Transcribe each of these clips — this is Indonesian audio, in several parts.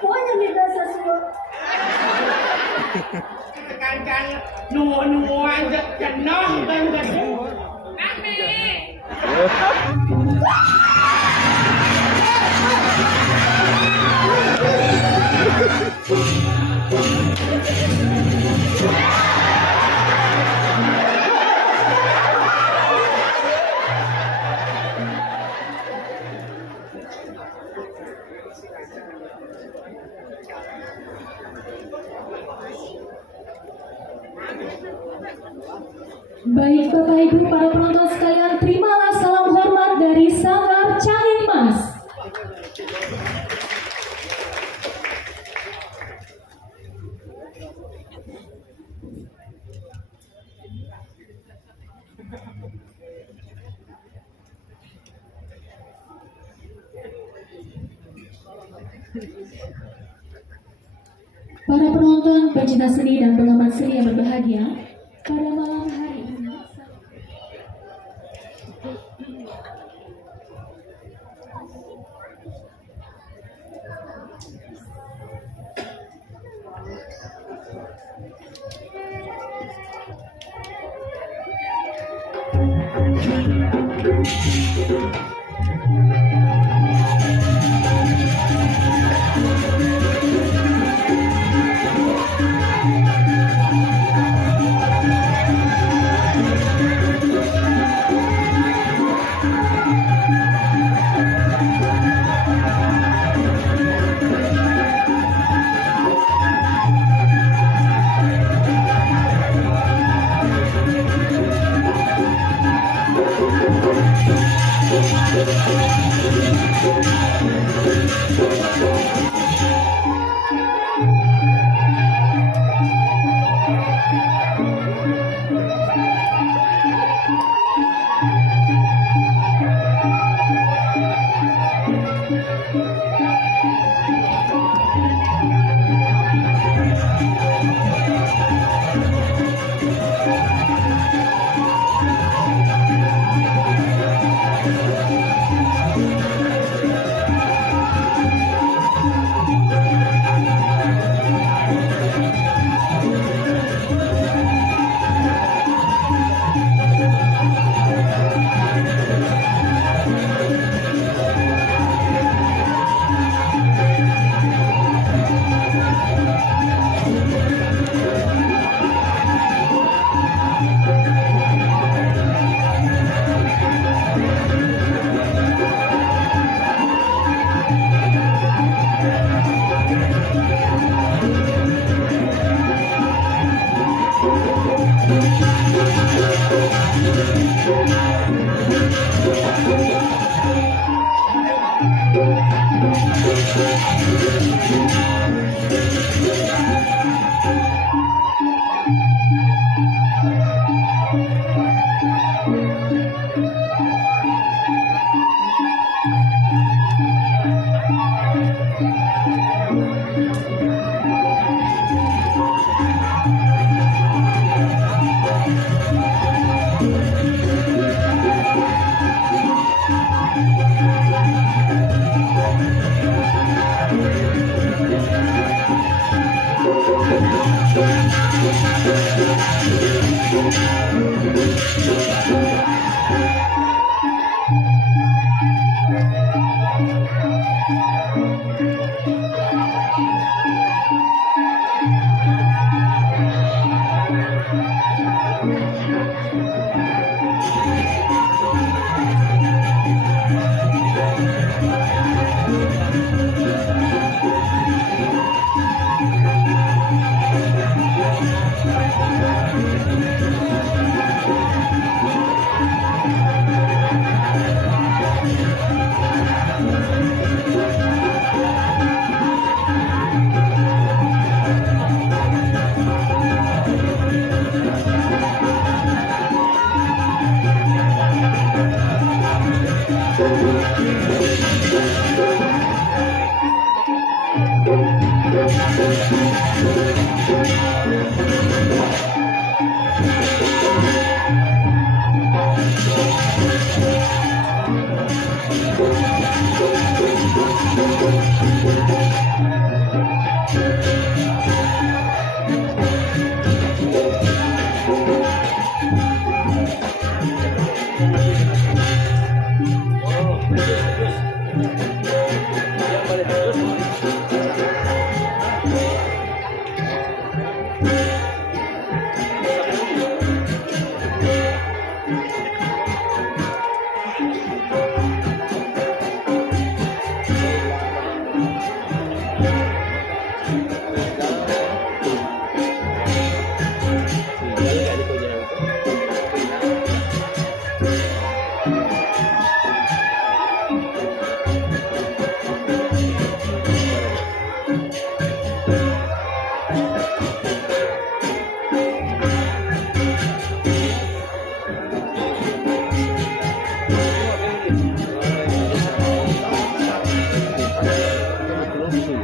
Pokoknya minta sesuatu. Kan nuan jenong dan Nami. Baik Bapak Ibu para penonton sekalian, terimalah salam hormat dari Sanggar Cahin Mas. Para penonton, pencinta seni dan penggemar seni yang berbahagia, pada malam hari ini Thank you.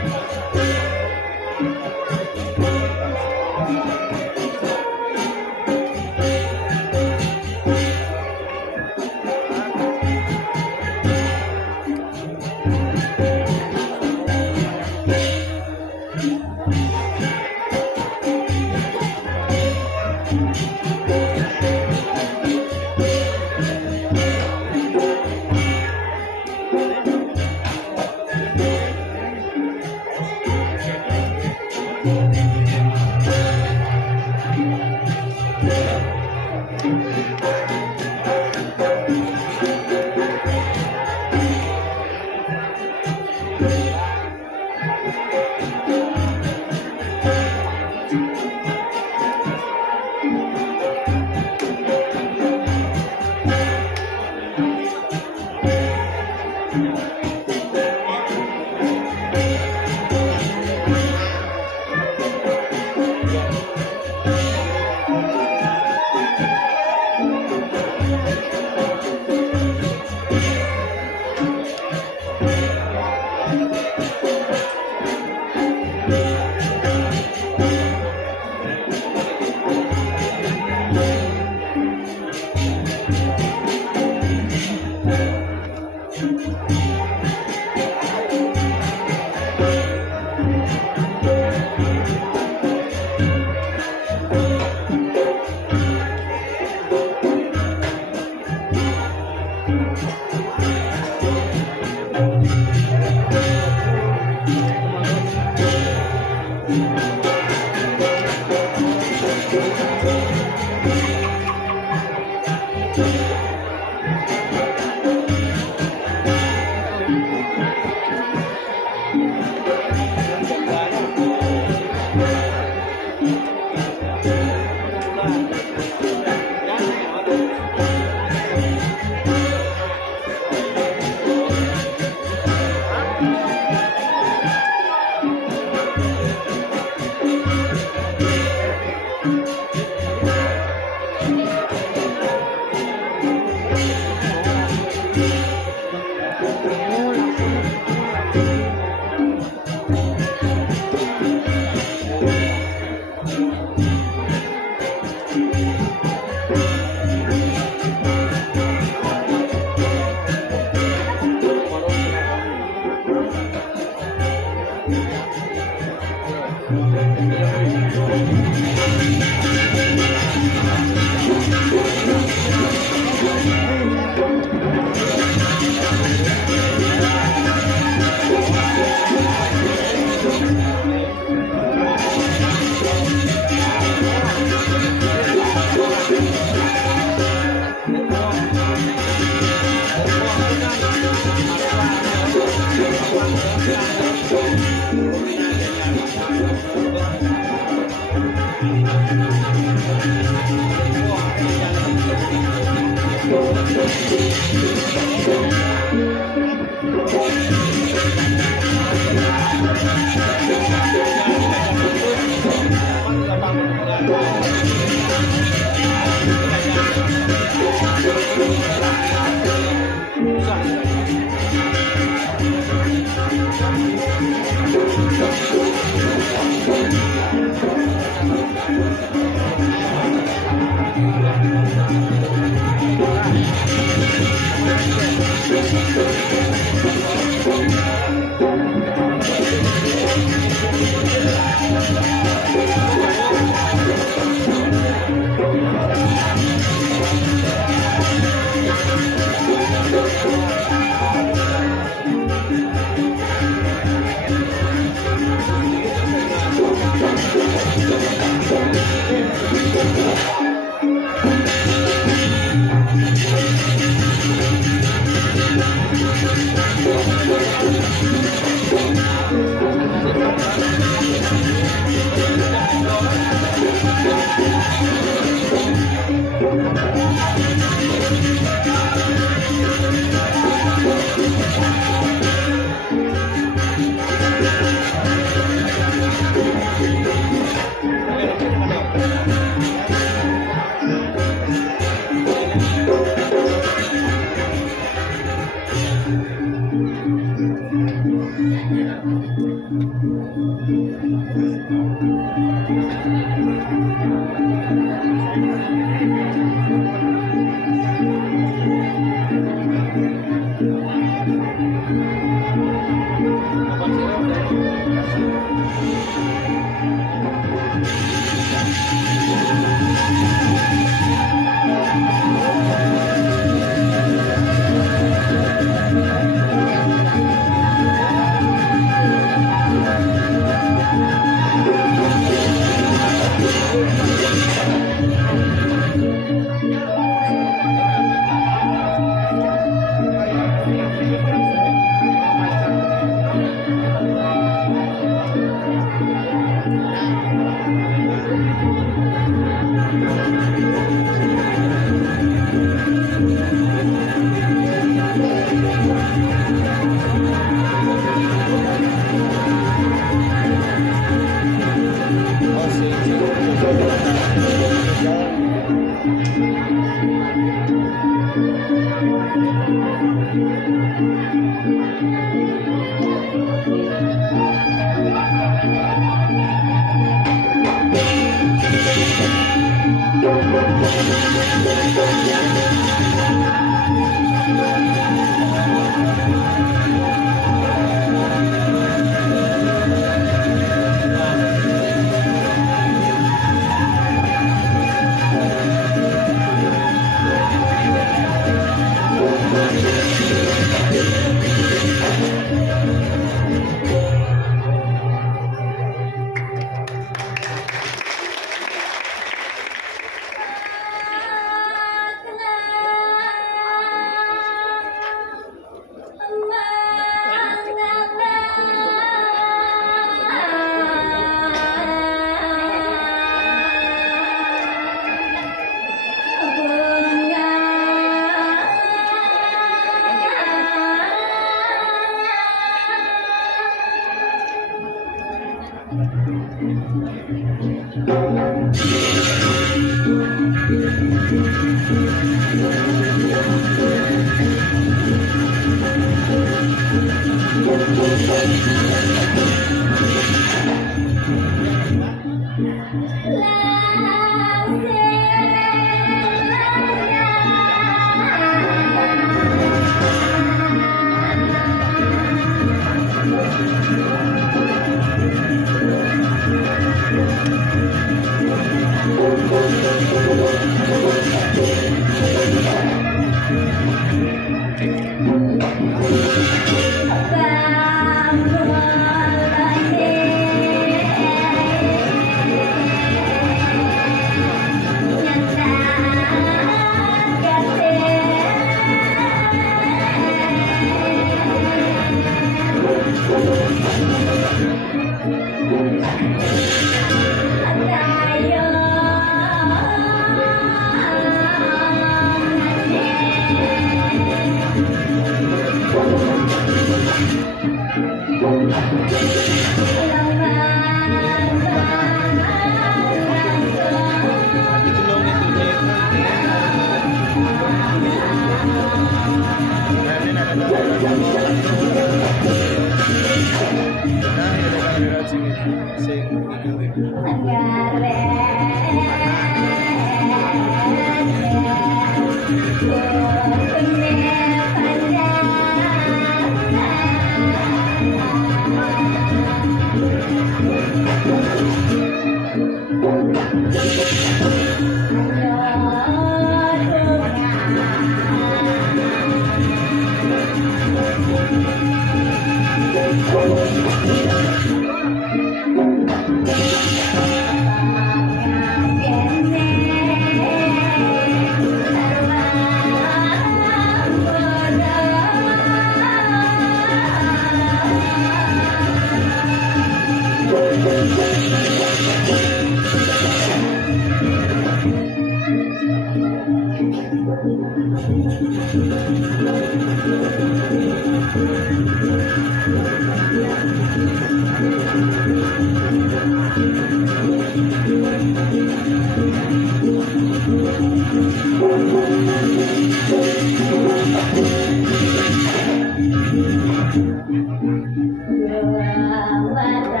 Selamat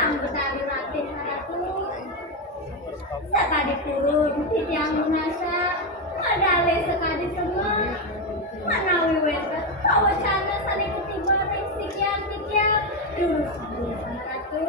Sambutari Ratin Ratu sekali turun titiang lunasa madale sekali semua manawi weta kawacana saling tiba ring sikian titiang dulu Ratu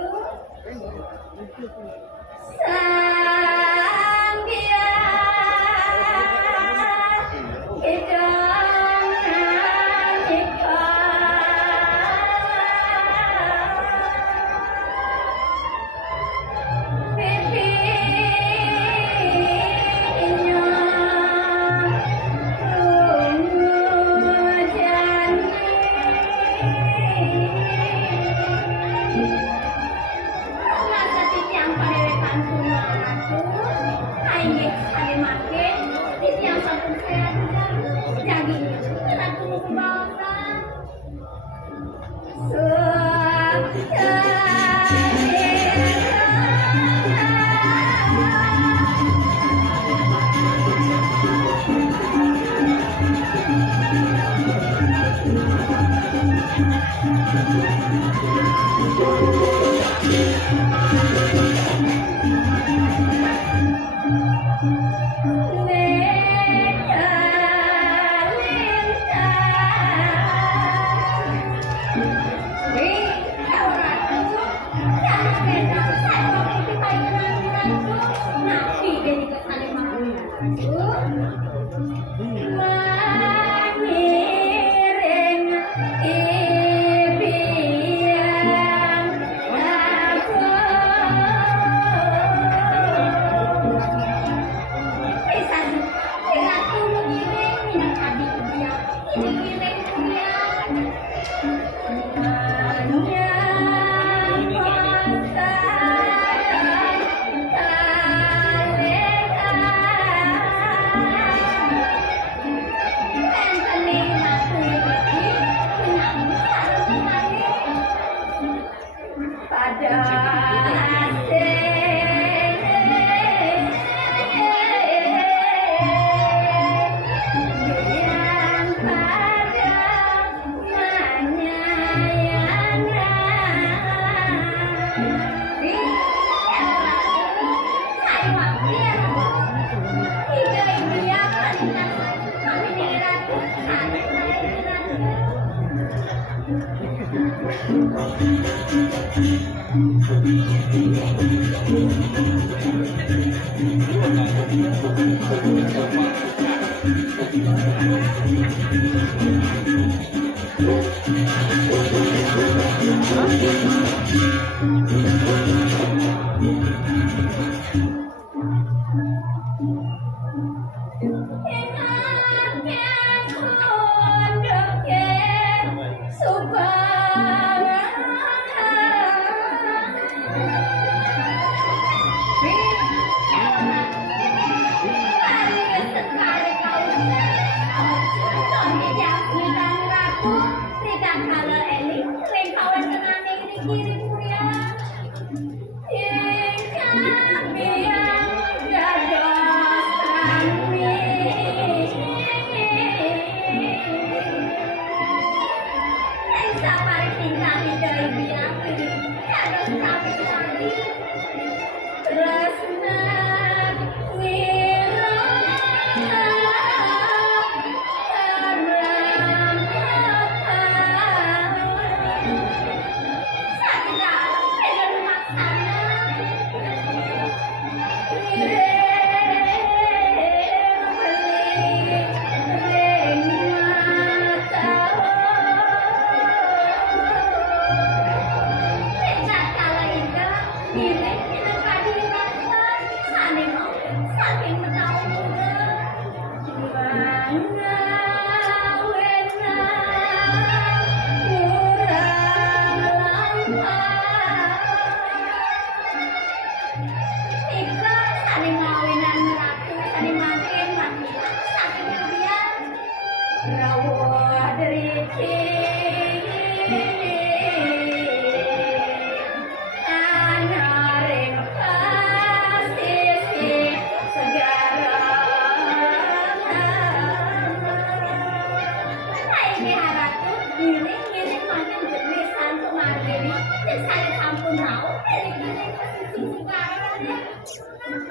saya sampun mau dari posisi sekarang ya.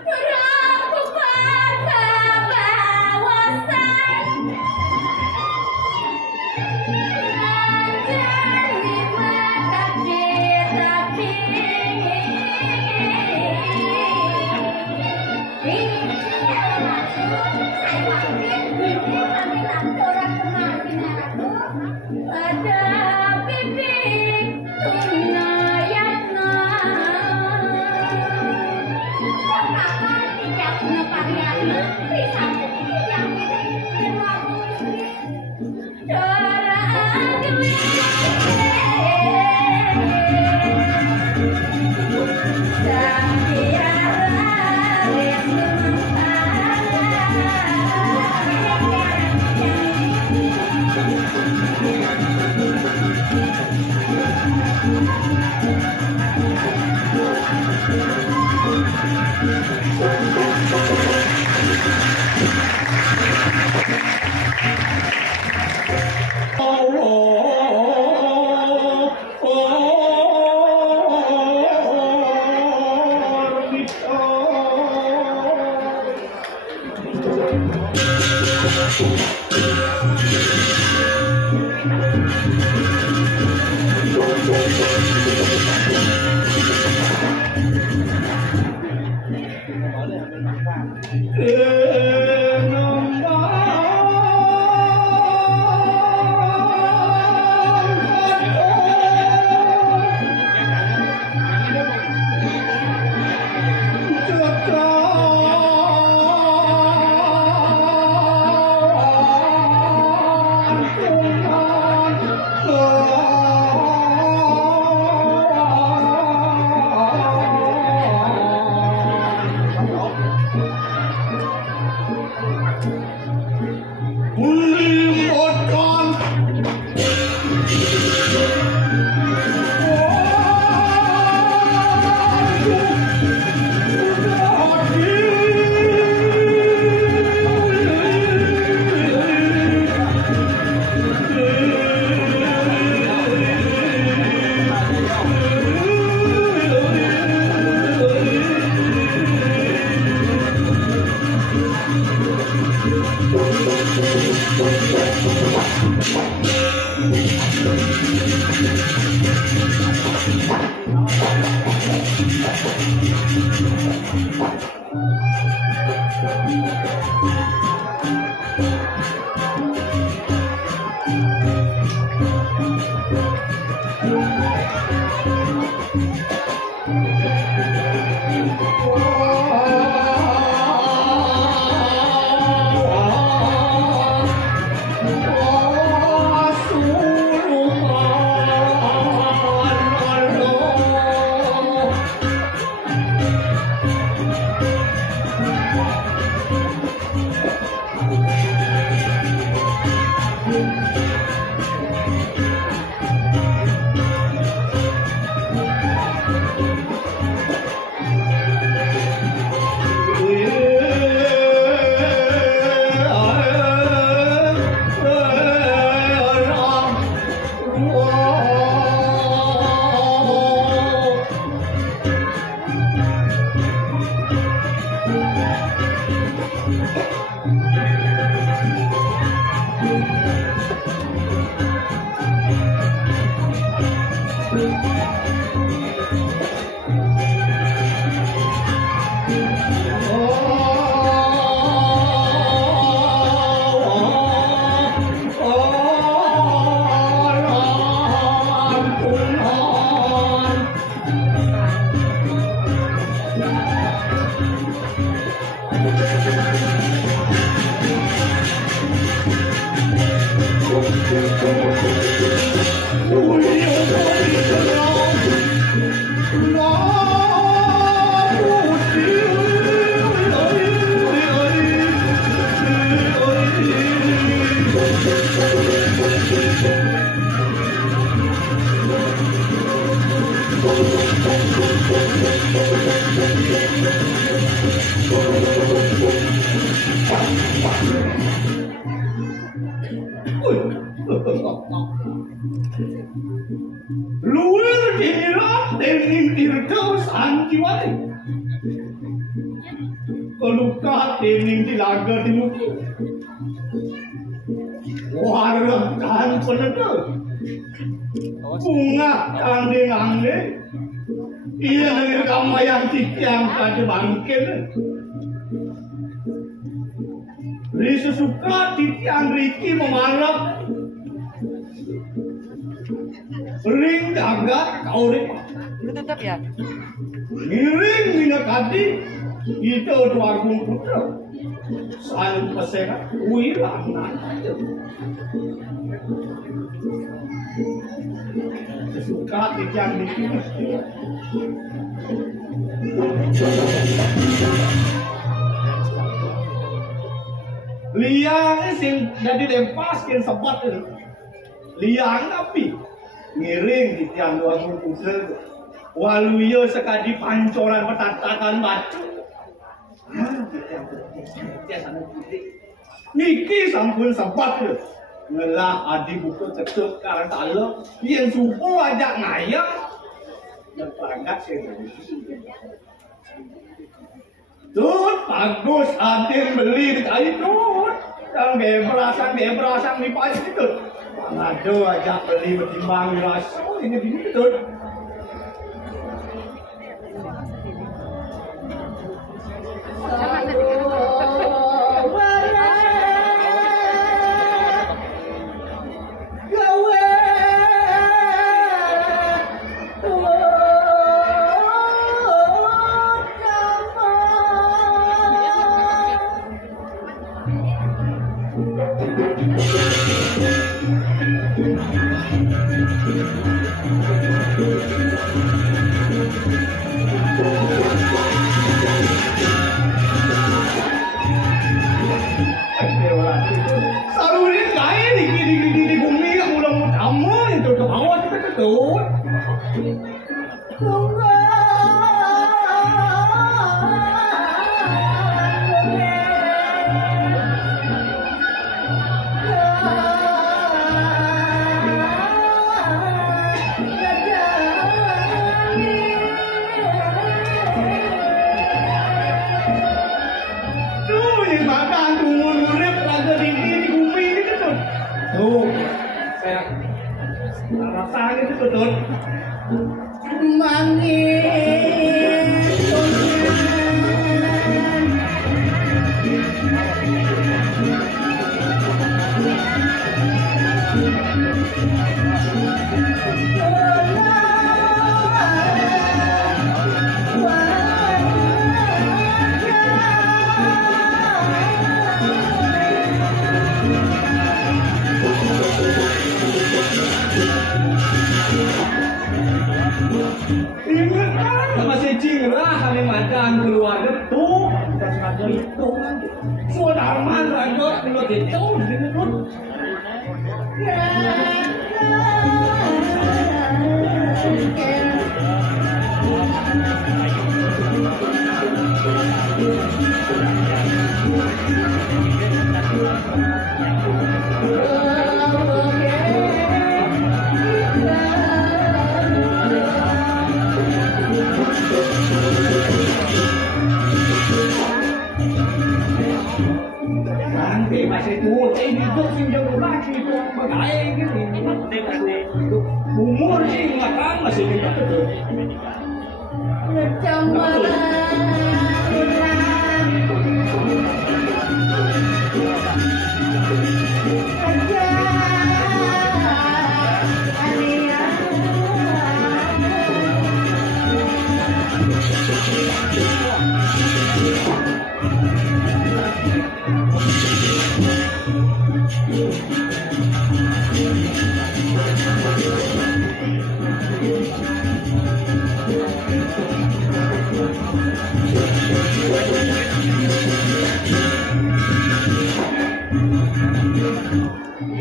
Kurang kepada kawasan jadi mata tapi dening tirta sanjiwari. Keluka dening dilaga dimuki. Warang peneda. Bunga kandeng angge. Iya dengan kamayang tikiang kada bangkit. Ri sesuka tikiang Riki memarap. Ring jagat kau lepas. Lu tetap ya? Miring minakadi. Itu dua agung putra. Saling pesena. Wirang nanti. Sesuka tikiang Riki mesti. Liang sing jadi lempas kin sebat liang api ngiring di tiang dua putra waluyo sekadi pancoran petatakan batu niki sampun sebat ngelah adi buku cetuk karang talo yang suku ajak ngayang dan perangkat saya Tut, bagus atin beli di kali tut. Yang beberasan di pasti tut. Ada aja beli bertimbang rasa ini bini tut. Salurin kain di bumi yang ulang kamu itu ke bawah itu. Rasanya itu betul. Masih cingrah kami makan keluarga tuh dan ada itu nanti suara raga kalau itu dengan nanti masih tua ini tuh sih jauh lagi itu bagai gitu umur sih makan masih kita tuh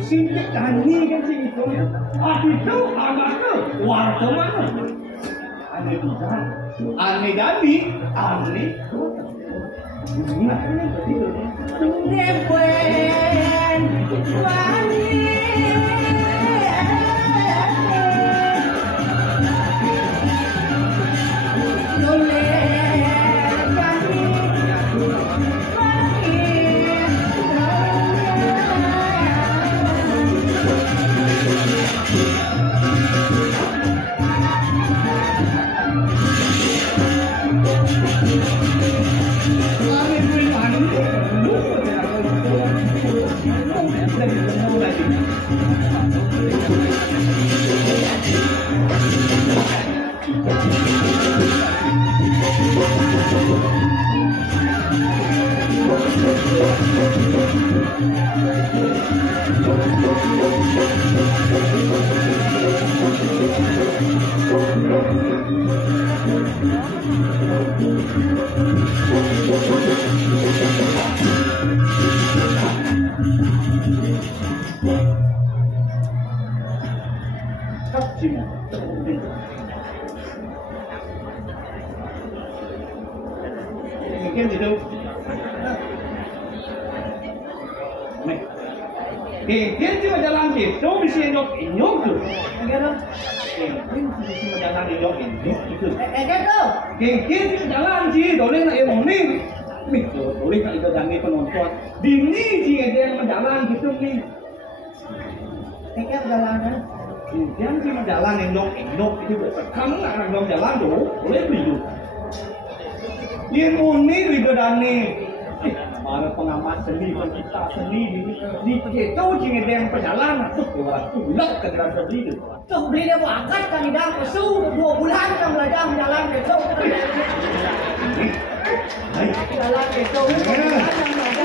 Sini tani kan sini itu, itu agaknya warga mana? Ane bukan, ane dami, ane. Nah, ini betul. Nebuen, wani. Cấp chim cái gì đâu mày cái chứ mà jalan itu bisa nyok tuh enggak lah bisa mà jalan nyok itu Enggak tuh. Kengkeng jalan sih, boleh nak yang ini, boleh tak ikut jangan penonton. Di ni sih ada yang menjalan gitu nih. Enggak jalan kan? Jangan sih menjalan endok itu kamu nak endok jalan tuh, boleh beli tuh. Yang ini juga dani. Para pengamat seni, pencipta seni di itu sih ada yang penjalan tuh, tulak ke dalam seni itu. Tuh beli dia berangkat kan di dalam kesu 2 bulan kan belajar jalan itu. Jalan itu.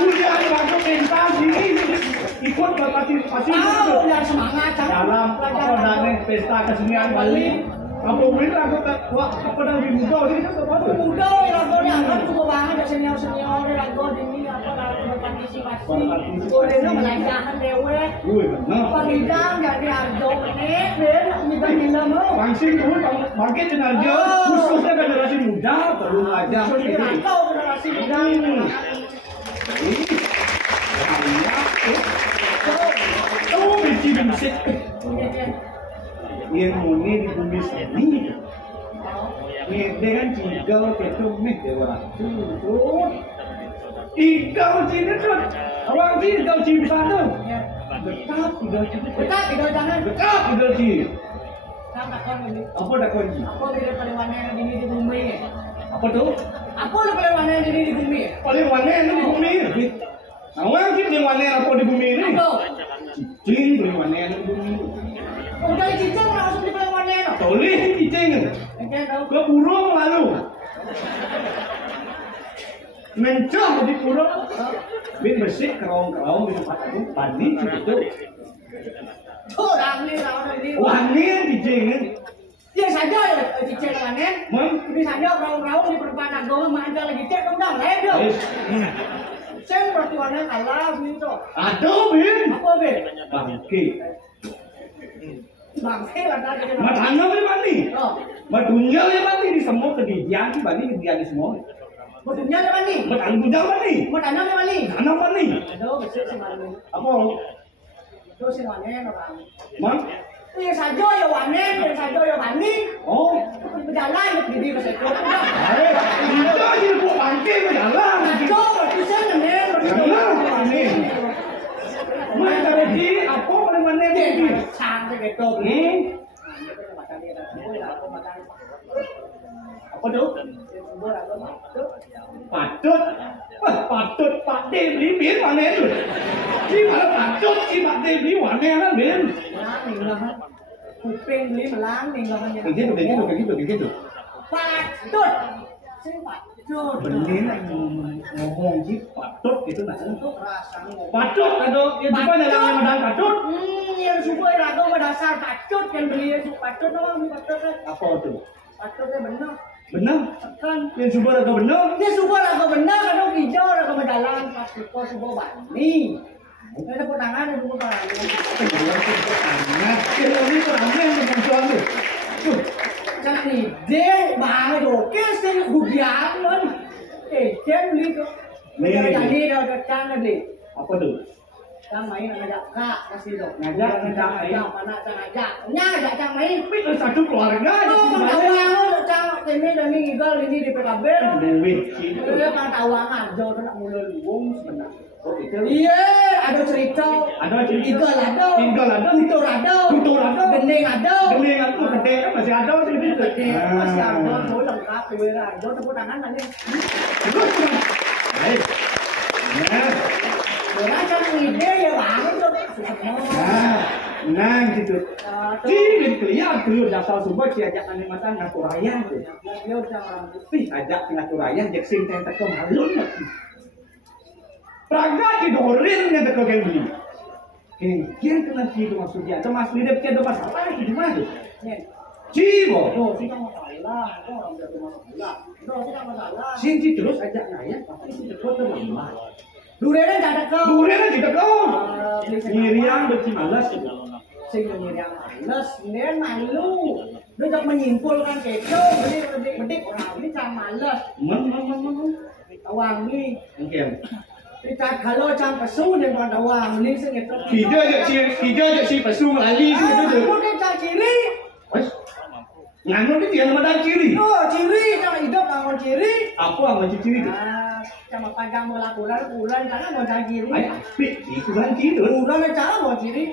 Udah waktu pentas ini ikut pasti Tahu biar semangat dalam apa namanya pesta kesenian Bali. Apa boleh apa namanya muda ini kan apa? Muda lagu dia kan suka banget ada senior lagu ini apa lagu berpartisipasi. Boleh melancarkan dewe. Benar. Pangidang jadi arjo ben minta mau. Langsung dulu bangkit tenaga khususnya generasi muda perlu aja. Tahu generasi muda. Oh, benci musik. Yang murni di bumi seni. Ini dengan cigal ketumik dewa. Igal cina tuh, orang cina igal cina bisa tuh. Dekat igal cina. Dekat igal jangan. Dekat igal cina. Kan takon ini. Apa dah kunci? Apa dia paling mana yang ini di bumi? Apa tuh? Apa lu paling mana yang ini di bumi? Paling mana yang di bumi? Nah, orang cina yang mana yang apa di bumi ini? Apa? Cicing paling mana yang di bumi? Udah cicing langsung di paling mana? Toleh cicing. Enggak tahu. Ke burung lalu. Mencah di burung. Bin bersih kerong-kerong di tempat itu padi itu. Tuh orang ini. Wani cicing. Dia saja ya cicing mana? Mam. Ini saja orang-orang di perempuan agama mana lagi cek dong ledo. Sen pertuannya kalah gitu. Aduh bin. Apa be? Bangke. Bangke lah tadi. Matanya di mana? Oh. Matunya di mana di semua kedidian di mana kedidian di semua. Maksudnya apa nih? Matanya mana? Mau tanam apa nih? Tanam mana? Aduh, besar sih mana? Apa? Itu sih mana orang? Mam. Iya saja ya wanen, ya saja ya mani. Oh. Berjalan ya di masa itu. Eh, itu aja bu bangke berjalan. Itu berarti saya nen. Mas tadi apa paling mana ini? Santai gitu. Apa tuh? Patut. Wah, patut Pak D beli bin mana itu? Si mana patut si Pak D beli mana kan bin? Kuping beli melang tinggal Begitu. patut. Saya patut. Bener ngomong sih patut gitu nah. Rasa Patut aduh, itu kan dalam modal patut. yang suka ragu berdasar patut kan beli patut dong patut kan. Apa tuh? Patutnya benar. Benar? Kan Yang subur atau benar? dia suka ragu benar kan hijau ragu berjalan pasti kok suka bani. Ada petangan ada suka bani. Sangat. Kalau ini orangnya yang menjual tuh. Tuh. Jangan nih, dia bang oke sih hujan kan. Jangan beli tuh. Jadi kalau datang beli. Apa tuh? Cang main ngajak kak kasih dong. Ngajak main. Mana cang ngajak? Ngajak cang main. Tapi itu satu keluarga aja. Oh, tawangan cang ini dan ini gal ini di PKB. Dewi. Dia kan tawangan jauh nak mulai luwung sebenarnya. Oh itu. Iya, ada cerita. Ada cerita. Igal ada. Tinggal ada. Tutur ada. Gendeng ada. Gendeng itu gede kan masih ada sih itu. Gede masih ada. Tuh lengkap tuh ada. Tepuk tangan tadi. Baik. Nah. Macam ide ya bang. Nah gitu. Jadi keluar dasar sumber diajak animatan Naturayan tuh. Dia udah orang Ih, ajak Naturayan jak sing teh teko malun. Praga didorin nya teko gen beli. Kian kena situ maksudnya. Termasuk dia ada masalah di mana tuh? Cibo. tuh sih kamu tahu. masalah, orang tidak masalah. Tidak masalah. Sini terus ajak nanya, pasti si teko teman. Durene tidak ada kau. Durene kita kau. Miriam beci malas. Sing Miriam malas, Miriam malu. Dia tak menyimpulkan keco, bedik orang ini cang malas. Awang ni. Mungkin. Kita kalau cang pesu dengan awang ni sing itu. Tiga je si pesu lali si itu je. Aku ni cang ciri. Nganu ni dia nama ciri. Oh, ciri cang hidup bangun ciri. Apa yang macam ciri tu? Cang panjang bola kurang jangan mau cang ciri. Ay, api, itu kan ciri. Kurang jangan mau ciri.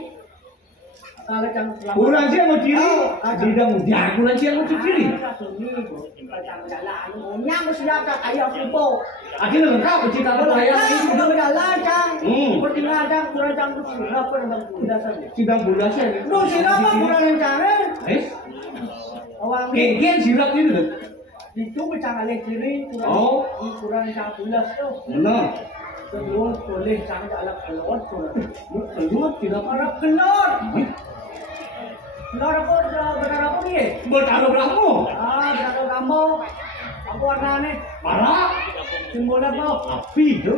Kalau cang kurang siang mau ciri. Tidak mudah kurang siang mau ciri. Nyang sudah tak ayah kupo. Akhirnya lengkap cerita apa ayah. Sudah berjalan cang. Pertinggal cang kurang cang tu sudah pun dah saja. Sidang bulan saya. No sudah apa kurang cang? Awang gen sirap itu. Itu macam alih kiri kurang cang bulas tu. Benar. Kedua boleh cang dalam kelot kurang. Keluar tidak Arab kelot. Kelot apa berapa ni? bertaruh belakang. Berapa kamu? Apa warna ni? Marah. Simbol apa? Api tu.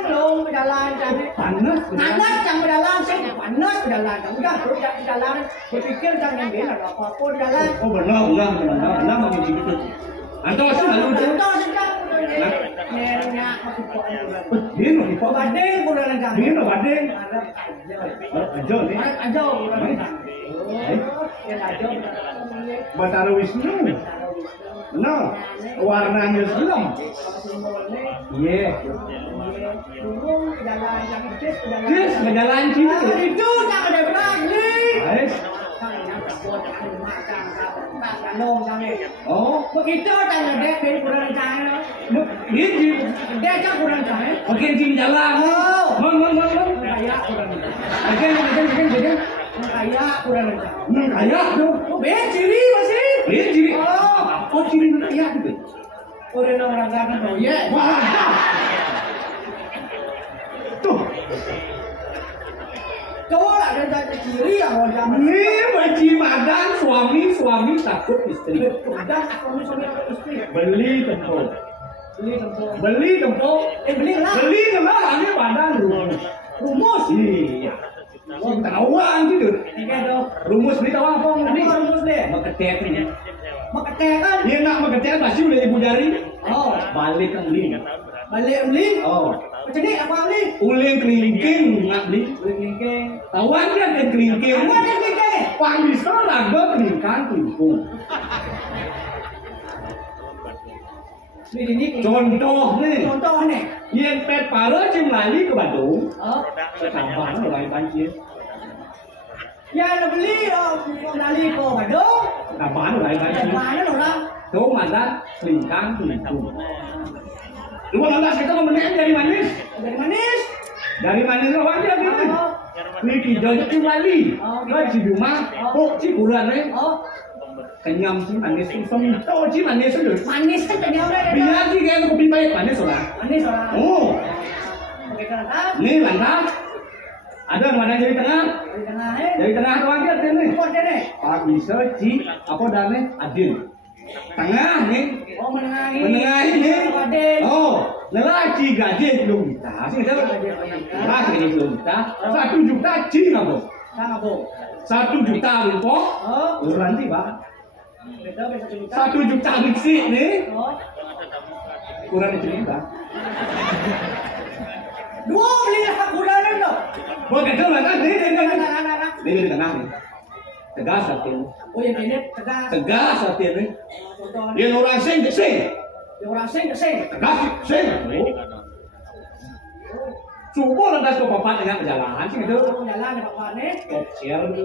Belum berjalan cang. Panas. Panas cang berjalan, saya panas berjalan. Udah terus berjalan. Berfikir cang yang bela apa berjalan. Oh benar macam itu. Anda masih lalu tu. Contoh sedang. Nenek masih kau. Dia nak dipak. Badai kurang cang. Dia nak badai. Ajo ni. Ajo kurang cang. Ajo. Batara Wisnu. Benar. Warnanya selam. Iya. Yes, berjalan sini. Itu tak ada berani. Yes. Oh, Begitu tanya dek dari kurang cahaya. ini Dek kan kurang cahaya. oke sini jalan. Mang. Kaya kurang cahaya. Again. Kaya kurang cahaya. Kaya tu. Ben ciri masih. Dia ciri. Oh, ciri kaya tu. Orang kan proyek. Wah. Tuh. Kau lah ada ciri yang orang zaman. Ini baci madang suami takut istri. Udah suami apa istri. Beli tempat. Beli tempat. Beli lah. Beli lah. Ini badan Rumus. Iya. Tawang gitu. Tiga tu. Rumus beli tawang apa? Ini rumus deh. Maketek ni. Maketek kan. Dia nak maketek pasti boleh ibu jari. Oh. Balik kan beli. Balik beli. Oh. Macam ni apa beli? Uling kelingking nak beli. Kelingking. Tawang dia ada kelingking. Apa ada kelingking? Pang bisa lagu kelingkan kelingkung. Ini Contoh ni. contoh ni. Yang pet para cim lali ke Bandung. Oh. Tambah lain banjir. Yang nak beli lali ke Bandung. Tambah lain banjir. Mana orang? Tu mana kelingkan kelingkung. Dua lantas kita memenang dari manis. Dari manis. Dari manis awak dia ni. Ni kijau cim lali. Kau cibuma. Oh ciburan ni. Oh. Kenyam cim manis. Semua cim manis tu. Manis kan tadi orang. Biar sih kayak kopi pahit manis orang. Manis orang. Oh. Pakai kertas. Ni lantas. Ada mana jadi tengah? Dari tengah eh. Dari tengah tu aja ni. Apa dia ni? Bisa ci apa dah ni? Adil. Tengah ni. Oh menengah ini. Menengah ini. Adil. Oh, lelaki gaji kilomita. Sini dah. Lelaki gaji kilomita. 1 juta ci apa? Sama bu. 1 juta rupiah. Oh. Nanti pak. Betul betul. 1 juta mixi ni. Oh. Kurang cerita. Dua beli lah kurang tu. Buat kata lah kan? Ni Nak. di tengah ni. Tegas hati. Oh yang ini tegas. Tegas hati ni. Contoh ni. Dia orang sing ke sing. Yang orang sing ke sing. Tegas sing. Cuba lantas kau papat dengan perjalanan sih itu. Jalan ni bapak ni. Share tu.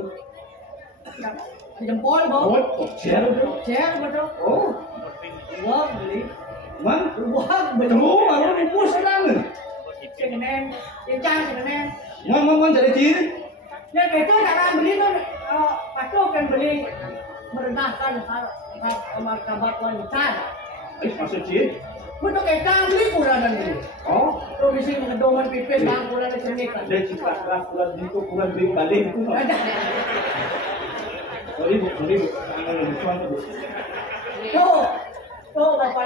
Jempol bu. Oh, share tu. Cek betul. Oh, Dua beli. man. Dua Betul, beli. baru dipus sekarang ni. Kenen. Yang cang kenen. Man jadi ciri. Yang itu jangan beli tu. Patuh kan beli. Merendahkan martabat wanita. Maksud ciri. Betul kita beli kurang dan beli. Oh, Provisi mengedoman pipis bang kurang dan cernikan. dia cipta keras kurang itu kurang beli balik itu. Ada. Sorry bu.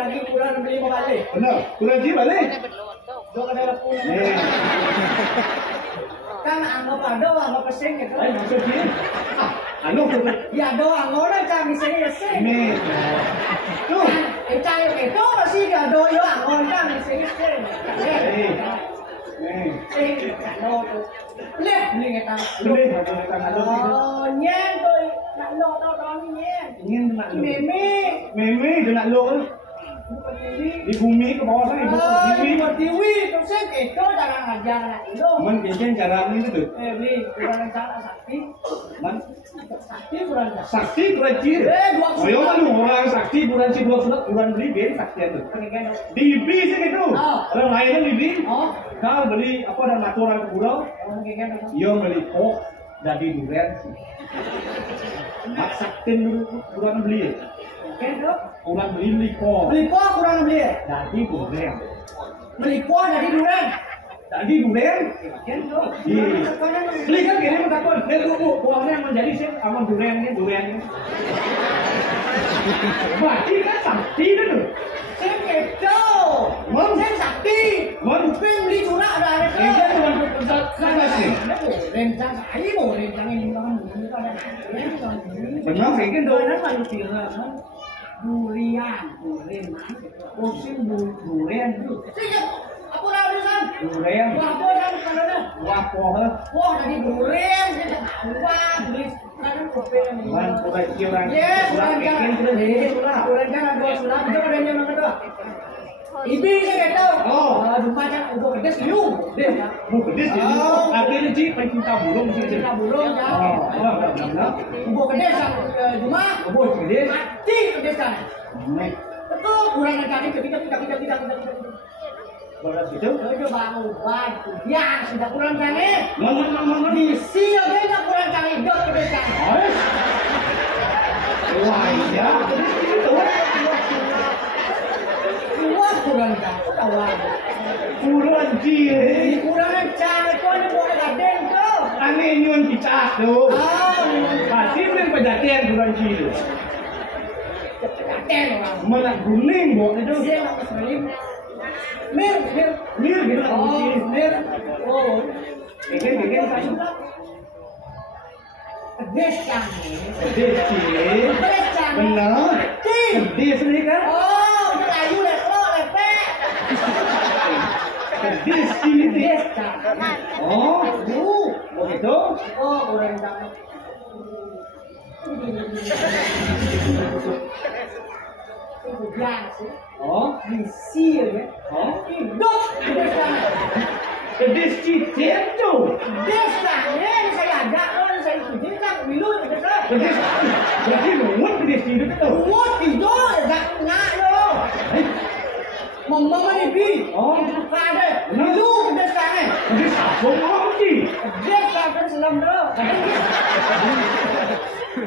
lagi kurang beli mau balik. Benar. Kuranci balik. Do ada lepun. Nih. Kan anggap ada anggap pesing gitu. Ayo masuk sini. Anu tuh. Ya do anggap lah cang pesing ya sing. Nih. Tuh. Cang itu masih ya do yo anggap cang pesing sing. Nih. Nih. Sing do tuh. Lihat beli kita. Beli ada dekat ada. Oh, nyen tôi nak lo tao đó nyen. Ingin nak lu. Meme. Dia nak lu. Di bumi ke bawah sana, di bumi. TV, tôi sẽ kể cho rằng là già là lo. Man kencing cara ni tu. Beli kurang cara sakti. Man Sakti kurang cara. sakti kuranci. Oh, yo kan orang sakti kuranci dua surat kurang beli beli sakti itu. Di B sih itu. Orang lain di B. Oh, Kau beli apa dan aturan ke pulau? orang kayak gitu. Yo beli kok dari durian sih. Mak sakti dulu kurang beli. Kayak gitu. Kurang beli kok. Beli po kurang beli. Dari durian. Beli po dari durian. Dari durian. Kayak gitu. Beli kan gini mentakut. Lihat dulu buahnya menjadi sih aman duriannya. Berarti kan sakti itu. Saya gitu. Mau Saya sakti. mau Beli curah ada itu. ini kan cuma besar sih. Rencang saya mau rencangin orang ini ada. Benar kayak gitu. Durian manusia kan. Durian. Musim durian itu. Sih, apa urusan? Durian. Apa kan kana? Wapoh. Wah, dari durian saya tahu beli kan kopi. Man udah kiran. Yes, Udah durian bikin kan. terus ini sudah. Durian kan ada sulam itu ada yang kedua. Ibi saya kata. Oh. Rumah kan udah gede siu. Deh. Mau gede sih. Tapi ini sih pencinta burung sih. Kita burung ya. Oh, benar. Udah gede sama rumah. Oh, gede. Mati gede kan. Nih, Betul, kurang kali kita. beras itu. Yo bangun batu. Ya, sudah kurang kali. Mana. Di sini aja kurang kali dot gede kan. Wah, iya. Itu. Wah, kurang kali kawan. Kurang sih. Kurang kali kau ni boleh gaden tu. Aneh nyuan kita tuh. Ah, Pasti beli pejaten kurang sih. gaden orang. Mana kuning buat itu. Dia nak selim. Mir. Mir gitu lah. Oh, mir. Oh. Bikin kasih. Gede kan. Gede sih. Gede kan. Benar. Gede sendiri kan. Oh, itu layu lo lepek. Gede sih ini. Gede kan. Oh, begitu. Oh, kurang kali. Biasa. Oh, Isi ya. oh. Hidup desa. Gede sih itu. Desa ya, saya ada orang saya itu kan milu desa. Gede. Berarti luwet gede sih itu. Umut hidup enggak nak lo. Mama ni bi. Oh, Ada. Milu desa ni. gede sabun apa sih? Desa kan selam lo.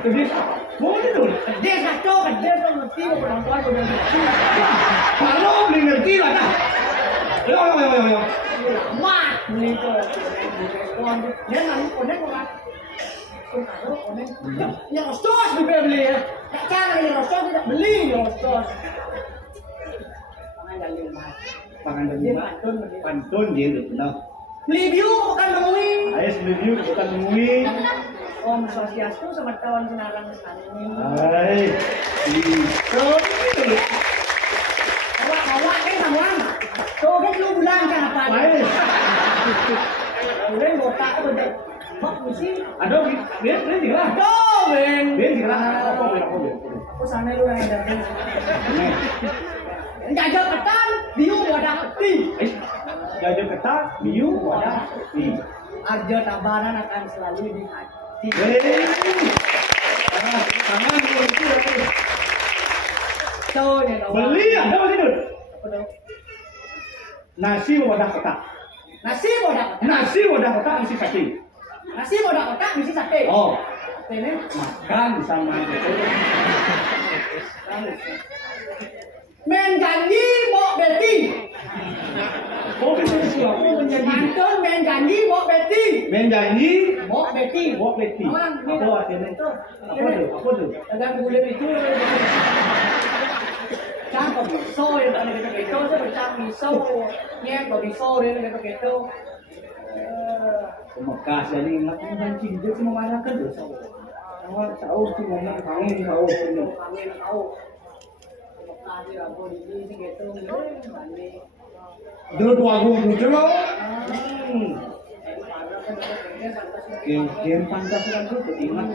Gede sabun itu. Desa tu kan desa mesti perempuan sudah. Kalau mengerti lah dah. Yo. Mat ni tu. Dia nak konek orang. Yang stos beli ya. Tak cari yang stos tidak beli yang stos. Pangan dari pantun dia tu benar. Beli view bukan nemui. Ayah review bukan nemui. Om Swastiastu sama kawan senarang ini. Hai. Itu. Awak kan kawan. Tuh kan lu bilang kan apa? Baik. Kalian botak betul. Bak mesti. Ada dia lah. Tuh ben. Dia kira apa. Aku sana lu yang ada. Nih. Jajak ketan, view wadah peti. Jajah ketat, biu, wadah, pi. Arjo Tabanan akan selalu di hati. Hei. Tangan itu. Tuh ni Beli ada masih dud. Apa tu? Nasi wadah ketat. Nasi wadah kotak. Nasi wadah ketat mesti kaki. Nasi wadah kotak mesti sate. Oh, Ini makan bersama itu. men janji mau beti. Oh, itu siapa menjadi? Mantun men janji mau beti. Menjanji, Mau beti. buat beti. Apa artinya? Apa tu? Ada kulit itu. Kan miso ya tadi kita keco saya pecah miso nyet bawa miso dia kita keco Pemekas jadi ingat kan cinta cuma mana kan dosa. Awal tahu sih ngomong kangen tahu ini. kangen tahu tadi aku di keco balik Dulu tua gue lucu loh. Game pantas kan tuh ingat.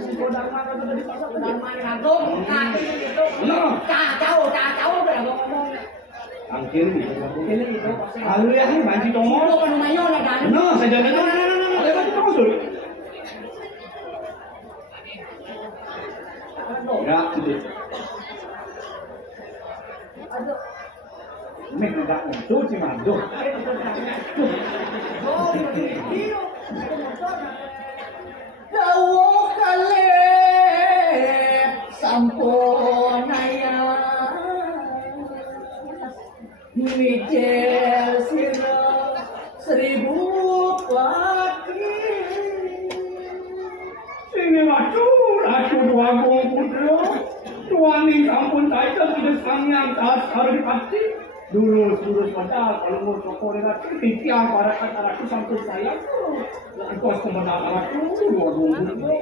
Kacau udah ngomong. Angkir gitu. Lalu ya ini banci tomo. No, saja aja. Ada banci tomo dulu. Ya, gitu. Mek enggak itu cuma tuh. Dawo kale sampunaya Mijel sira 1000 pati Sini macur, aku dua putra. Tuani kampung saya sudah sangat dasar pasti. Dulu pada kalau mau sokor dengan tiang para kata aku sampai saya tuh. Kos kemenangan aku dua putra.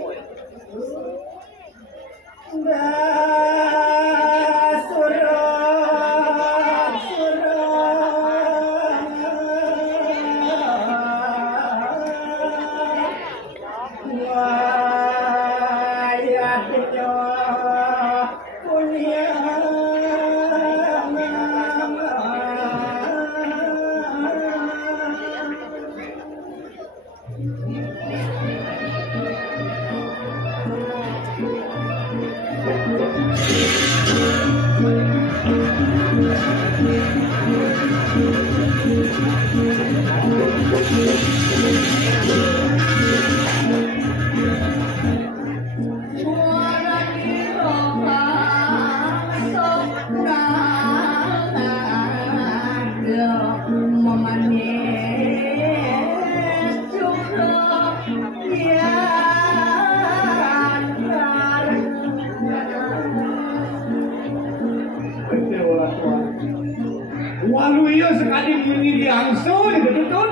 Walu iya sekali meniri angso ya betul.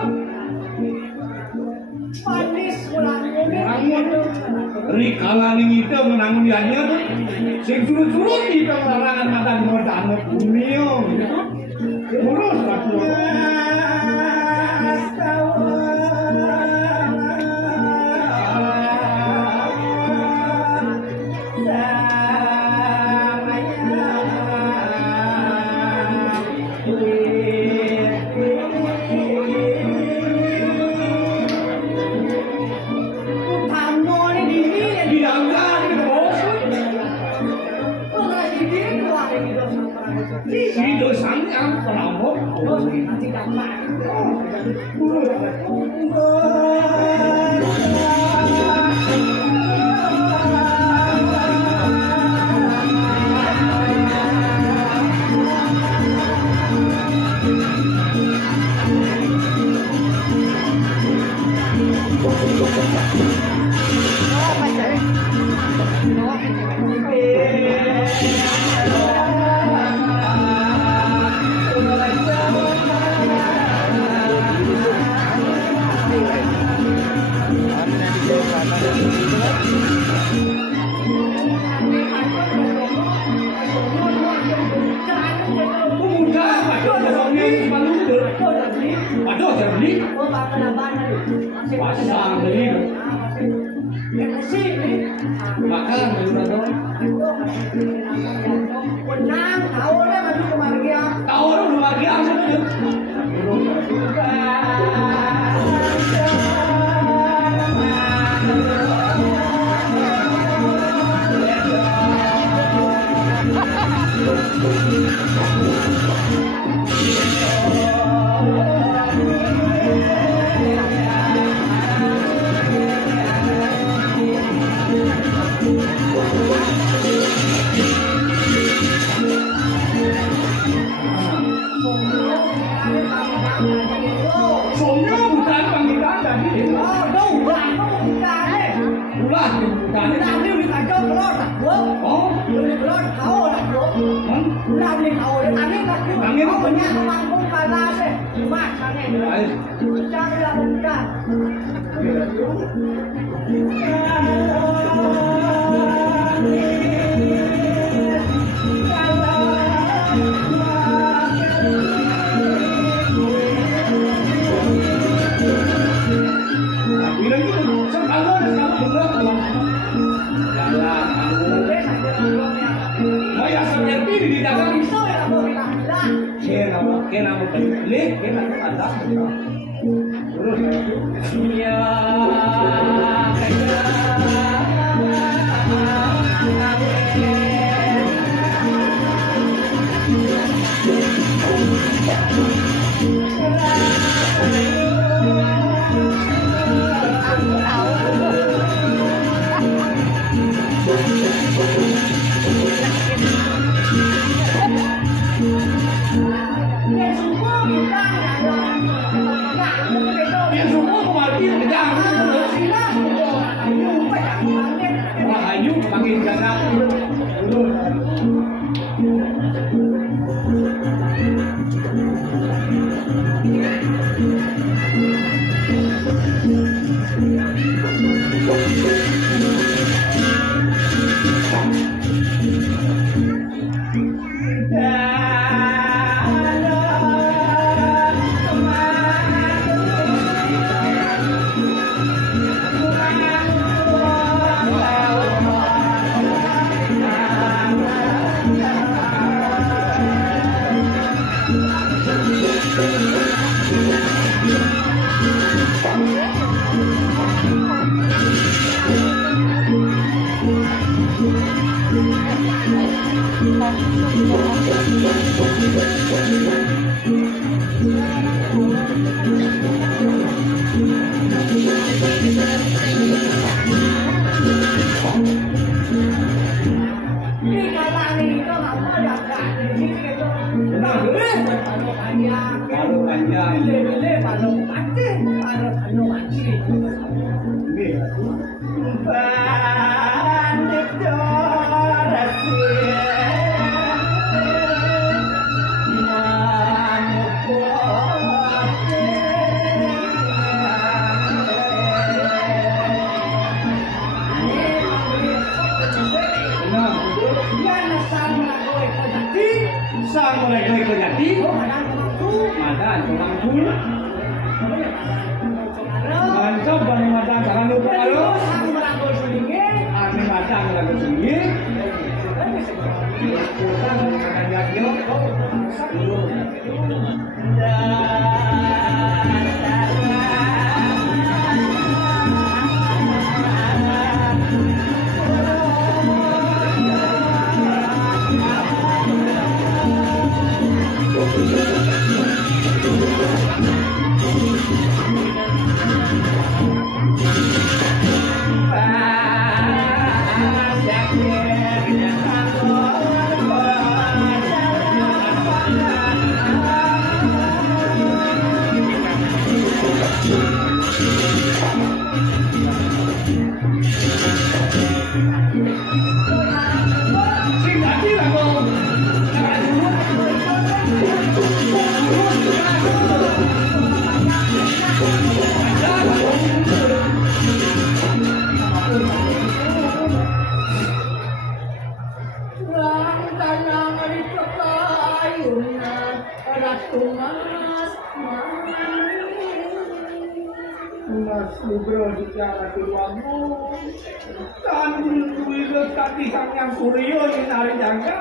manis ulangnya Rikalan ini itu menanggung dianya tuh. Sing surut-surut kita melarangan mata di modal bumi terus aku. Hidup sangat terlalu pasang beli makan menang tahu deh maju kebahagiaan tahu orang kebahagiaan sebenarnya Soalnya bukan panggilan tadi. oh đâu bukan Bulan bukan. Bulan ini dikacau telur tak gua. Oh, Telur tahu tak gua. kan? Bulan nih kau deh angin tak kuat. Angin kau banyak mangkuk kalah deh. Mas angin. Jangan bukan. Bila itu sekarang bener kalau jalan mau ya seperti di dalam Bisa ya mau bilang. kena mau balik kena ada terus ya yang semua kemarin tidak Rahayu makin jaga sang mulai dari kejati madan orang pun mancap bani madan jangan lupa kalau ani madan lagu sendiri kita makan jadinya Subro secara tuamu dan tulis kaki sang yang suryo di nari jangka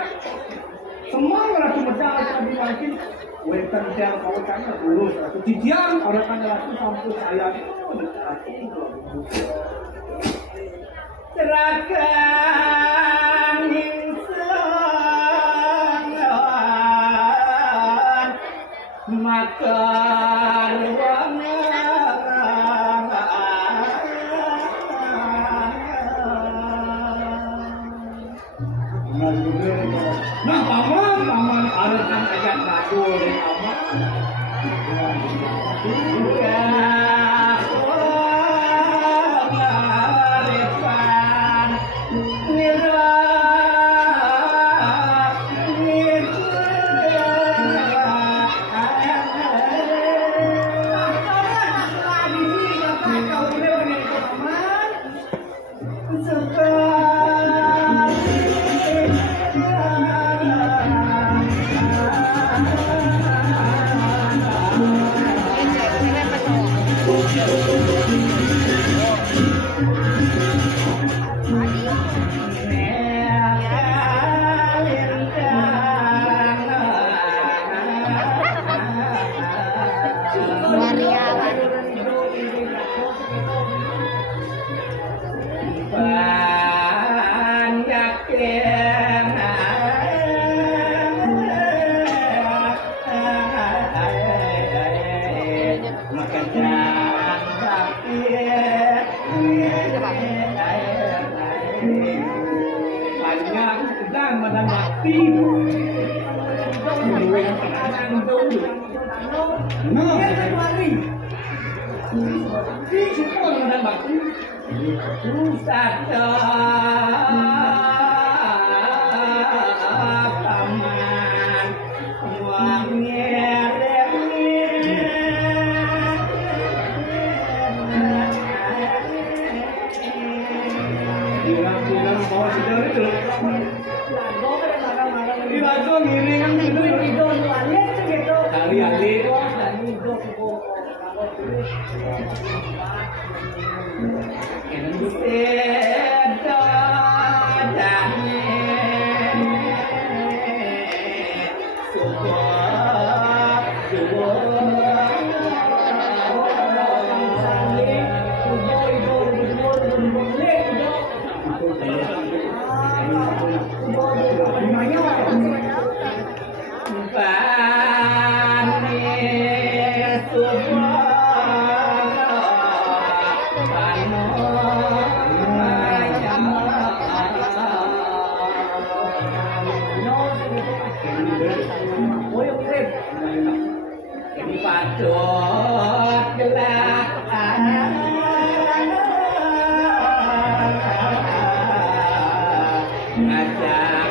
semua ratu medal tadi makin wetan yang kau tanya lulus ratu jijian orang kan ratu sampai saya serahkan insan maka ruangnya nah paman arahan ajak ngadu oleh paman bakti sada paman bilang bawa sedang itu di lagu ngiringan itu ali-ali Padot gelak ngajak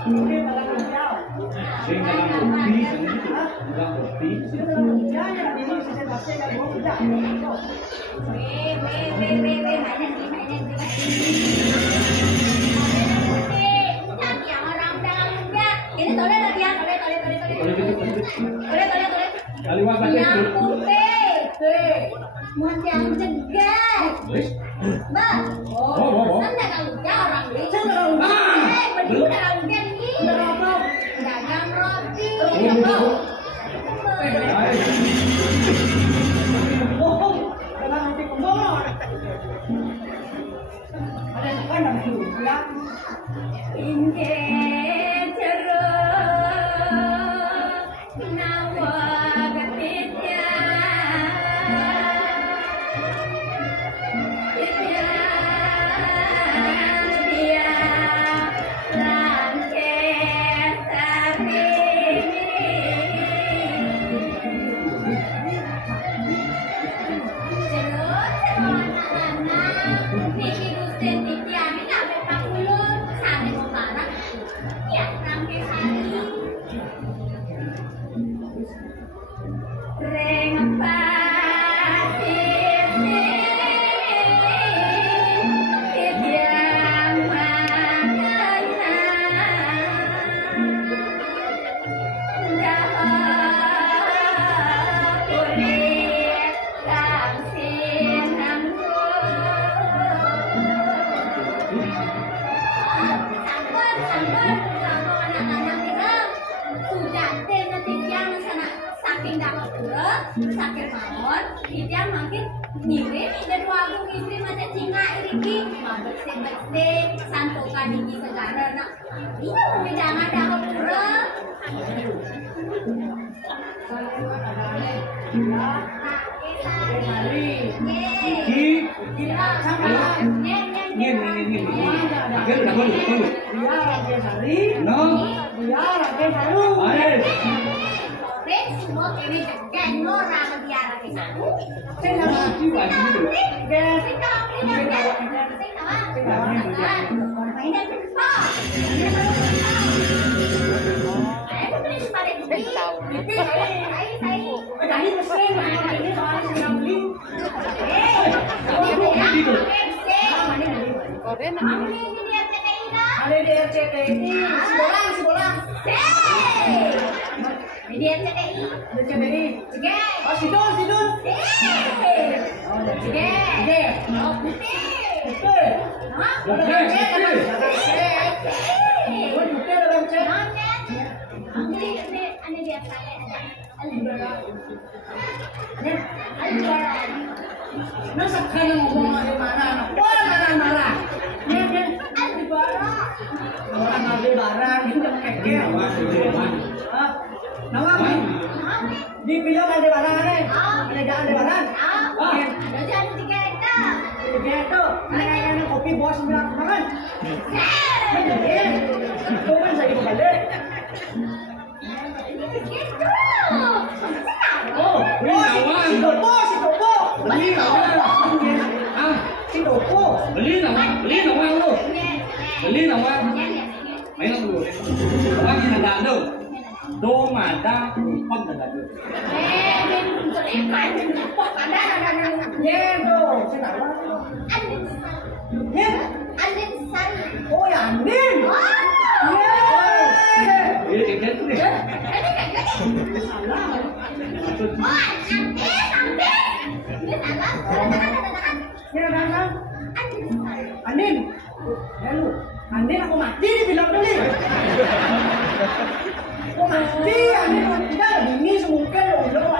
Ini pada kerja. Saya nggak ngerti, nggak ngerti. Ini pada kerja ya. Ini sisa pasien dan mau kerja. Weh, mainan di. Cantik orang muda. Ini tole lagi ya, tole. Kaliwat lagi Ya itu. ampun, Muat yang cegat. Bang. Oh. Kan dagang muda orang ini. Ah. Berdua dagang muda ini. Dagang roti. Oh, dalam nanti kembali. Ada sekarang dalam hidup ya. Inge cerah nawa getitnya dia langkah sari cerah anak-anak niki gusten titi ami nabe pakulun sane mo barang ya langkah sari Reng pasir tiang makanan dah kulit tangsin sabar sama anak-anak kita sudah teh nanti tiang sana saking dapat kurang saking mawon tiang makin ngirim dan waktu ngirim macam Cina ini bersih santokan ini segala nak ini mungkin jangan dapat kurang Iki. Ini. Akhir udah tunggu. Dia rakyat sari. No. Dia rakyat saru. Ayo. semua kami jaga orang biara ke sana. Mati lagi itu. Ada di RCTI. Sibolang. Di RCTI. RCTI. Oh, Sidul. Oh, Cege. Oh, putih. Betul. Hah? Oke. Oh, betul dalam cek. Ini dia saya. Masa kalian ngomong dari mana? Orang marah. Orang Aldebaran itu yang kekeh. Nama di film Aldebaran ada. Ada jalan Aldebaran. Ada jalan tiga hektar. Tiga itu. Ada kopi bos bilang makan. Itu kan saya kembali. Oh, si Dopo. Beli nawan lu. Beli nawan. Mấy năm rồi. Bác như là đàn đâu. Đô mà đa con là đàn được. Oh ya, Andin. Ini kayak gitu deh. Andin. Lalu, Andin aku mati di film tadi. Aku mati, Andin tidak ini semungkin loh.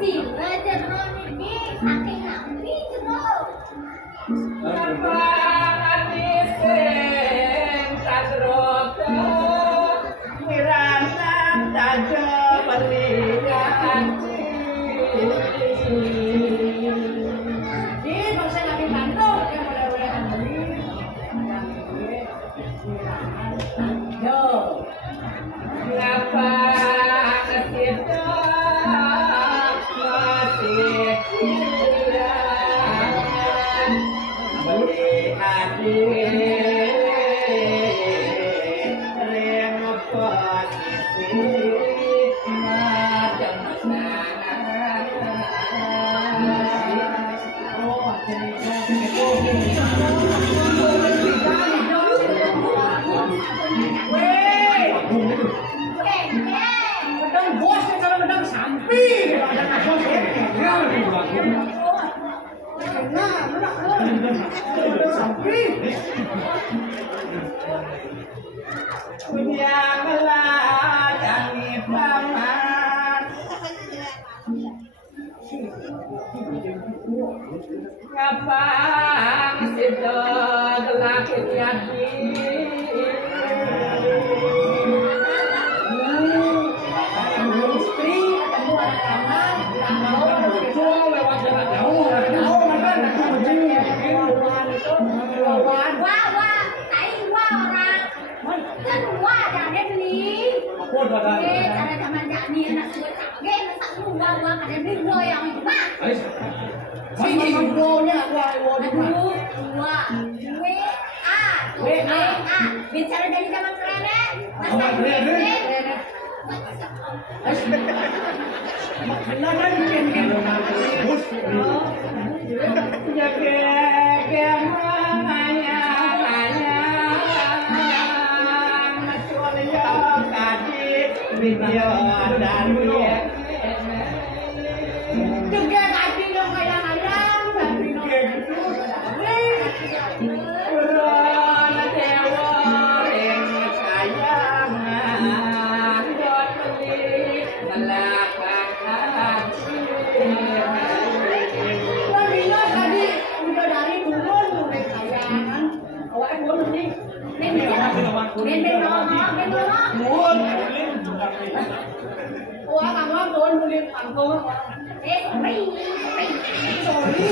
Sila jero niki saking nami jero. Apa ati sing kasrota mirana tajo pelihan. Di bangsa Nabi Bandung yang mudah-mudahan beli. Yo. Ngapa kita masih kuliah melihat rem posisi macam Medang bos kalau medang sampi. Nah, medang sampi. punya meladani paman ngapa sido laki yati Istri ketemu anak-anak, mau lewat jalan jauh, kan aku begini ya, itu, Wah wah, tai wah orang. Kan wah ada beli. aku ada. Cara zaman jani anak suwe kage masak wah wah ada beli wah yang itu mah. Sini ngonya wah. Aduh, wah. WA. Bicara dari zaman keren. Masak Benar kan bikin bos jaga hanya maculnya kadit video dan dia juga hati dong kayak ayam, hati dong gitu. Buron dewa ring kayangan dot beli melakukan Wah tadi udah dari turun mulai kayangan. Awalnya turun nih. Ben ngomong. Wah kamu turun mulai pangkor. Sorry. Sorry.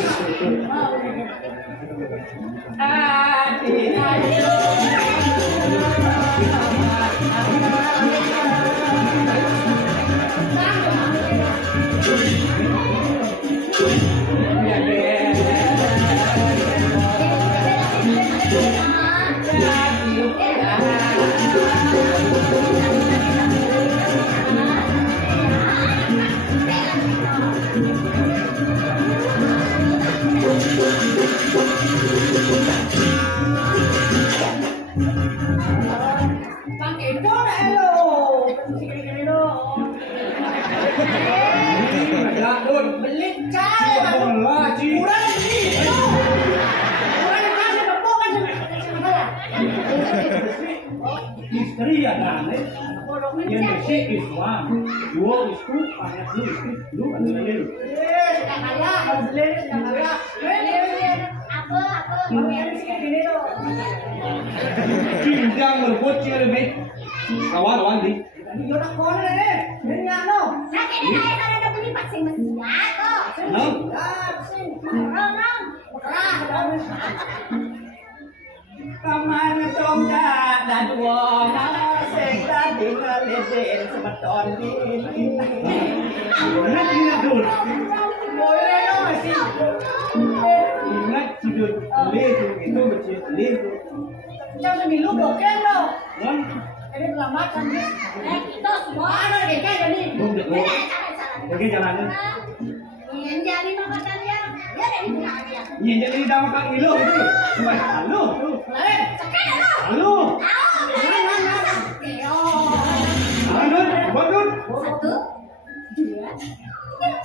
Pakai itu dah lo. Sikit-sikit dong. Beli cai kurang sih. Kurang kasih tepuk kan Istri ada nih. Yang bersih is one, dua is two, anak lu is two, lu ada lagi. sudah kaya, harus beli sudah kaya. Apa? Yang sikit gini dong. Cinjang merebut cermin, kawan di. Yo nak kono deh. Ini ano? Nah, ini saya ada beli vaksin mesia tuh. No. Orang. Kaman tong dan wong sing tadi ngeleden semeton ini. Ingat tidak dul? Boleh dong masih. Ingat sudut ledu itu becet ledu. Jangan milu doken dong. Non, Ini kelamatan nih. Itu semua. Mana deh kan jadi. belum dulu. Oke jalannya. Yang jadi mama kalian, ya dari belakang dia. Iya jadi dalam kang ilo itu. Halo, Lain. Sekarang lo. halo. Teo. Halo, bangun. 1, 2, 3.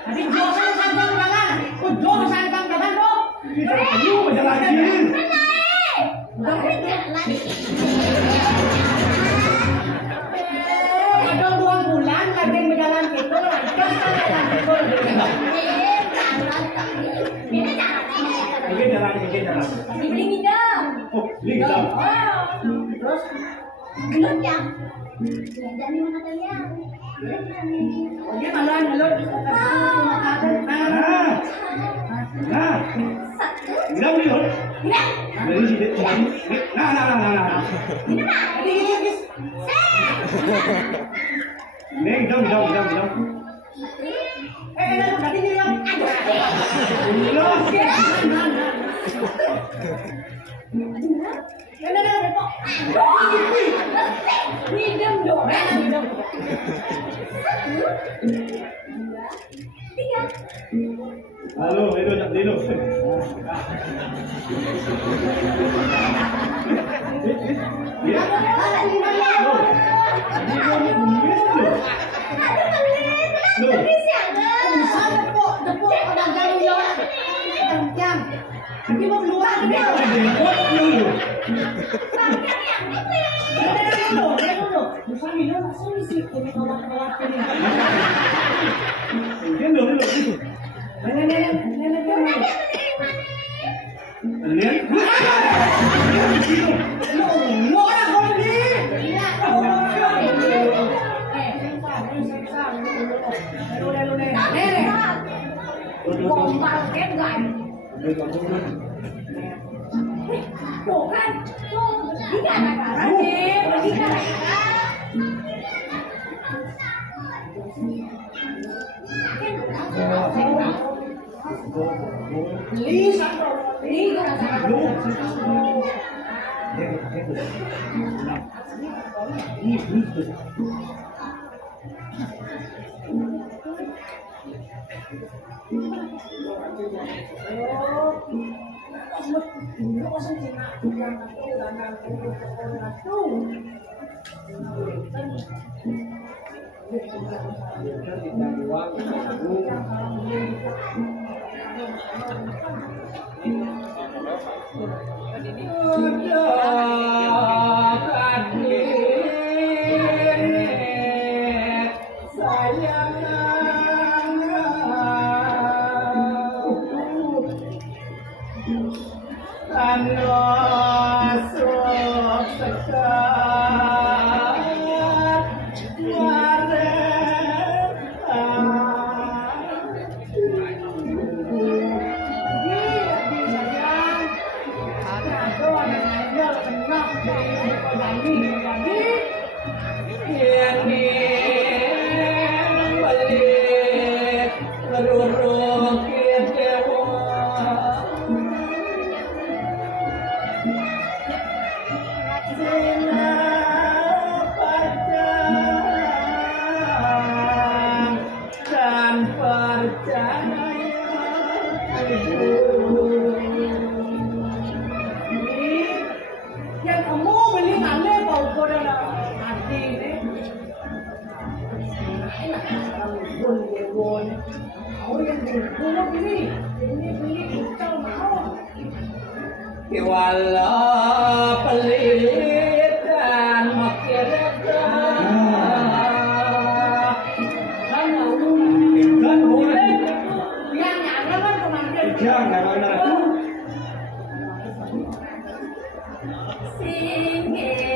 Tadi Josan santang kanan. Josan santang kanan dong. Kita perlu jalan. naik. dibeli ngidam. Oh, lihat. Terus Gelut ya? Jadi mana kalian? oh dia maluan maluan. Nah, Satu, bilang lihat. dua, Dari sini, nah. Ini guys. Nih, bilang. Enak tadi nih yang. Bilang. Enak kok. ngidam dong. Tiga. Halo, itu jak dino. Ya. Bisa tepuk pedagang yo. Jam. Ini mau keluar dia. Bisa minum langsung isi ini kawan-kawan ini. Dino. Nenek. Lihat. Lo orang kau ini. Gombal kan guys. Tuh kan, tuh, di gara-gara nih, di gara-gara. Ini Yang kamu beli nale bau koran hati ini. Bon. Kau yang beli beli kau mau. Wala pelit dan makiraka Kan boleh. Yang nyara kan kemarin. Jangan itu. Singgih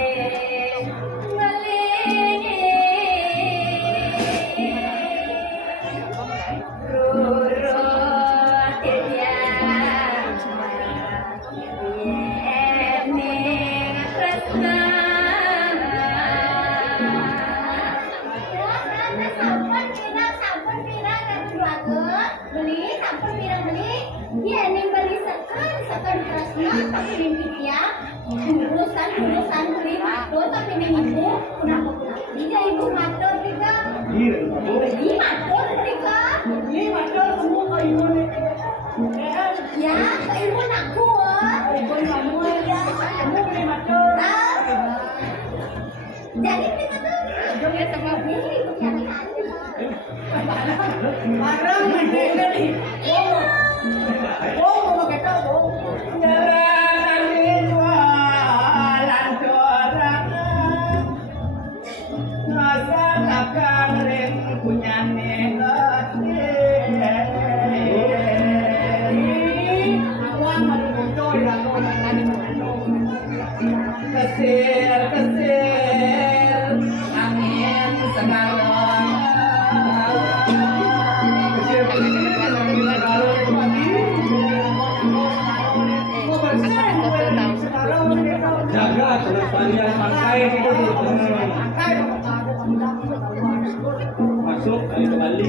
urusan beli matur tapi ibu kenapa dia ibu matur juga Iya, betul. beli matur mereka Ini macam kamu kau ibu ni. ya ke ibu nak kuat Ibu kamu ya. Kamu beli macam. jadi kita tuh joget sama ini ibu yang Barang mana ni? Oh, mau pakai tahu. jalan jualan corangan ngasalakan ring punya Awang mari bocor dah kau. Kesir kesir angin segalon. Kesir kesir angin segalon pagi. Jaga kelestarian pantai masuk kali kembali.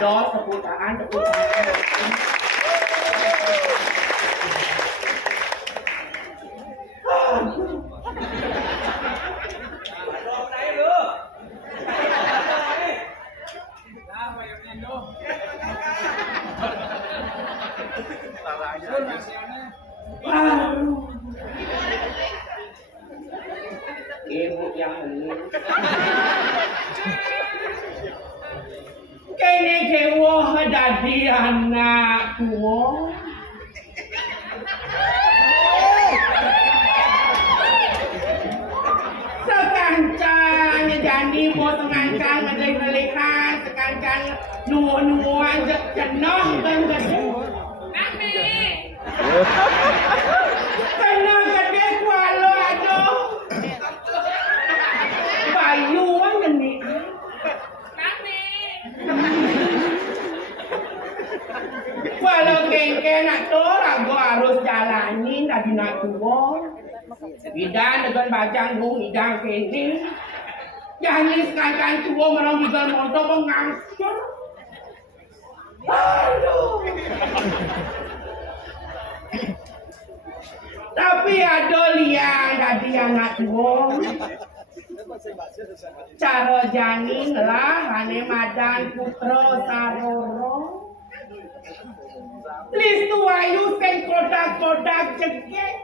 Aduh, tepuk tangan. Ibu yang ini. Kene kewo dadi anak tuwa. Sekancan jadi mau sekancan ngelik-ngelikan, sekancan nuwo-nuwoan jenong dan gede. Kena gede kualo aduh. Bayuan geni. Kalau kengke nak tora gua harus jalanin tadi nak tuwo. Bidan dengan bajang bung idang kene. Jangan sekancan tuwo merong digal monto pengangsur. Aduh. Tapi ada liang tadi anak tuwo. Cara janin lah ane madan putra saroro. Listu ayu sing kodak-kodak cekek.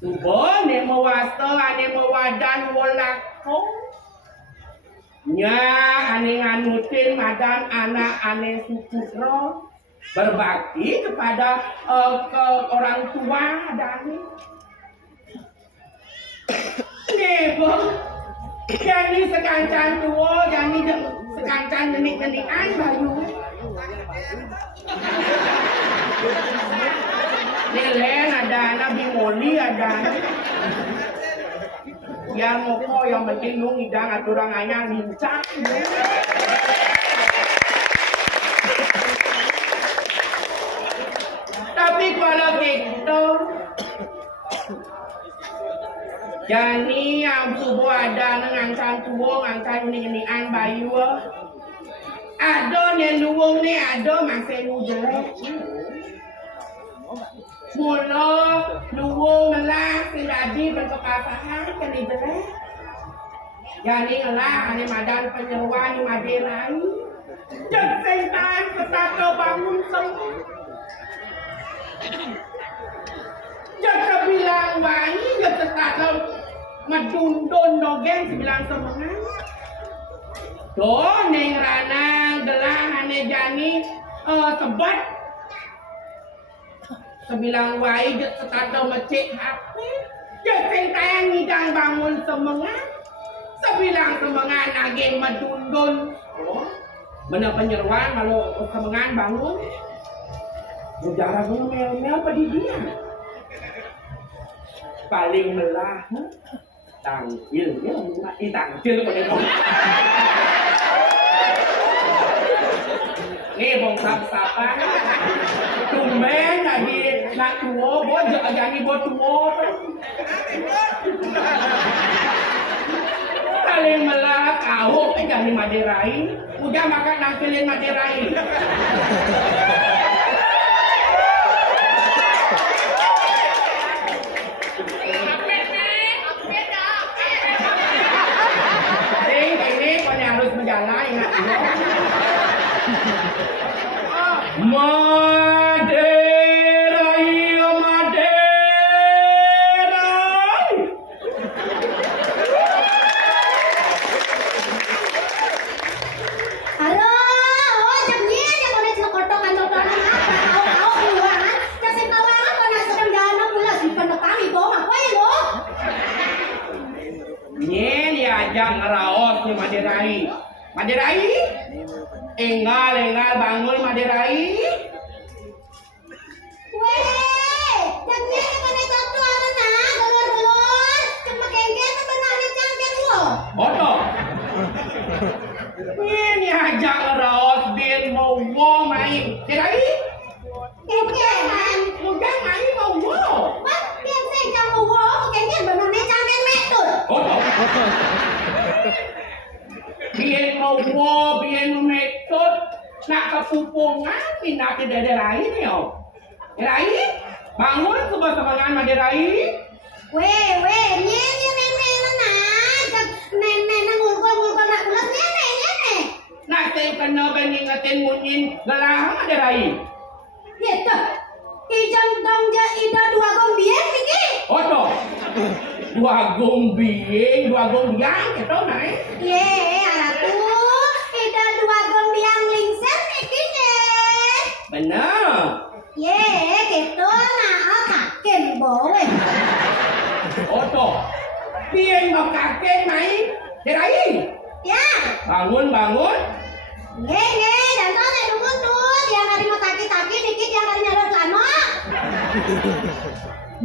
Subo ne mewasta ane mewadan wolako. Nya ane nganutin madan anak ane suputra berbakti kepada ke orang tua dan nebo jadi sekancan tua jadi sekancan jenik-jenikan bayu Nelen ada Nabi Moli ada yang moko yang penting lu ngidang aturan anyar lincah. Tapi kalau gitu Jani yang subuh ada ngancan tuwo ngancan ini-inian bayu. Ada nih luwung nih ada masih jelek. Mula luwung lah siradi berkepasahan kini jelek. Jani lah ane madan penyeruan di Maderai. Jengsentan ketaka bangun semua. Jaka bilang bayi, jaka takau madundun dogeng sebilang semangat. Tuh, neng rana gelang ane jani sebat. Sebilang bayi, jaka takau mecik hati. Jaka tayang ngidang bangun semangat. Sebilang semangat ageng madundun. Benar penyeruan kalau semangat bangun. Ujarah gue mel-mel pada dia. Paling melah tangkil dia mati tangkil pada orang. Nih bongkar sapa tumben lagi nak tuwo bojo jadi bot tuwo. Paling melah kau jadi Maderai udah makan nangkilin Maderai. Menjalan ingat Maderai, Maderai. Halo, oh jamnya yang mana cekotokan cokotan apa? Kau keluar, kasih tawaran mana sedang jalan pula di pendekami bawa apa ya lo? Nyen diajak ngeraos di Maderai. Maderai? Engal bangun Maderai. Weh, jamnya yang mana satu orang nah, gelor-gelor, cuma kengkel tuh benar cangkeng lo. Bodoh. Nyen diajak ngeraos bin mau main. Maderai? Kengkelan, Bukan main mau. wah biasa jangan mau kengkel benar cangkeng metode. Bodoh. Biyen mau biyen metode nak kepupungan pindah ke daerah lain yo. Daerah bangun sebuah semangan Madirai. Weh, ini nenek nak, nenek ngulkul nak bulat nenek. Nak saya kena bandingatin munyin gelah Madirai. Gitu. Ijam dong ja ida dua gong biang niki. Oto. Dua gong biang gitu naik. Ye, aratu. Ida dua gong biang lingser niki nye. Bener. Ye, gitu nah kaken bowe. Oto. Pian mau kakek main. Derai. Ya. Bangun. Nge, dan tuh nek dukun tuh dia kali mau taki dikit dia kali nyalot lama.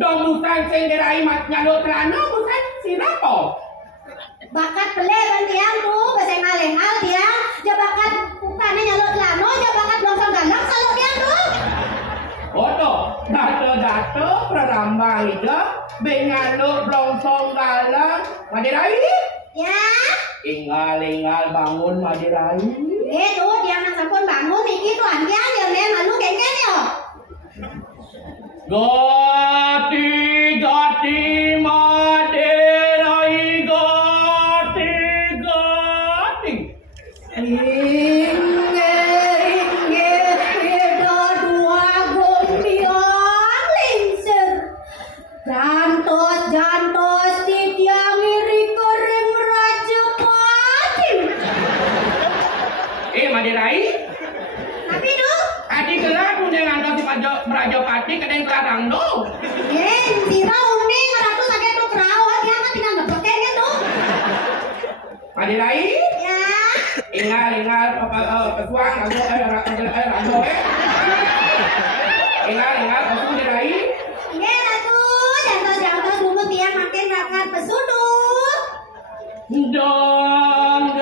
Dong bukan sing derai mat nyalot lano bukan sirapo. Bakat pele kan tiang tuh beseng alengal tiang. Dia bakat bukannya nyalot lano, dia bakat longsong galang kalau tiang tuh. Oto. Dato prarambang ida bengalo blongsong galang Madirai. Ya. Ingal bangun Madirai. Tuh dia nang sampun bangun iki tuan tiang dia men malu kengken yo. Gati Madirai gati. Inge ida dua gombiang lingser. Jantos di tiang iri koreng raja patim. Madirai. Tapi tuh Adi gelar punya ngandang si Prajapati kadang kelarang do. Sira uni ngeratu sakit tuh kerawat dia kan tinggal ngebeken gitu. Madirai. Ya. Ingal pesuang rago Ingal pesuang Madirai. Ini ratu jantos rumut tiang makin rakat pesuduh. Dong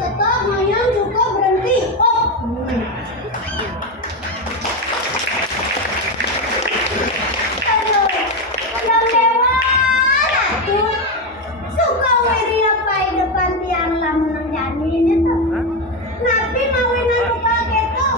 Stop, Mayang, cukup, berhenti. Oh. Aduh, udah lewat aku. Suka wiri apa di depan tiang lamun nyanyi ini tuh. Napi mawinan buka gitu.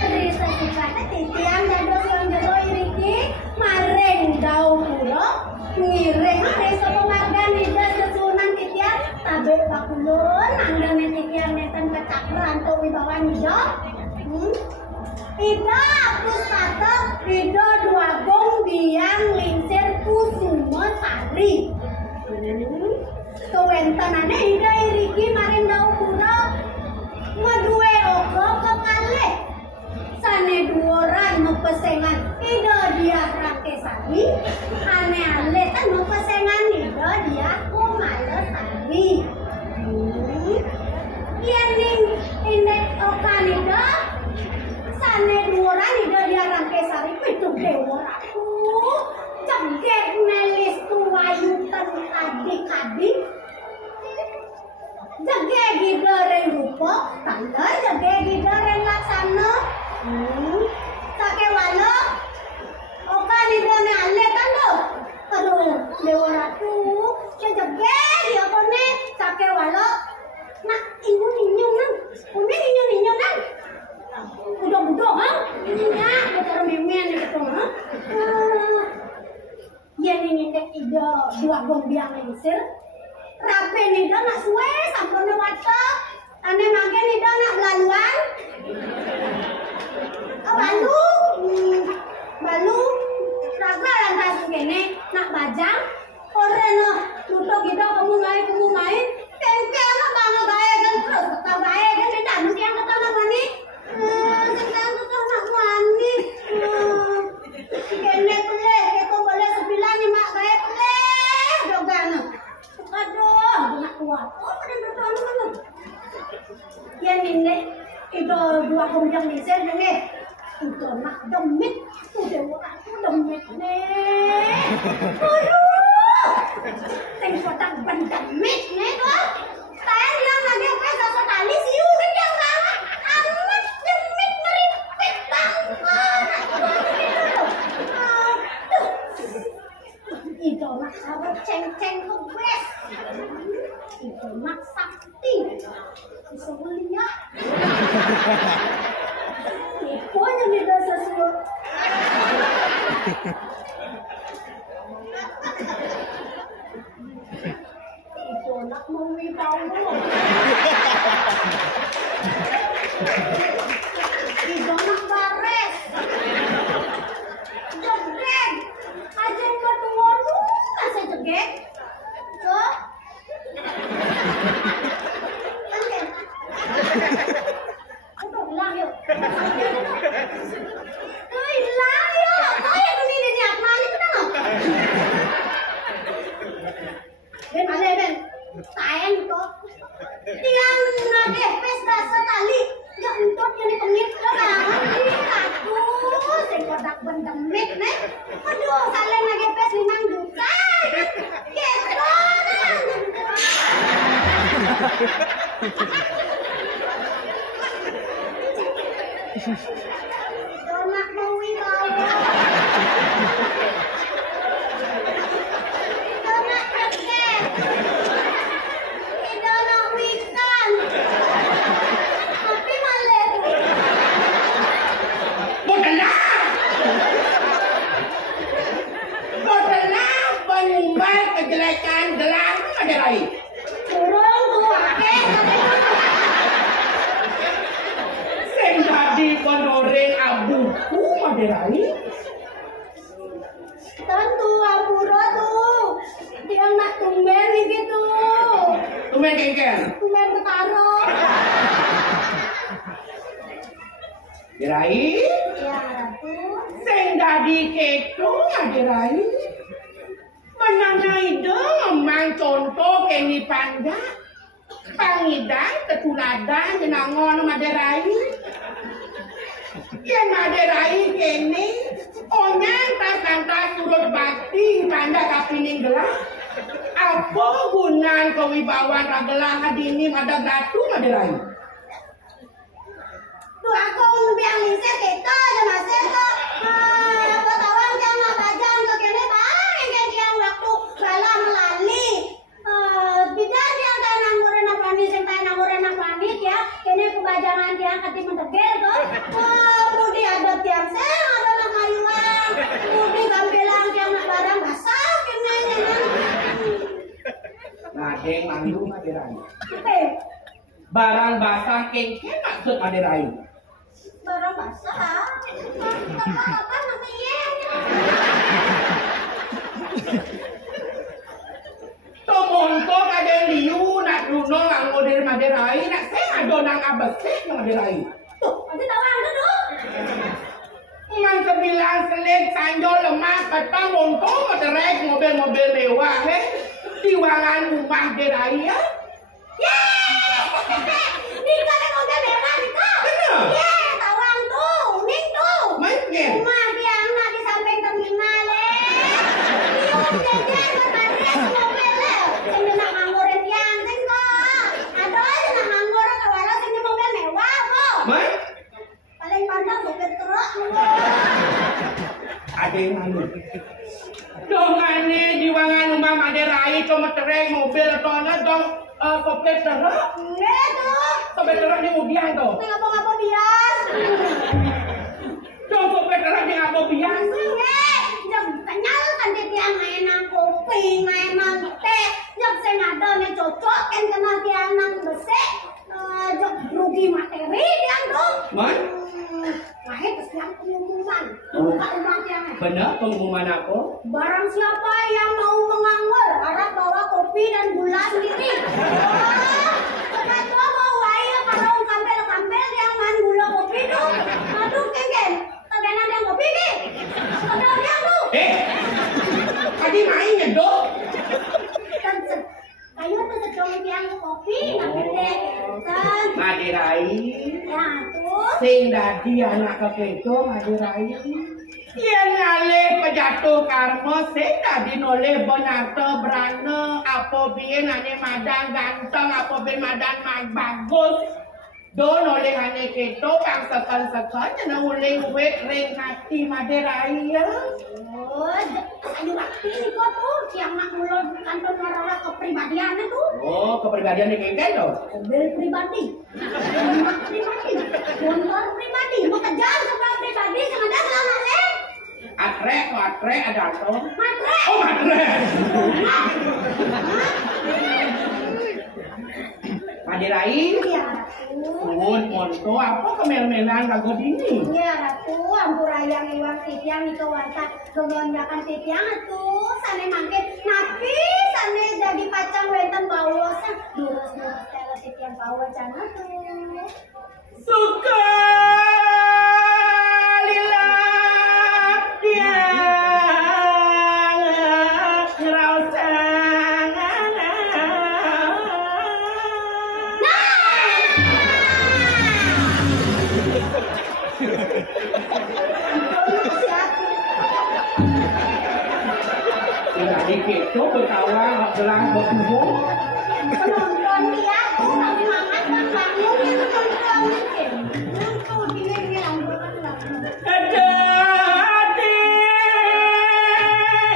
Risa sukanya di tiang dados yang jago iriki mareng daun puro ngiring risa pemargan ida sesunan titian tabe pakulun anggane titian netan kecakran tuh wibawa nido. Ida Puspata Ida Duagung Biang Lingsir Kusumo Sari. Kewentanane Ida iriki maring daun puro ngeduwe ogo kekalih. Sane duoran mepesengan Ida dia Rakesari ane ale kan mepesengan Ida dia Kumalesari. Yening indek okan Ida sane duoran Ida dia Rakesari pitu deworaku cegek nelis tuwayutan adik-adik jage gidoreng rupa tanda jage gidoreng laksana. Sake walo oka ni done ale kan lo. Aduh, dewa ratu jage dia kone sake walo nak inyong nang kone inyong nang budok kan inya betul memen gitu ha. Yen ini dek ida dua gombiang lingsir rape nida nak suwe sampone wata ane mangke nida nak laluan balu raga lantas kene nak bajang oreno tutuk kita kamu main tempe apa bangga gawe kan terus kata gawe kan tidak mesti yang kata nak mani sekarang kata nak mani kene pule kita boleh sebilang ni mak gawe pule dogan aduh nak kuat oh pada bertuan mana yang ini itu dua komjang di sini nih itu nak demit udah aku demit nih aduh tengok tak demit nih tuh saya bilang lagi apa satu kali siu kan yang lama amat demit ngeripit banget itu nak sahabat ceng-ceng ke wes itu nak sakti bisa melihat pokoknya tidak sesuatu itu nak memberitahu itu nak bares jegek aja berdua lu kasih jegek so untuk hilang yuk hilang yuk oh ya ini niat mali benar ben ale ben taen to tiang nage pesta sekali ya untuk yang pengit orang aduh sing kodak bendemit nih aduh saleng nage pes 5 juta gitu Donak mau wibawa kejelekan gelang ada lain. Burung tuake. Sing dadi konoring abuku ada lain. Tentu Apura tuh. Dia nak tumben gitu. Tumben kengkel. Tumben ketaro. Dirai, Ya Ratu. sing dadi ketung adirai. Menanai mang contoh keni panda. Pangidang ketuladan jenangon maderai. Yen maderai kene onyang tas turut bakti panda kapining gelah. Apa gunaan kewibawaan ragelah hadini madag ratu maderai? Tuh aku biang liset kita aja masih tuh. Apa tawang jangan bajang ke kene bang yang waktu bala melali. Bidan yang tanang goreng apani sing tanang goreng apani ya. Kene kebajangan dia kati mentegel tuh. Budi ada tiang seng ada nak kayuan. Budi gambelang tiang nak barang basah kene Nadeng mandu maderai. Oke, Barang basah kengken maksud maderai. barang basah. Apa namanya? Tomonto kada liu nak duno nganggo dari maderai nak sing ado nang abesek nang maderai. Tuh, nanti tawang tuh tuh. Man sebilang selit sanjol lemah petang monto maderek mobil-mobil mewah Diwangan rumah derai ya. Nika ada mobil mewah Nika. Bener. Tawang tuh, unik tuh. Mungkin. Rumah dia anak di samping terminal jajan berbaris mobil sing nak nganggurin tiang sing kok. Ada aja nak nganggurin kawala sing di mobil mewah kok. Man, Paling pandang sopir truk. ada yang mandu. Dongane diwangan rumah maderai cuma tereng mobil atau ana dong sopir truk. Nggak tuh. Sopir truk di udian tuh. Ngapa-ngapa bias. Dong sopir truk di apa biasa. Jam kenyal kan dia tiang mainan kopi, mainan teh. Jam saya ada nih cocok kan kena tiang besek. Jam rugi materi tiang tuh. Man, Lahir terus yang pengumuman. Buka rumah tiang. benar pengumuman apa? Barang siapa yang mau menganggur, harap bawa kopi dan gula sendiri. Kenapa mau wae kalau kampel yang main gula kopi tuh. Aduh kengken, kagak ada kopi nih. Ada dia tuh. Tadi main ya dok. Kayu tuh sedang yang kopi, tapi teh kan. Maderai, Ya tuh. sing dadi anak kekedo maderai. Yen ngale pejatuh karma sing dadi noleh bonarto brane apa biyen ane madang ganteng apa biyen madang bagus. Do noleh ane kedo kang sekan-sekan yen ulih wet ring hati maderai ya. Oh, kayu waktu ini kok tuh yang nak mulai kantor marah kepribadian itu. Oh, kepribadian ini kayak gitu. Mobil pribadi, rumah pribadi, motor pribadi, mau kejar sama pribadi, sama ada selama leh. Atre ada apa? Matre. Oh, matre. Maderai, Iya ratu, suwun monto apa kemel-melan kagok ini? iya ratu, ampur ayang iwang titiang itu wanta kegonjakan titiang itu, sane mangkin napi, sane jadi pacang wenten bawosnya, lurus-lurus tele titiang bawos cana tuh. Suka lillah dia ngerausan. Tidak dikeco bertawang gelang bertubuh. Penonton dia tuh tapi makan kan bangun itu penonton mungkin. Nunggu di media angguran lah. Ada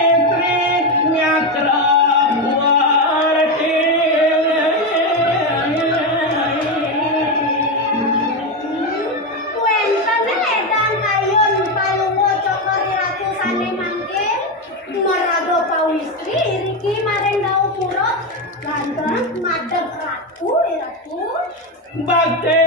istrinya terkuati. Kuentan ledang kayun palungo cokori ratu sane mangkin. Marado istri Riki mareng dau purot ganteng madep ratu ratu Bakti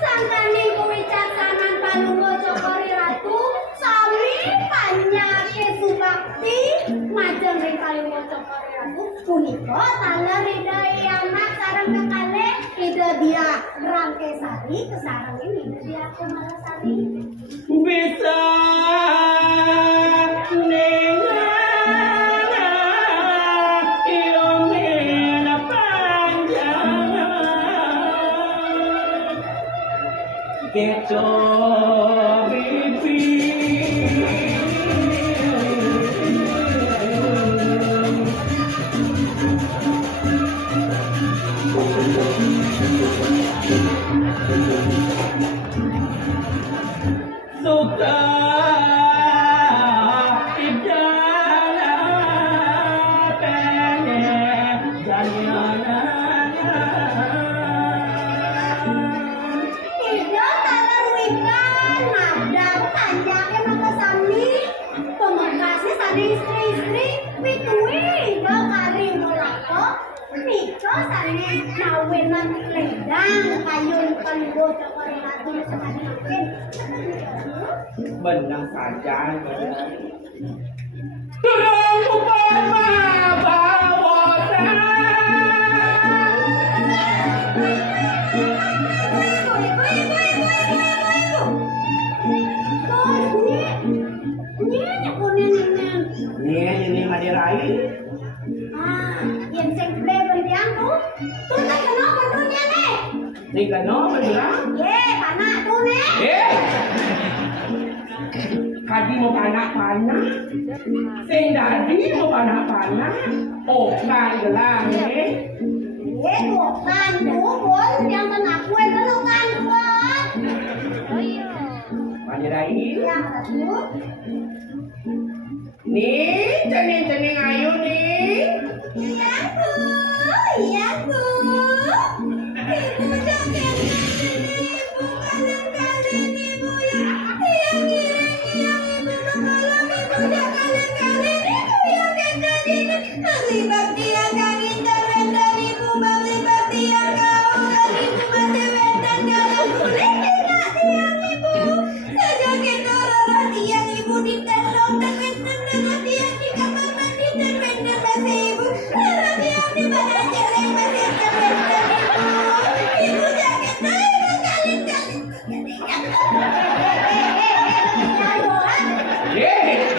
sangkane kewicaksanan palunggo cokori ratu sami panyake subakti majeng ring palunggo cokori ratu punika taler ridai anak sareng kekalih ida dia Rangkesari kesareng ini dia Kumalasari bisa Keco bibi suka istri-istri pitui do kari mulako niko sareng nawenan ledang kayun palunggo cokori ratu sekali makin benang saja turun upama bawosan ini hadirai yang sing gede berdiam tuh tak kenal bentuknya nih sing kenal berdiam panak tuh nih kadi mau panak-panak sing dadi mau panak-panak kan gelang bukan tuh yang kena kue belukan buat hadirai yang satu nih cening-cening ayu nih iya bu ibu jangan ibu kalian ibu yang kira-kira ibu nolong ibu jangan ibu yang gendong bagi bakti yang kaki terendam ibu bagi bakti yang kau dan ibu masih wendan jangan boleh tidak tiang ibu saja kita rara tiang ibu ditendong dengan tenang tiang di kamar mandi dan wendan masih ibu rara tiang di badan jelek masih terwendam ibu jangan tahu kalian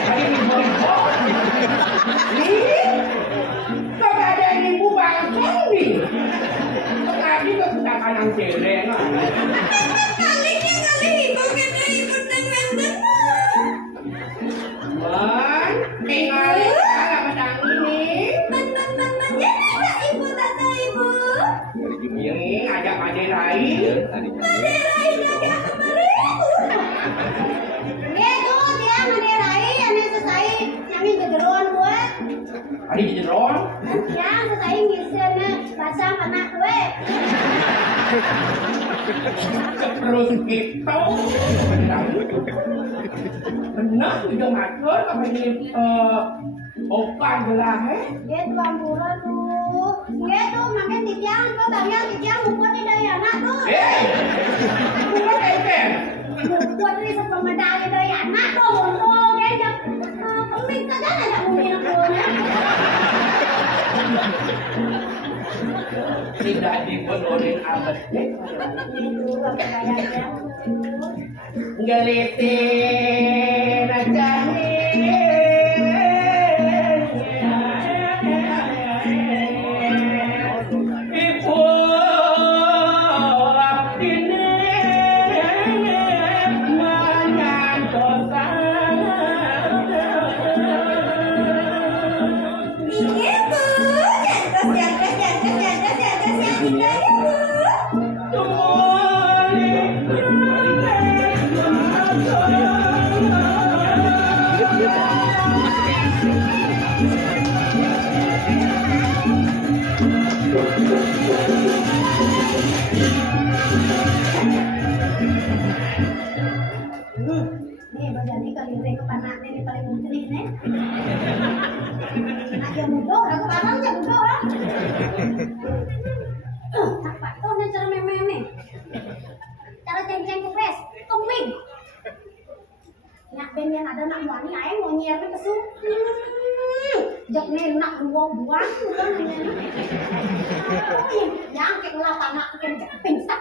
hari ibu-ibu nih kok ada ibu bangkong nih tadi kok kita kanang jelek kali ibu kena ibu terwendam Man, tinggal salah pedang ini. ibu tata ibu Ini ajak hadirai. Maderai dia itu dia Maderai yang selesai yang jejeron gue Hari jejeron. yang selesai ngisirnya pasang anak gue Terus kita benar sudah ngatur apa ini opan gelah dia tuang bulan tuh dia tuh makin tiang tuh banyak tiang bukan di daya anak tuh bukan kayak bukan di sepemedali daya anak tuh bontong kayaknya pemik saja ada mungkin aku tidak dibodohin abad gelete raja buang buang yang kayak ngelapa anak kan pingsan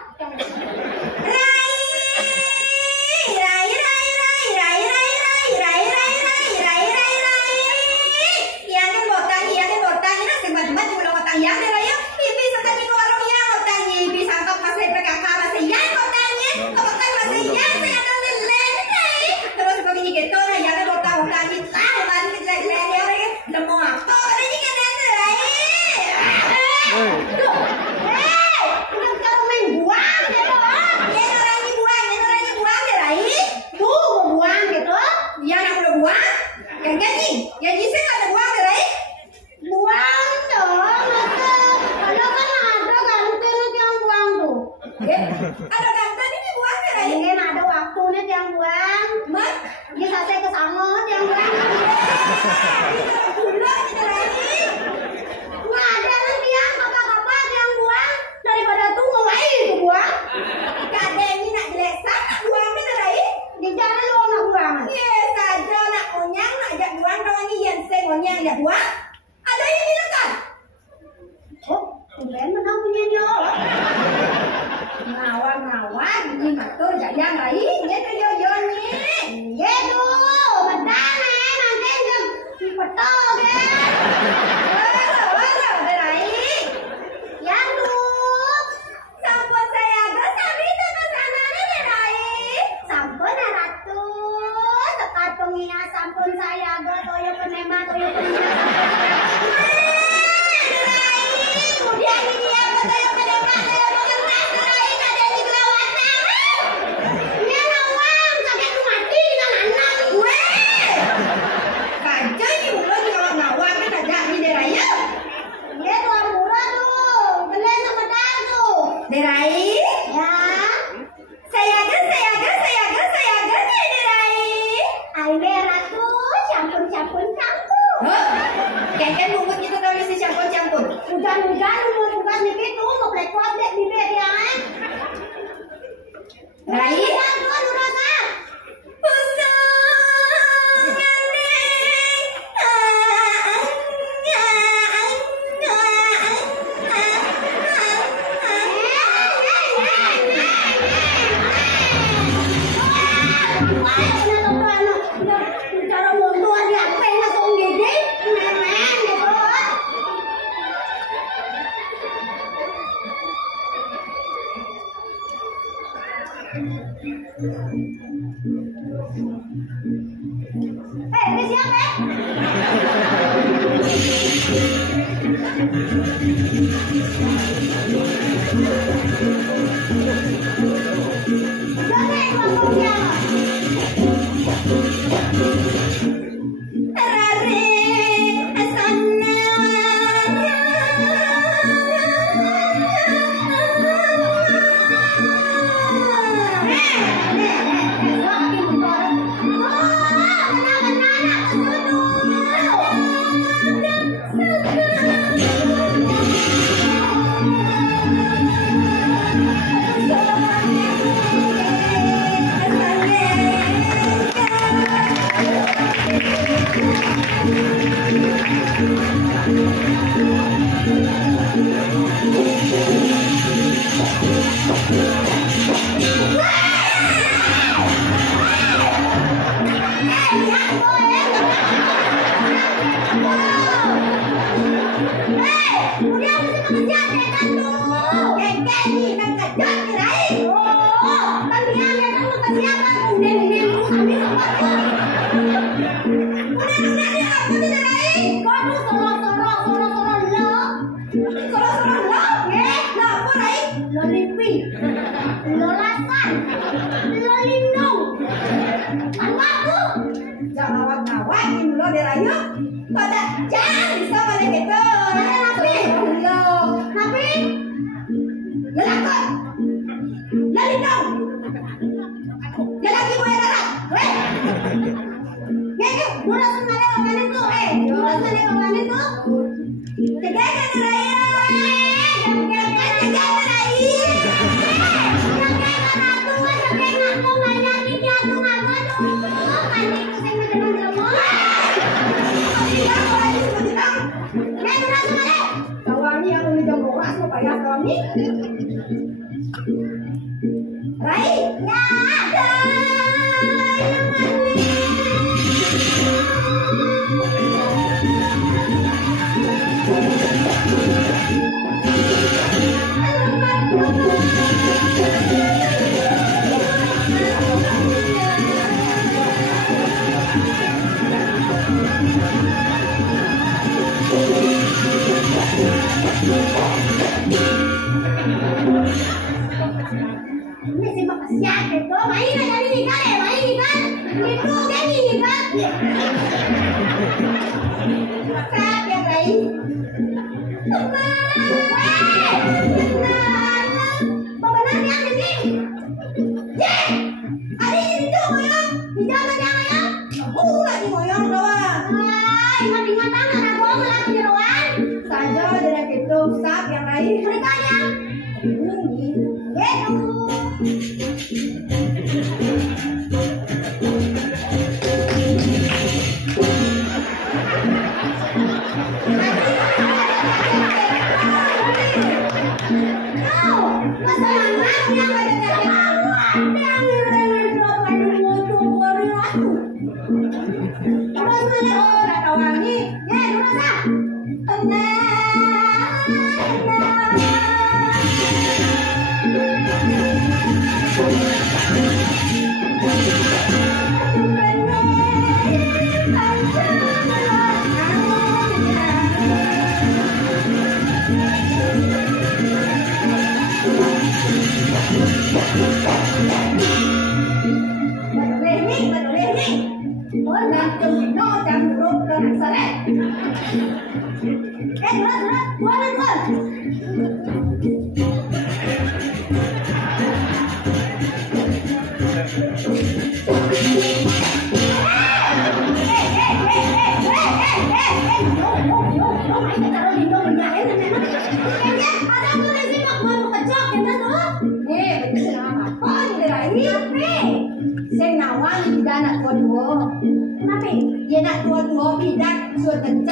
Never ayah kami. Rai, ya ada. Ini si makasih itu main aja nih kan ya main kan itu kan ini kan masak ya guys benar yang ini ye hari itu moyong di jalan ya lagi moyong doang ingat-ingatan anak gua malah jeroan saja dari itu sak yang lain mereka yang ini gitu.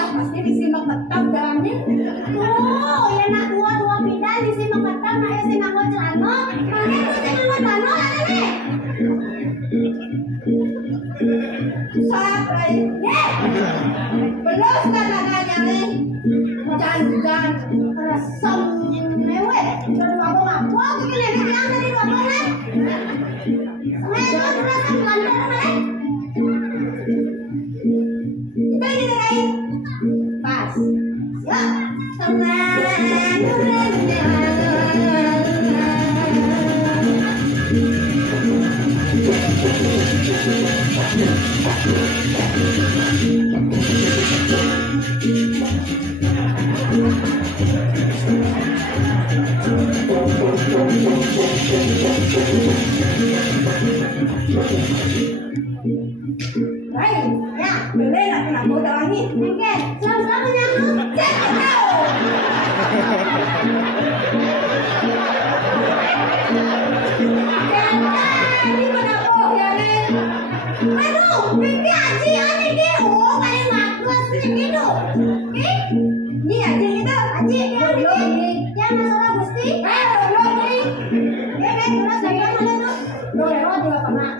Pasti disimak tetap dalamnya. Oh, ya nak dua pindah disimak tetap nak ya simak celana. Mana itu simak celana lah ni. Sampai, ye. Belum sudah nanya ni. Jangan rasam lewe. Kalau aku ngapo, aku ni bilang tadi dua mana. Mana tu rasam lantar mana? Kita ni lain. Pas. Ya, Baik, ya, boleh lah kena bodoh lagi. Oke, selamat menyambut. Ini mana boh ya ni? Aduh, pipi aji ani ni. Oh, paling bagus ni tu. Okey, ni aji kita, aji ni. Yang masalah gusti. Belum ni. Terus saya mana tu? Dorang juga pernah.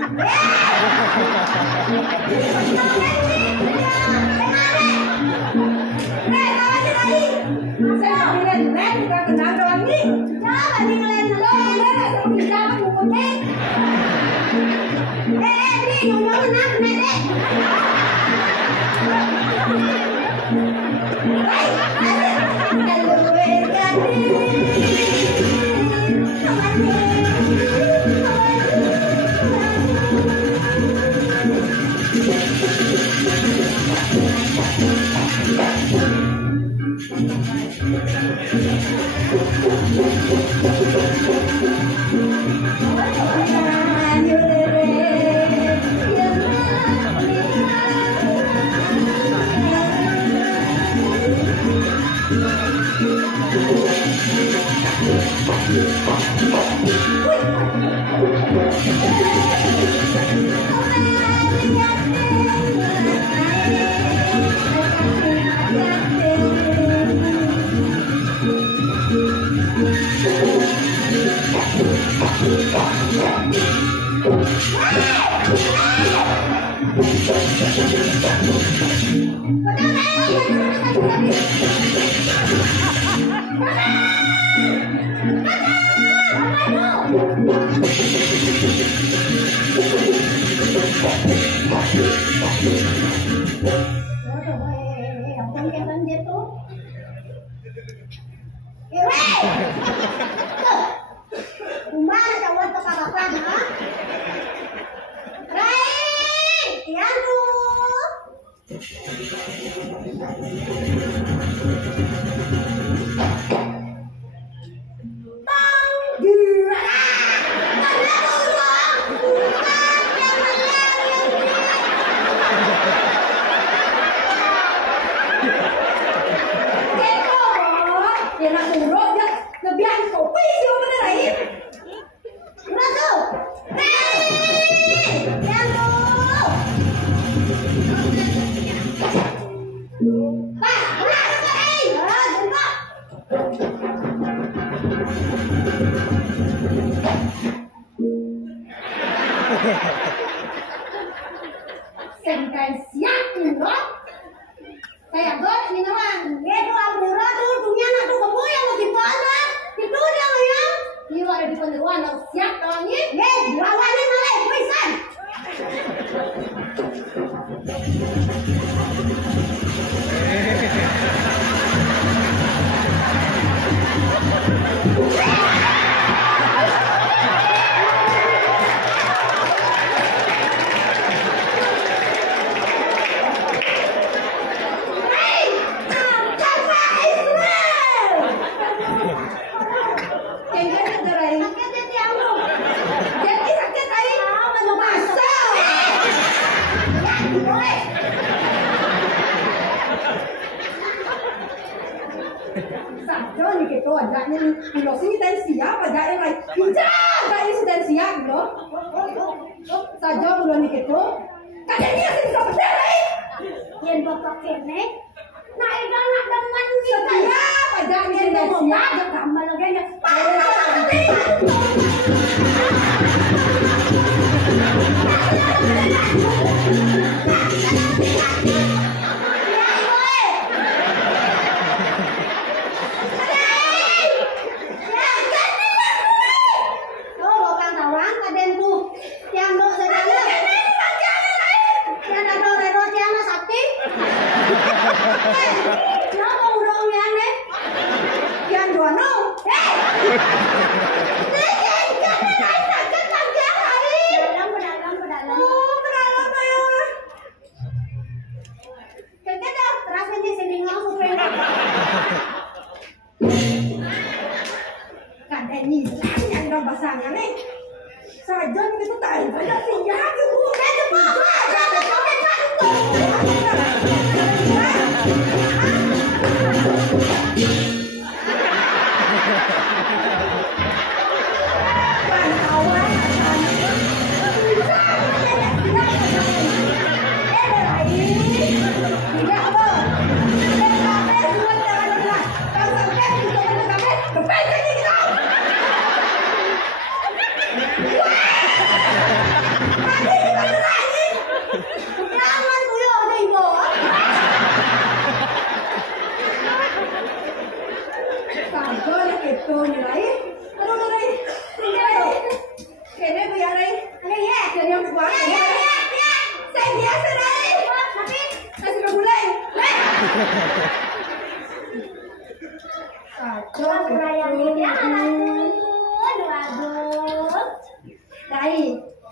Ya nak buruk ya. Lebihan kopi sih bener lain. Udah tuh. Yang Pak, udah jumpa. Sengkai siap buruk. Saya got ini nawan. Itu ambura tuh dunia nak tuh kamu yang mau dipana. Itu dia yang. Ini ada di penderuan harus siap tawangnya. Lawannya malah kuisan. Saja ni kita ajaknya kalau sini dan siap ajaknya lain. Hijau tak ini sudah siap loh. Saja belum ni kita. Kadang ni asyik bisa berdaya lain. Yang bapak kene. Nak ikan nak teman ni. Siap ajaknya sudah siap. Ada tambah lagi nya. Saja ni kita tak ada siap ibu.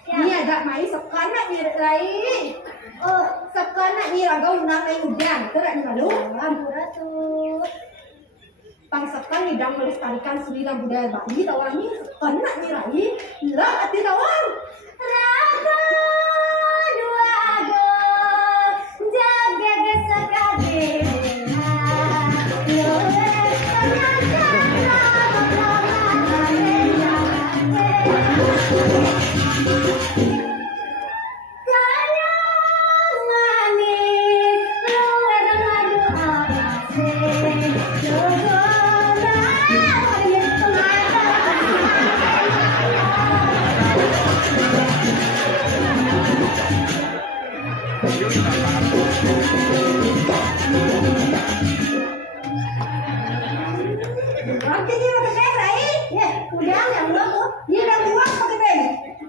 Ini agak mai sekarang ni rai. Oh, sekarang ni ragau nak main udan. Terak ni malu. Ambura tuh. Pangsakan hidang melestarikan sembilan budaya Bali tawang ni kena ni rai. Lah hati tawang. Raga dua agak jaga gesakade.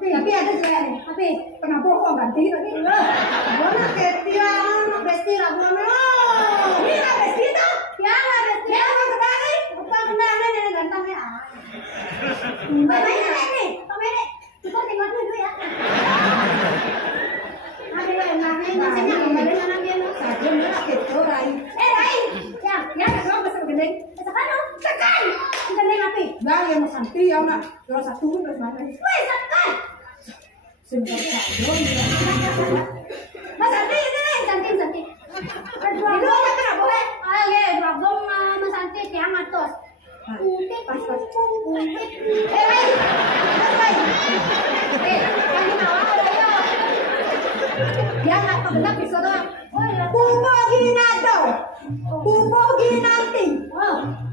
Tapi ada cewek nih. Tapi pernah bohong ganti tadi. Gua nak besti lah gua mau. Ini lah besti tuh. Ya lah besti. Ya mau kembali. Bukan kenalnya nenek ganteng ya. Mainnya nih. Pemainnya. Kita tengok dulu ya. Ada yang lain macamnya kembali mana dia lo. Saja nak kita Rai. Rai. Ya Kau besar gendeng. sekarang sekai. Gendeng api. Bang yang mau santai ya nak. Kalau satu terus mana? Woi sekai. Sebentar saja. Mas Santi ini Santi. Dua-duanya kena boleh. Ayo, dua Mas Santi tiang atas. Pas. Kami nawa ayo. Dia nggak kebenak bisa doang. Pupo ginado. Pupo ginanting.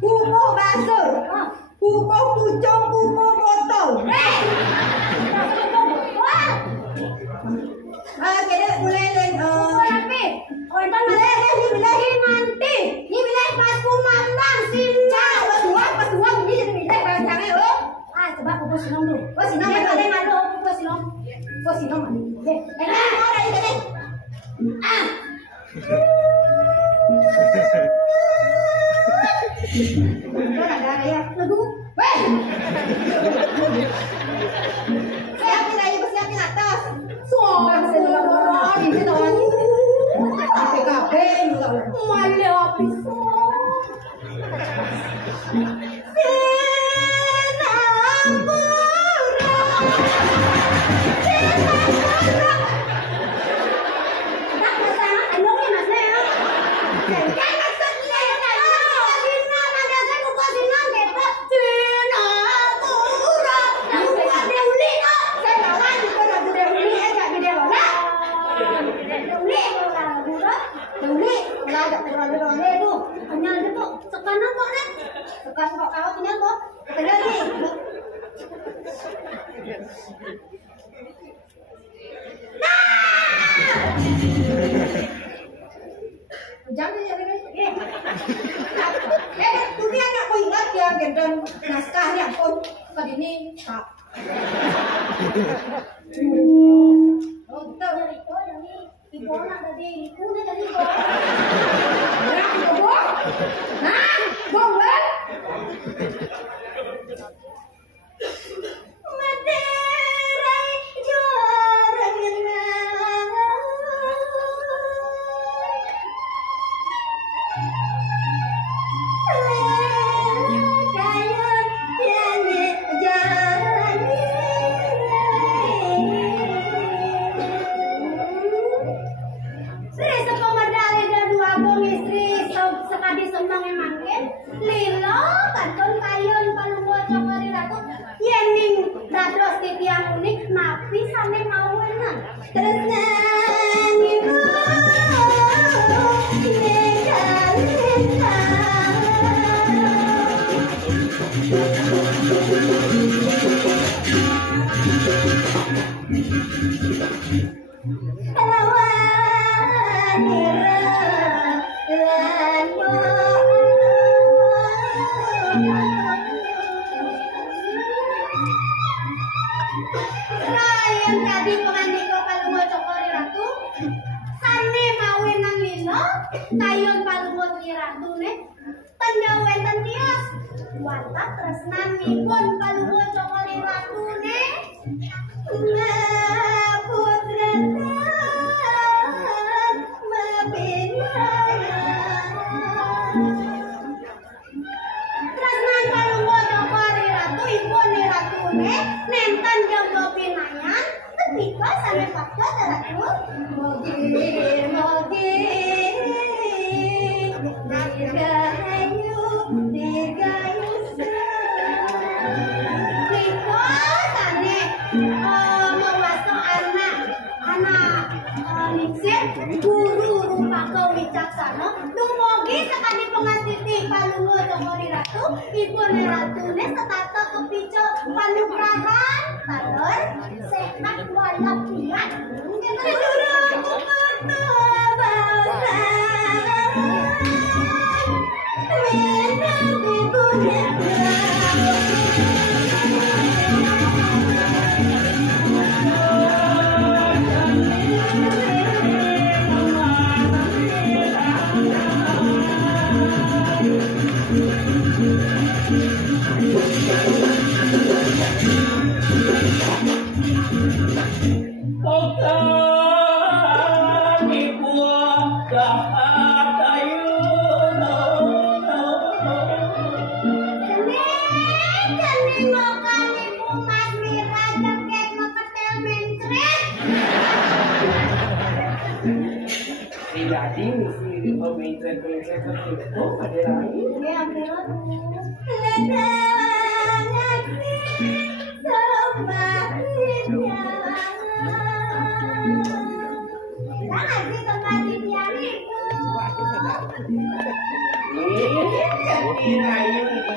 Pupo basur. Pupo pucung, pupo botol. Jadi mulai nanti. Ini bilai pas kumandang sinna. Pas dua ini jadi bilai barang-barangnya loh. Coba pupo sinong dulu. Sinong ada yang ngadu pupo sinong. Pupo sinong. Mau dari tadi. Ada ya. Lagu. Weh. Siapin atas. Soal selorong ini tahu. PKP malah habis. Naskahnya pun tadi ini tak. Oh, kita dari itu dari ibu nak tadi, ibu nak tadi ibu. Nak ibu? Nah, boleh.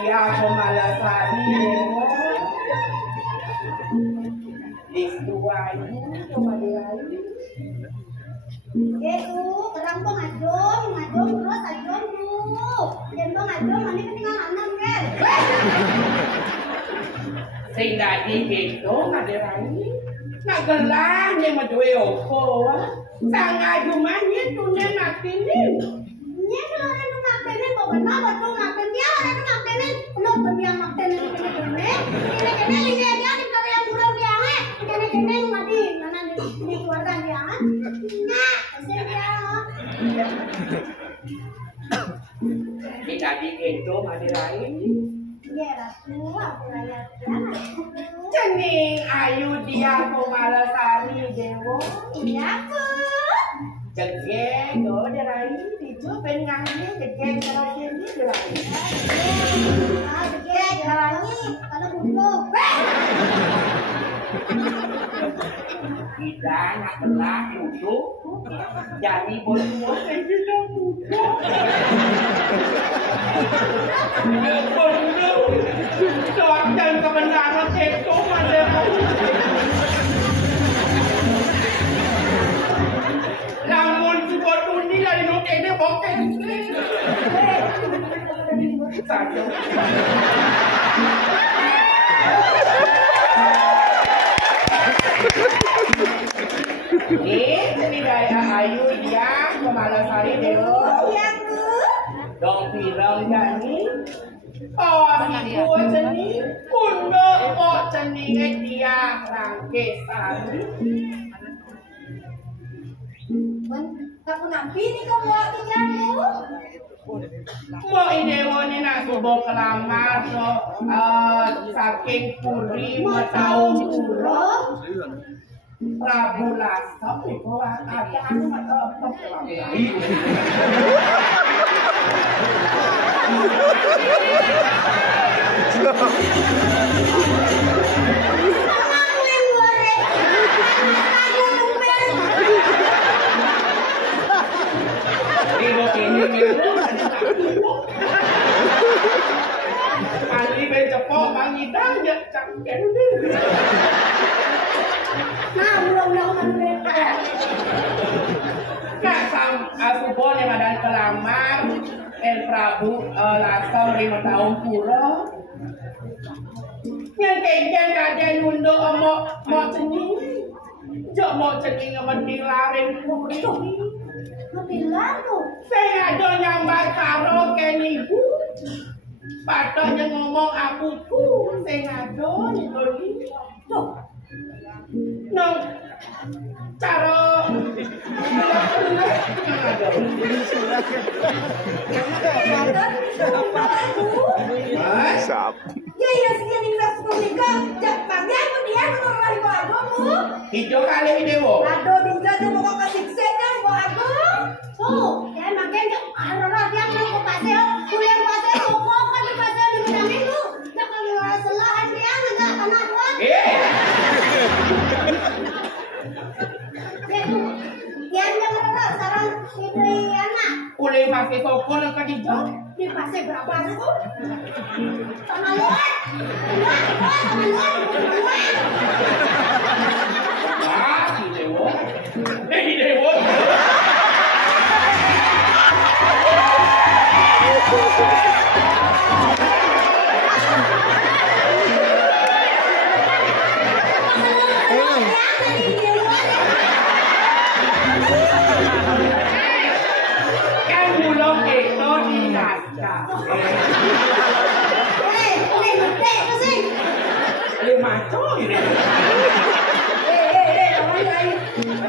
dia pemalasari dewo. Distuayu kemadirayu. Kerang bang adom terus adom dulu. Jangan bang adom, nanti ketinggalan anak kan. Sing dadi gitu madirayu. Nak gelah yang maduwe opo. Sang aju manye tune matinin. Nya kalau ada tu makenin, bawa benar betul makenin. Dia ada tu makenin, belum berdiam makenin ini dia di kali yang kurang dia ini mati mana di keluarga dia nah kasih dia Kita di gitu madirayu. ya ratu aku raya Cening ayu dia pemalasari dewo. iya bu Jegeng do derai dicu pengangi jegeng kalau kini derai. oke jalannya kalau butuh Kita nak telah duduk jadi berdua kita duduk. Bener, dan kebenaran itu ada. Namun sebut ini lagi nuk ini bokeh. Saja. Ini daya ayu dia pemalasari dewa. iya bu Dong film jani. Oh, si gua jani. Kundo kok jani dia rangke sari. kamu nampi nih kamu tinggal Mo idewo ni nak subuh kelamar so saking puri mo tahu puro. Prabu Lasok itu ada anu mata Ali becepok mangidang ya cangken. nah ulang-ulang Kak sam asubo ni madan kelamar El Prabu Lasok 5 tahun pura. Yang kejang kajian nundo mo cening. Jok mo cening ngemendi laring puri. bilang tuh Saya ada nyambat karo keniku. Patoknya ngomong akuku. Saya ada nyebeli. Tuh. Nong. Cara. Sap. ya ya sih yang nggak suka nikah jangan aku dia tuh orang ibu aku Hijau kali dewo. aduh dia tuh mau kasih saya ibu aku tuh ya makanya arah dia mau ke paseo kuliah paseo kok kan di paseo di bidang itu jangan selahan dia nggak anak gua Yan yang ngerasa sarang itu anak Uli pakai toko yang kedijau. di paseo berapa aku sama luar sama luar Ah, si dewo. Si dewo. Kan bulog itu di naskah. gede tuh sih Lima coy. kawan lain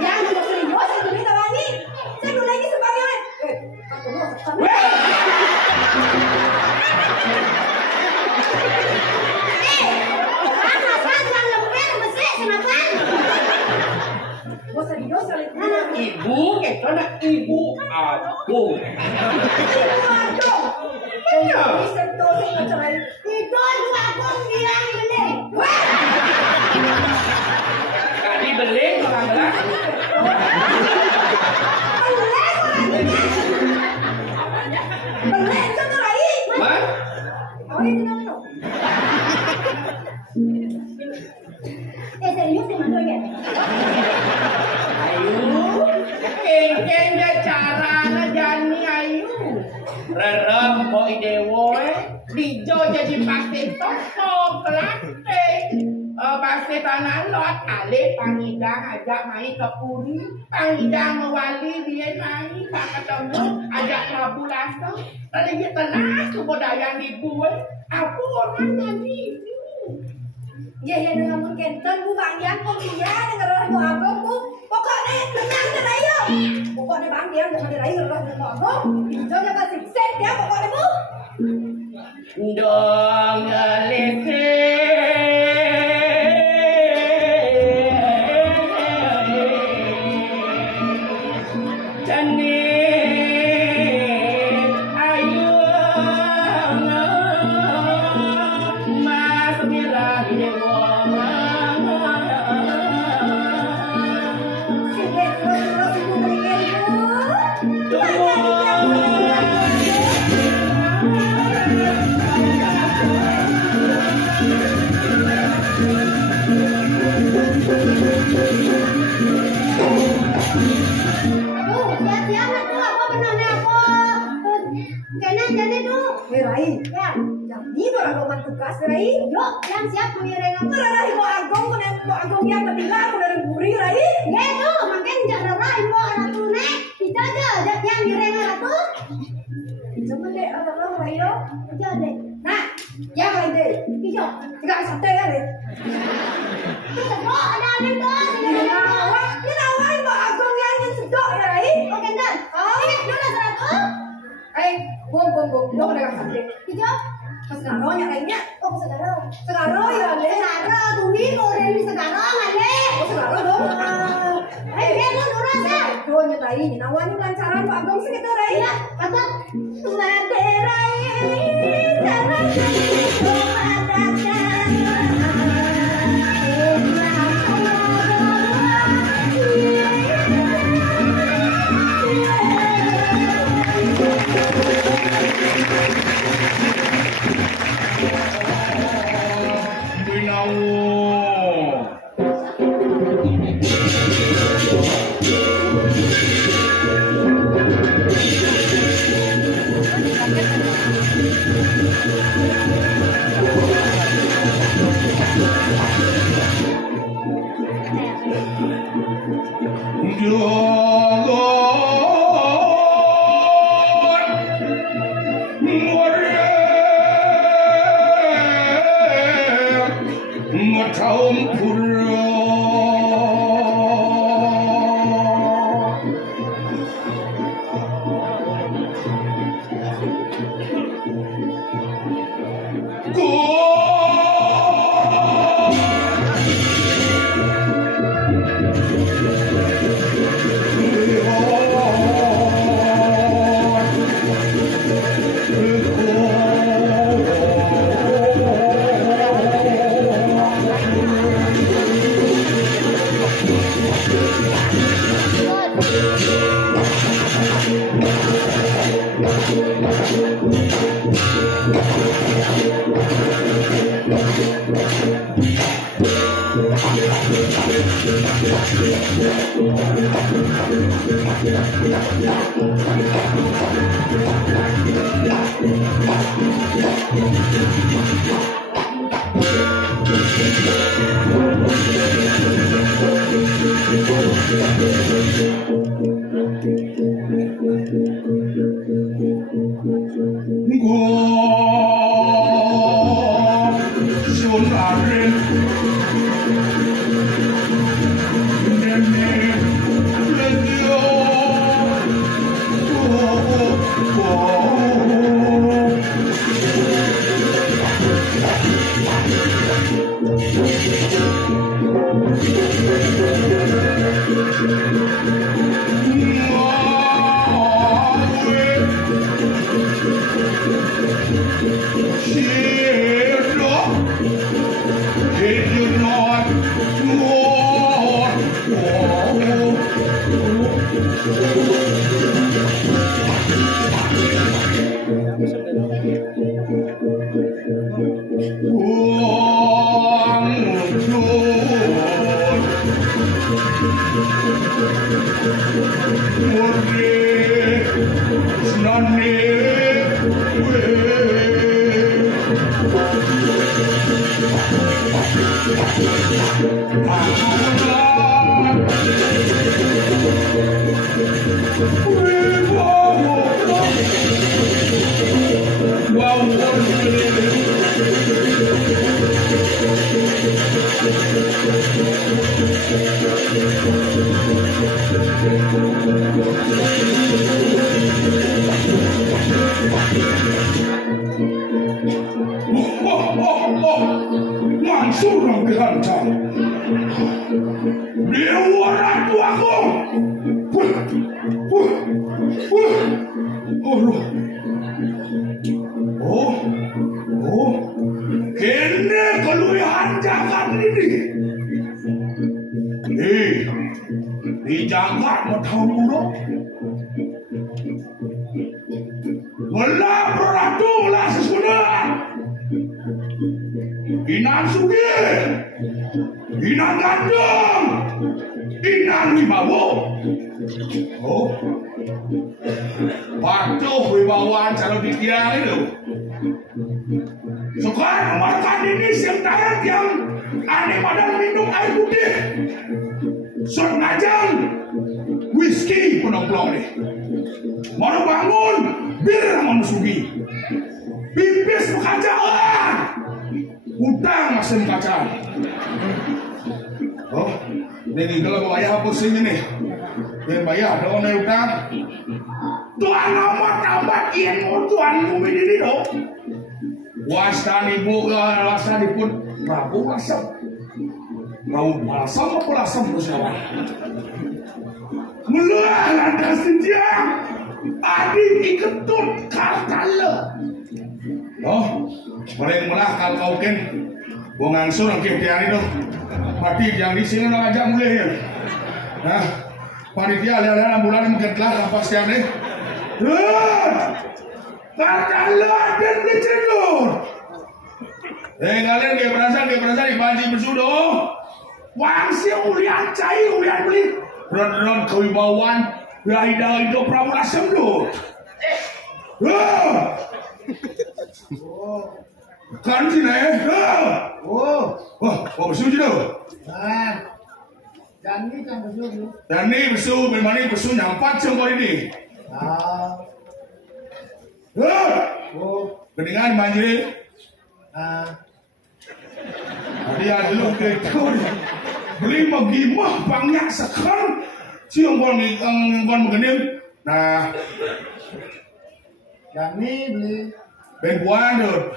yang sudah serius saya dulu tawani saya dulu lagi sebagai Ibu, itu nak ibu aku. Iya. itu juga aku bilang ini Tadi beling orang belah. Belum satu lagi. Mas, ini no. Serius di mana ya? Ayu, kengkeng ya carana jani ayu. Rerem kok ide woe, dijo jadi pakai toko kelate. Pakai tanah lot, ale pangidang ajak main ke puri, pangidang mewali dia main, tak ketemu, ajak mabu langsung. Tadi dia tenang kebudayaan di gue, aku orangnya nih. Ya dengan mungkin bu bang Dian kok dia dengan orang tua abang bu, pokoknya tenang terai yo. Pokoknya bang Dian dengan terai orang tua abang, jangan kasih set ya pokoknya bu. Dong lese. Rai, yuk, yang siap mengiring apa? Rai, mau agong, mau agong yang berbilang, mau dari buri, Rai. Ya itu, makanya jangan Rai, mau anak tuh nek, dijaga, yang ngiring anak tuh. Cuman deh, anak Rai yo, aja deh. Nah, yang lain deh, hijau, tidak sate ya deh. Kita kok ada angin tuh, ini awal mau agong yang sedok ya Rai. Oke dan, ingat dulu satu. Bom, dong dengan sate. Hijau. Sekarang yang lainnya, oh sekarang ya le, sekarang tumi goreng di sekarang ale, oh sekarang dong, dia tuh nurut ya, tuh nyetai, nawan lancaran Pak Agong segitu Rai, ya, kata, mate Rai, cara Mansur yang dihancam. Dewa Ratu Agung. Kene keluyahan jagat ini. Di jagat matahun buruk. Melah Ratu melah sesudah. Inan Sugi, Inan Gandum, Inan Wibawa. Oh, patuh Wibawaan cara dikira itu. Sekarang makan ini sentara yang aneh pada minum air putih. Sengaja whisky penolong nih. Mau bangun bir sama Sugi. Pipis pekacaan. Utang mesin kaca. Oh, ini kalau bayar apa sih ini? Yang bayar dong nih utang. Tuan amat ilmu tuan bumi ini dong. Wastan ibu pun Prabu Lasem. Mau balasam apa lasem bersama? Mulai lantas sejak adik iketut kala. Oh, paling melah kalau mungkin Bung Ansur yang kira itu mati yang di sini orang aja mulai ya. Nah, panitia lihat bulan mungkin telah apa siang nih. Katalah dan dicendur. Kalian dia berasa di banji bersudo. Wangsi ulian cai ulian beli. Ron kewibawaan Raida itu Prabu Lasem do. Kan sih nih? Bersu je tu. Dani kan bersu. Dani bersu, bermani bersu nyampat cengkol ini. Keningan banjir. Dia dulu gitu. Beli magimah banyak sekarang. Cium kon mengenim. Nah, Dani beli. Ben buandut.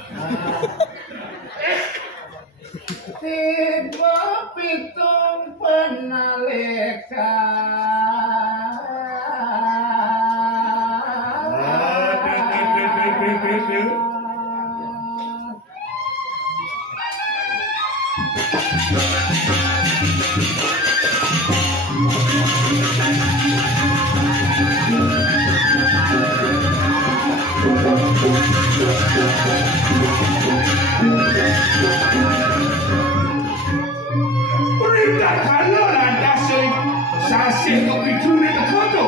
Tiba pitung penalika. Perintah kalau lantas sasih kopi curi ke koto.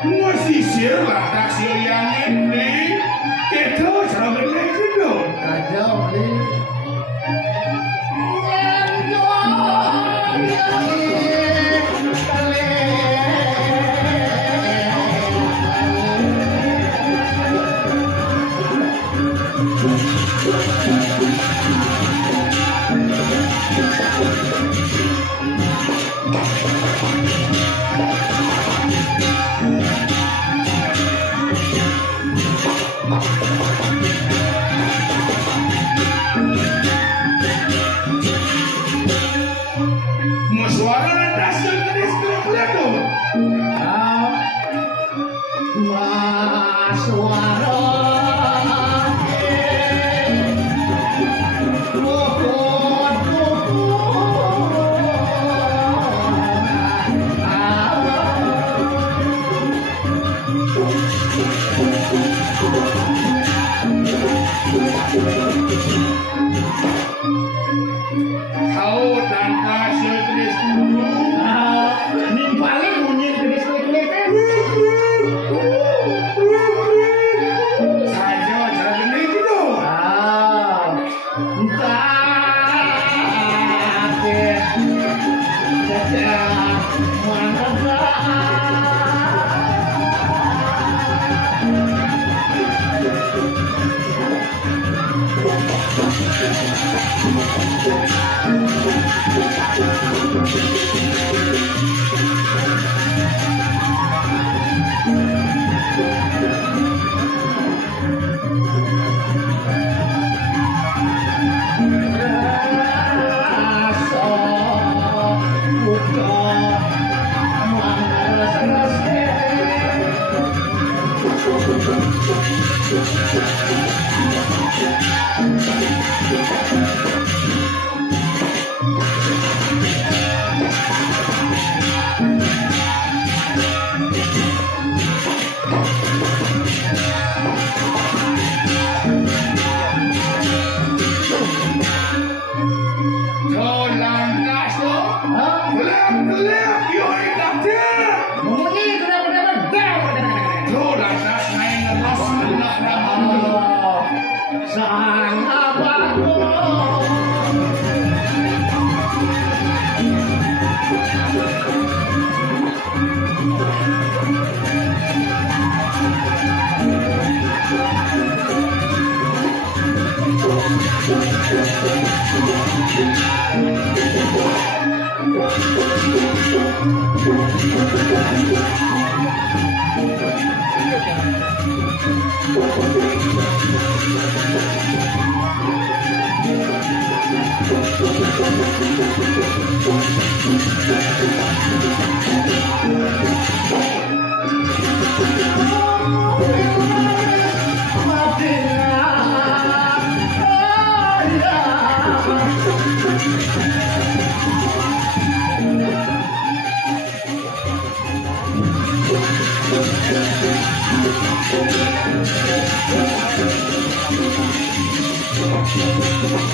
Masih siapa taksi yang ini? Kita sama mereka dong. Kacau beli.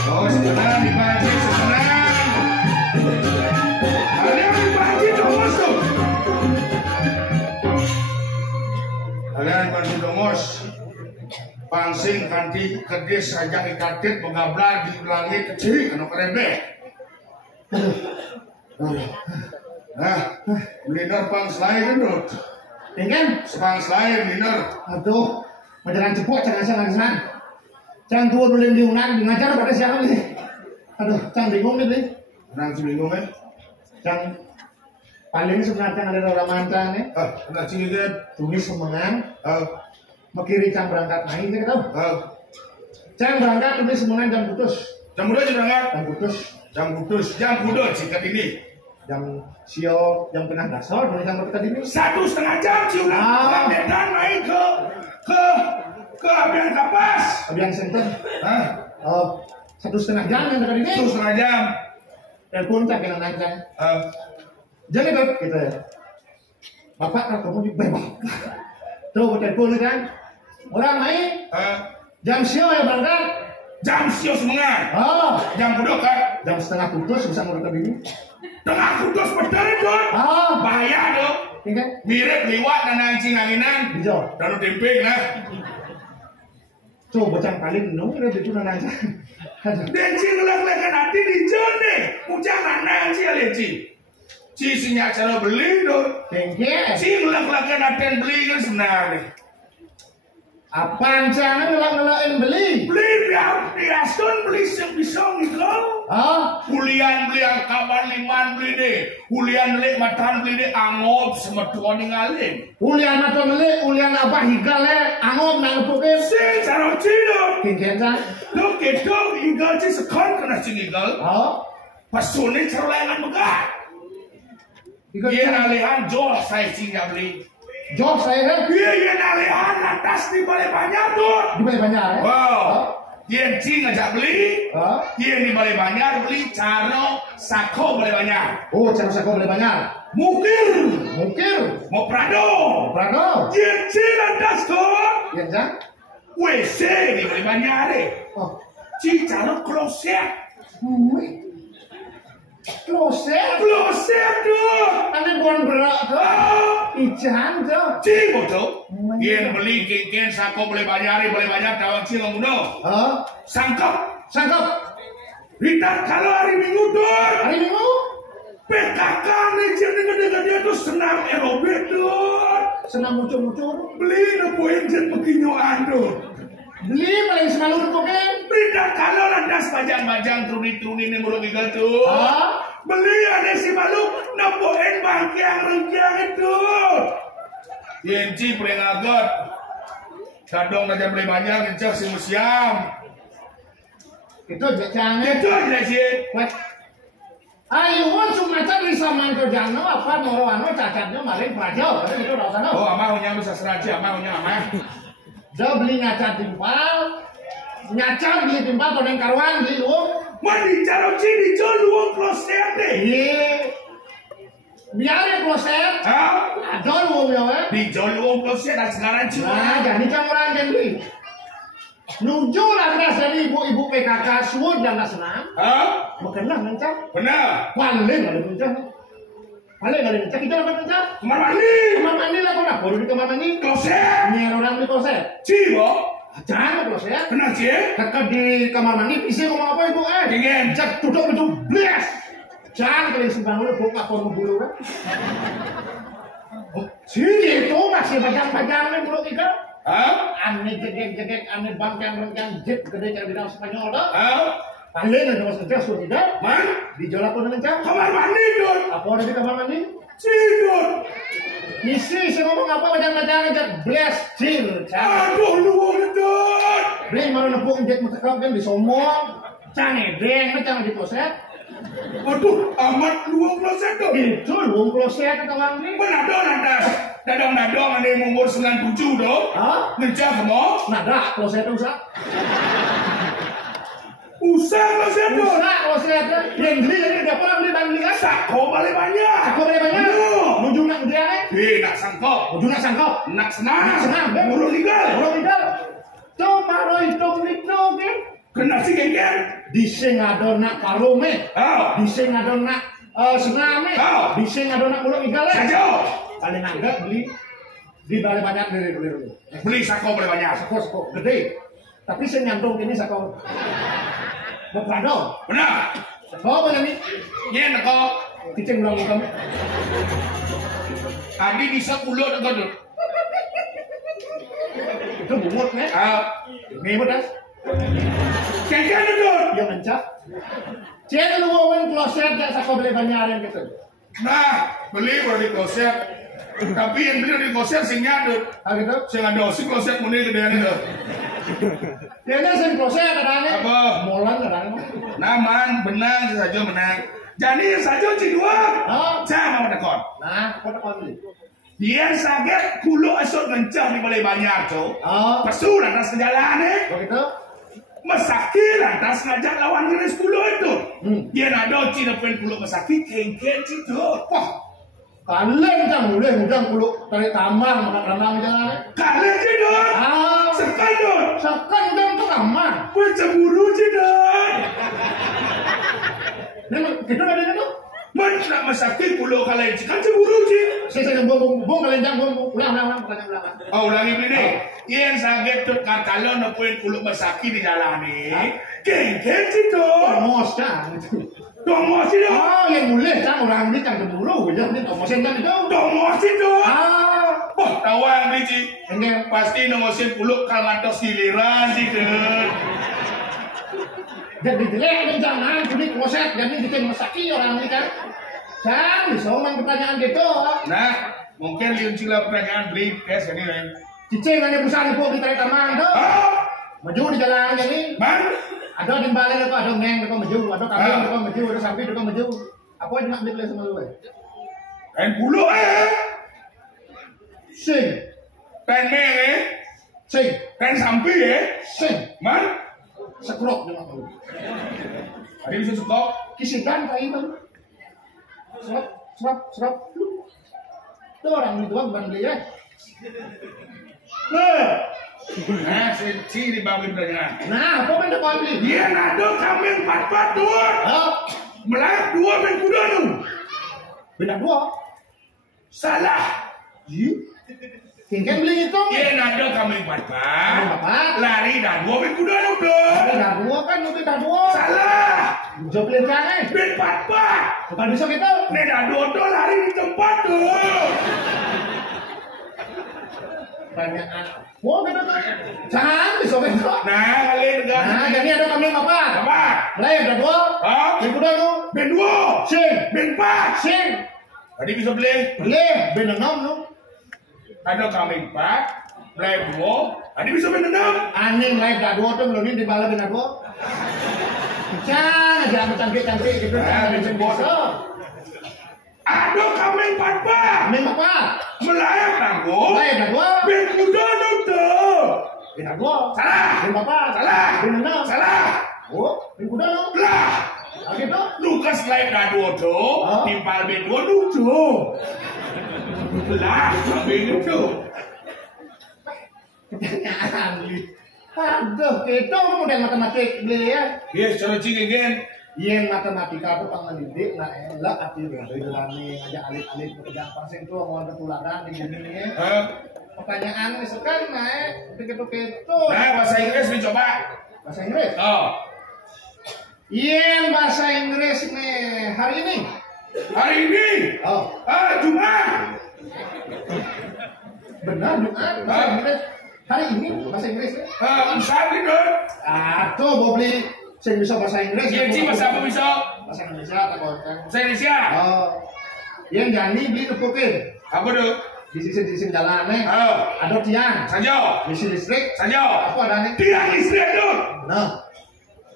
Oh, sekarang dibanci, sekarang. Kalian dibanci dongos tuh. Kalian dibanci dongos. Pangsing kanti kedis sajang ikatit mengablar di langit kecil kena kerebe. Nah, belinor pangs lain dulu. Ingin? Pangs lain, belinor. Aduh, jangan cepuk, jangan sana. Jangan tua belum diunang, ngajar pada siapa nih? Aduh, jangan bingung nih, Bli. Nang bingung kan? Jangan paling sebenarnya ada orang mancang nih. Nak ciri dia. Tulis semenang. Makiri cang berangkat naik kita tahu. Cang berangkat tulis semenang jam putus. Jam muda berangkat. Jam putus. Jam putus sikat ini. Jam sio, jam tengah dasar, dari jam berangkat ini. 1,5 jam sih udah. Dan main ke Abian Kapas. Abian Center. 1,5 jam yang dekat ini. 1,5 jam. Telepon cak yang nancang. Jadi tuh kita ya. Bapak kalau kamu dibebas. Tuh telepon kan. Orang main. Jam sio ya berangkat. Jam sio semangat. Jam pudok kan. Jam setengah putus bisa berangkat ini. Tengah putus betul dong. Bahaya dong. Mirip liwat dan nancing anginan. Hijau. Dan tempeng lah. Coba bacang paling nung udah itu nanya. Dencing lek-lekan hati di jone. Ujangan nanci aleci. Cisinya cara beli dong. Tengke. Cing lek-lekan hati beli kan sebenarnya. Apaan jangan ngelak-ngelakin beli? Beli biasun beli pisau ngikau. Kulian beli kawan liman beli deh. Kulian beli matan beli deh angop semetuan ngalin. Kulian matan beli, kulian apa higal angop nanggupukin. Sing cara cino. Tengke kan? Lo gitu higal sih sekon kena cing higal. Pasune cara layangan begat. Dia alihan jual saya cing beli. Jok saya Iya nalihan lantas di Balai Banjar tuh. di Balai Banjar ya. Wow. Yen Ci ngajak beli. Hah? Yen di Balai Banjar beli caro sako Balai Banjar. Oh, cara sako Balai Banjar. Mukir. Mau Prado. Yen Ci lantas tuh. Ya Jang. WC di Balai Banjar deh. Oh, Ci caro kloset. kloset tuh. ane buan berak tuh. Ijan tuh. Ci bodoh. Yen beli kengken sako Balai Banjar tawang Ci ngomong. Hah? Sangkap. Ritar Kalau hari Minggu tuh. hari Minggu PKK legend gede-gede tuh senam aerobik tuh. senang muncul-muncul. Beli nepu engine pekinyoan tuh. Beli paling semalu koken. Berita kalau landas bajang-bajang truni-truni nih mulut ikan tuh. Hah? Beli ada si malu nepuin bangkiang-rengkiang itu. Yenci paling agot. Kadang aja beli banyak ngencak si museum. Itu jangan. Itu aja sih. Wait. Ayo, cuma cari sama itu jangan apa moroano cacatnya maling prajo. Tapi itu rasanya. Oh, amah punya bisa seraji, amah punya amah. Dia beli ngacat timpal, beli timpal toneng karuan beli lu. Mandi caro cini jual uang kloset deh. Iya. Biar ya kloset. Hah? Ada lu ya. Dijual uang kloset dan sekarang cuma. Nah, jadi kamu orang kan beli. Nuju lantas dari ibu-ibu PKK suwun dan senam. Hah? Bekenah mencak. Benar. Paling ada mencak. Paling ada mencak. Kita dapat mencak. Kamar mandi. Kamar mandi lah kau baru di kamar mandi. Kloset. Ini orang di kloset. Cibo. Jangan kloset. Kenal cie? Dekat di kamar mandi. Bisa ngomong apa ibu? Ingin. Cak tutup itu blast. Jangan kalian simpan dulu. Buka kau membulu kan. Sini itu masih bajang-bajang nih mulut ikan. Hah? Aneh jegek-jegek, aneh bangkang-bangkang jet gede kayak bidang Spanyol dah. Hah? Paling ada mas kerja sudah tidak. Man? Dijual apa dengan cak? Kamar mandi dun. Apa ada di kamar mandi? Cidun. Misi saya ngomong apa bajang-bajang jet blast cil. Aduh luang dun. Beli mana nepung jet mutakap kan disomong. Canggih deng macam di kloset. Aduh amat luang kloset dun. Itu luang kloset kata orang ini. Benado lantas. Dadang-dadang ada yang umur 97 dong. Hah? Ngencah kamu? Nada kloset usah. Usah kloset dun. Usah kloset yang beli jadi dapat beli beli kan? Sako balik banyak. Aku beli banyak. Nuju nak dia kan? Nak sangkop. Nuju nak sangkop. Nak senang. Nak senang. Burung legal. Orang tinggal. Coba roy tok kan? Kena si gengger. Dising ada nak karome. Oh. Dising ada nak sename. Oh. Dising ada nak pulau igal. Sajo. Paling agak beli di balai banyak dari dulu. Beli sako balik banyak. Sako gede. Tapi saya nyantung ini sako. Bukan Benar. Sako apa ni? Iya nak. Kicing belum kamu. Adi bisa pulut nak dulu. Itu bumut ni. Ni beras. Gengger dulu. Yang mencak. Cek lu orang kloset tak sako balai banyak yang gitu. Nah, beli baru di kloset. Tapi yang beli di kloset sing nyadut. Gitu. Sing ada si kloset muni gedean itu. Dia sen kloset ada Apa? Molan ada. Naman, benang, saja menang. Jadi saja cidua. Jangan mau tekon. Nah, kau tak beli. Dia sakit kulo esok gencah di balai banyak tu. Pesu lantas ke jalan ni. Begitu. Mesaki lantas ngajak lawan jenis kulo itu. Dia nak doci depan kulo mesaki kengken situ. Wah, kalian macam udang kulo tarik tamar makan renang jalan. Kalian cidut. Sekan dut. Sekan udang tu tamar. Mencemburu cidut. Ni kita ada ni tu. Man nak mesaki kulo kalian kan cemburu cid. Saya bong kalian jangan bong ulang. Oh ulangi ini. Yang sakit tu kalau nepuin kulo mesaki di jalan ni. Kengken situ. Tomos kan. Tomos situ. Yang boleh kan orang ni kan cemburu. Jadi ni tomosin kan itu. Tomos situ. Oh, tahu yang beli cid. enggak. Pasti nomosin kulo kalau ngantos giliran situ. Jadi jelek ni jangan kulit kloset jadi bikin mesaki orang ni kan. Jangan disomong pertanyaan gitu. Nah, mungkin liun sila pertanyaan beli tes ini lain. Cicing hanya perusahaan ibu di tarik taman tu. Maju di jalan ni. Man, Ada di balai tu ada neng tu maju, ada kambing tu maju, ada sapi tu maju. Apa yang nak beli sama lu? kain bulu Sing. Pen meng Sing. pen sampi Sing. Man, Sekrok dengan aku. ada bisa suka. Kisidan kayak itu. Serap. Itu orang itu bukan beli ya. Nah, si di bawah dengan. Nah, apa benda kau beli? Dia nado kambing 4 dua. Melayap 2 ben kuda nu. Benda dua. Salah. Kengkeng beli itu. Dia nado kambing 4. Empat. Lari dah 2 ben kuda nu dong. Dah dua kan, udah dua. Salah. Jawab beli jangan. Ben 4. Bukan bisa gitu. Nih dah 2 lari di tempat tuh. Banyak oh gitu tuh. Jangan bisa gitu. Nah, kalian enggak. Nah, jadi ada kambing apa? Apa? Mulai udah dua. Hah? Ben kuda lu. Ben 2. Sing. Ben 4. Sing. Tadi bisa beli. Beli. Ben 6 lu. Ada kambing 4. Melayap 2. Tadi bisa ben 6. Aneh mulai udah dua tuh belum ini di bala ben 2. Jangan jangan cantik-cantik gitu. Nah, Bisa. Ada kambing 4. Kambing apa? Melayap nanggo. Mulai udah dua. Ben kuda nu tuh. Ben 2. Salah. Ben apa? Salah. Ben 6. Salah. Oh, ben kuda lu. Lah. Lagi tuh. Lukas melayap dah 2 tuh. Hah? Timpal ben 2 nu tuh. Lah, kambing itu. Aduh, itu model matematik beli ya. Yes, cara cingin. Yen matematika itu pengendidik, nah elah arti dari rame aja alit-alit pekerjaan pasing itu mau ketularan di bumi ini. Pertanyaan misalkan naik begitu-begitu. Nah, bahasa Inggris dicoba. Bahasa Inggris. Oh. Yen bahasa Inggris nih hari ini. Hari ini. Oh, Jumat. benar Jumat bahasa Inggris. Hari ini bahasa Inggris ya. Sabi dong. Tuh mau beli saya bisa bahasa Inggris. Iya, Ci, bahasa apa bisa? Bahasa Indonesia takut kan. Bahasa Indonesia. Oh, yang jani beli nupukin Apa tuh? di sisi jalan nih. Oh. Ada tiang, Saja. misi listrik. Saja. Apa ada nih? Tiang listrik tuh. Nah,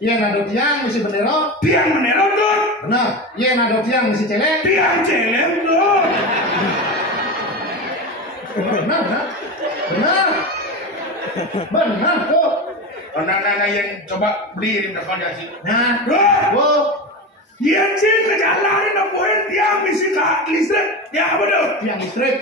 yang ada tiang misi bendera. Tiang menerot tuh. Nah, yang ada tiang misi celeng. Tiang celeng tuh. Benar, benar tuh. Nah, yang coba beli di belakang dia sih. Nah, Wah. Yang sih ke jalan ini nemuin tiang misi listrik. Ya apa tuh? tiang listrik,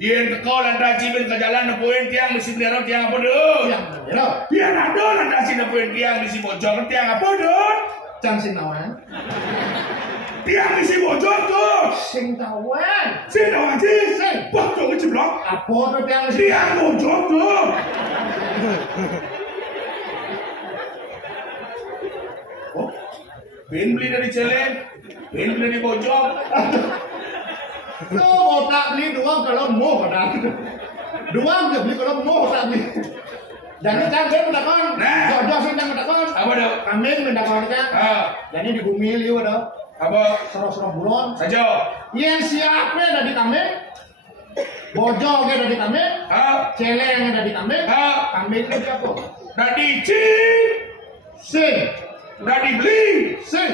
Yang teko landasi ben ke jalan nemuin tiang misi bendera tiang apa tuh? tiang bendera, Tiang ada landasi nemuin tiang misi bojong tiang apa tuh? cang sinawan, Tiang misi bojong tuh. sing tawan. Sini orang sih. Sing. Bojong ceblok. Apa tuh tiang listrik? Tiang bojong tuh. Oh, Ben beli dari celeng, Ben beli dari bojong. Tuh mau tak beli dua kalau mau kadang. Dua nggak beli kalau mau tak beli. Jadi cangkir mendakon, Nah. jodoh sing cang mendakon. Apa tuh? Kambing mendakon kan. Jadi di bumi liu ada Apa? serong-serong buron. Saja. Yang siapnya ada di kambing, bojong ada di kambing, celeng ada di kambing, kambingnya di apa? Dah dicing, Sing, dah dibeli, sing,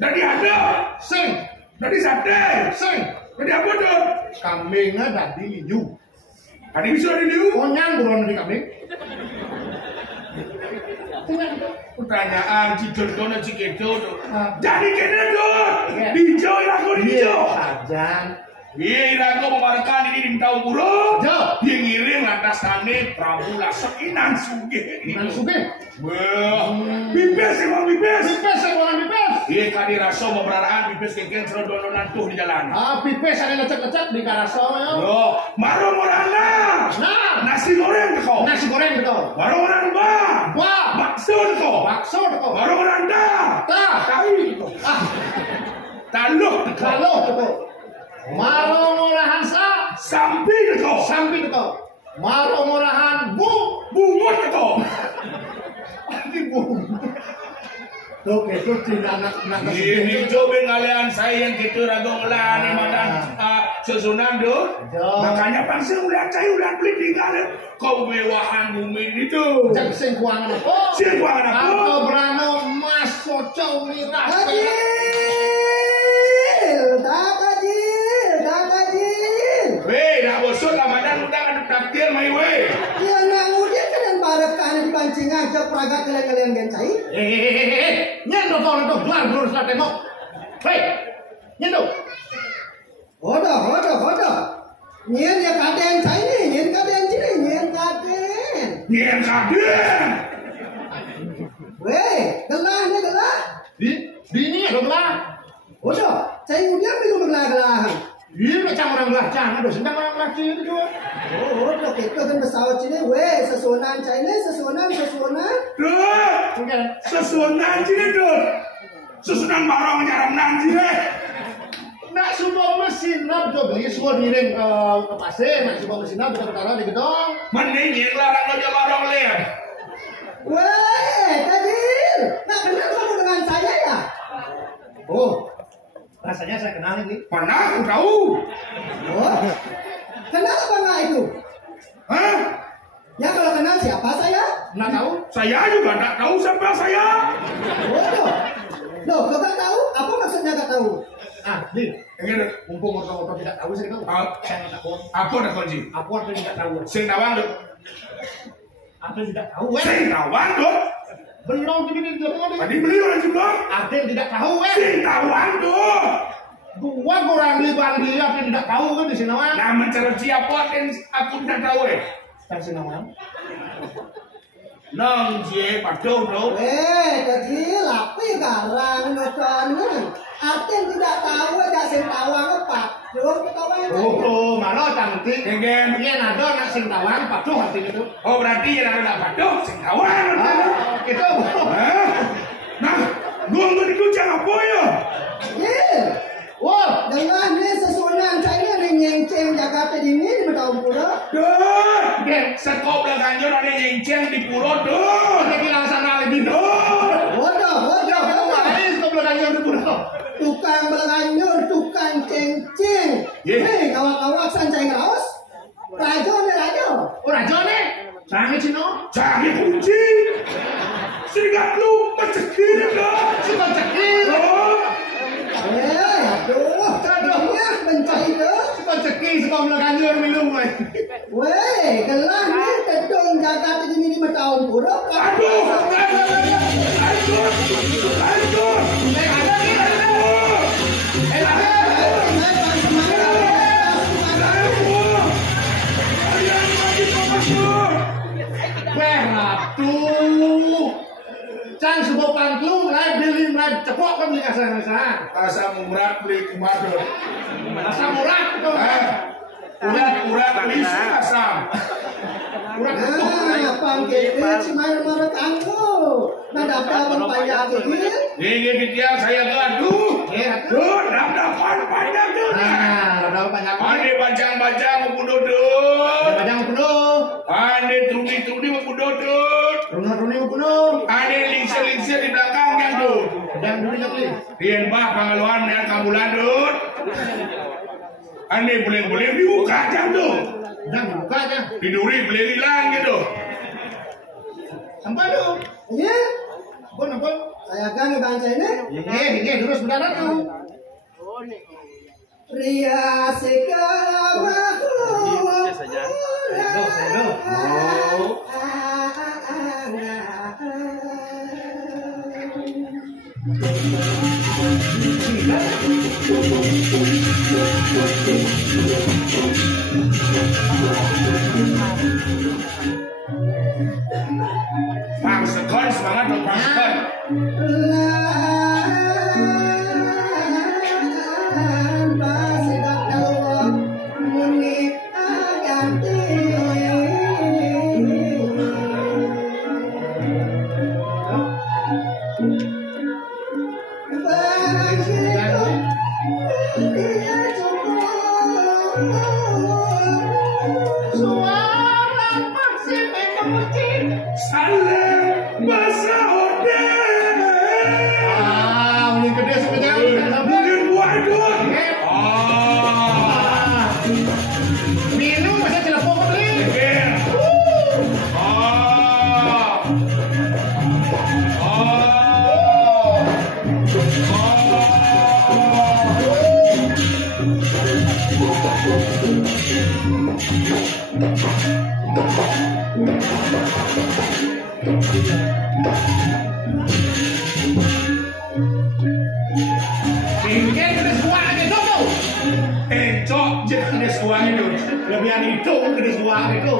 dah diada, sing, dah disate, sing. dah apa tuh? Kambingnya ada di liu. Tadi bisa di liu. Konyang buron di kambing. Pertanyaan cidul dono cikedo tuh. Ah. Jadi kene tuh. Iya. Dijo irago dijo. Sajan. Iya irago memarkan ini di tahun burung. Jo. Dia ngirim atas tane Prabu Lasem Inan Sugih. Inan Sugih. Wah, bibes sih bang bibes. Pipes saya orang pipes. Iya kadi raso memberaraan bibes kengkeng serodono nantuh di jalan. Pipes ada lecet-lecet di karaso ya. Yo, marung orangna. Nah, Nasi goreng teko. nasi goreng gitu. Marung orang ba. Wah, Bakso teko. bakso gitu. Marung orang da. Tah. Tahu teko. Taluh teko. Kalau gitu. Marong olahan sa, Sampi teko. sampai gitu. Marong olahan Bungut teko. Ini Tuh, itu tidak nak Ini coba ngalian saya yang gitu ragu ngelani madan susunan tuh. Makanya pasti udah saya udah beli tinggal kemewahan bumi itu. Cek sing kuangan apa? Sing kuangan apa? Atau berano emas soco miras. Kajil. Weh, dah bosok Ramadan udah traktir mai we. Iya nangu dia kan yang barek kan dipancing aja praga kalian gencai. Nyendo to gelar lurus la tembok. Hei. Nyendo. Hoda. Nyen ya kaden cai ni, nyen kaden cini, nyen kaden. Nyen kaden. Weh, gelah. Bini ada gelar. Hoda, cai udah minum gelah. Ini macam orang gelar jangan do sedang orang laki itu juga. Oh, kita kan pesawat cini, weh, sesuanan cai ni, sesuanan. Duh. Sesuanan cini duh. Sesuanan barang nyaram nanti Nak semua mesin nak jo beli semua miring ke pasir, nak semua mesin nak kita taruh di gedung. Mending yang larang aja barang lihat. Weh, Tadil, nak kenal kamu dengan saya ya? Oh, rasanya saya kenal ini. Mana aku tahu? Oh, kenal apa nggak itu? Hah? Ya kalau kenal siapa saya? Nak tahu? Saya juga tak tahu siapa saya. Oh, loh, kau tak tahu? Apa maksudnya tak tahu? Nih, Yang mumpung orang tidak tahu saya tahu. Saya tak tahu. apa nak kunci? Apa yang tidak tahu? Sing tawang duk. Apa yang tidak tahu? Sing tawang duk. Belum ini belum. Tadi beli orang sebelum. Apa yang tidak tahu? Sing tawang duk. Gua kurang beli bandi apa yang tidak tahu kan di sini awak. Nah mencari siapa yang aku tidak tahu Di sini awak. Nang je padu duk. Tadil, apa yang garang nonton? Artinya tidak tahu aja sing tawang apa? Jom kita main. Oh, malah cantik. Geng. Iya nado nak sing tawang patuh hati itu. Oh berarti yang ada padu sing tawang. Itu. Nah, gua nggak jangan apa ya? Ye, Wah, dengan ni sesuanan saya ni nyengceng Jakarta di ni bertahun pula. Duh, sekop belakangnya ada nyenceng di pulau duh. ada bilang sana lebih dong. Wadah. Lain kau belakangnya di pulau. Tukang belanganyur, tukang cengceng. Ye. Hei, kawan-kawan sancai ngeraos. Rajo ni rajo. Oh, raja ni. Sangat cino. Jangan kunci. Sehingga lu mencekir dah. Si cekir. Aduh, ya mencari tu. Si cekir sekolah belakangnya minum. Weh, gelah ni gedung Jakarta di ni 5 tahun pula. Aduh. Cang sebuah pangklung, lain beli, lain cepok kan beli kasar-kasar. Asam urat beli kumadun. Asam urat itu. Urat beli asam. Urat Panggil cuma mana kamu. Nadapat berpayah ini. Ini kita saya gaduh. Duh, dapat panjang tuh. Nah, ada banyak. Ane bajang-bajang mau dudut. Banyak penuh. Ane trudi-trudi mau dudut. Runi penuh. Ane lingsir-lingsir di belakangnya tuh. Yang dulu yang beli. Rien bah pengeluaran yang kamu ladut. Ane boleh-boleh dibuka aja tuh. Jangan buka aja. Diduri boleh hilang gitu. Sampai dulu. Ya, Apa? saya akan baca ini. Ini terus benar tuh. Pria segala makhluk. Bang sekon semangat dong bang sekon. Salam bahasa ode. Ini gede sepeda. Mungkin buat dong. Minum masa telepon beli. Singkir kedes uang itu tuh. Cok, jadi kedes uang itu. Lebihan itu kedes uang itu.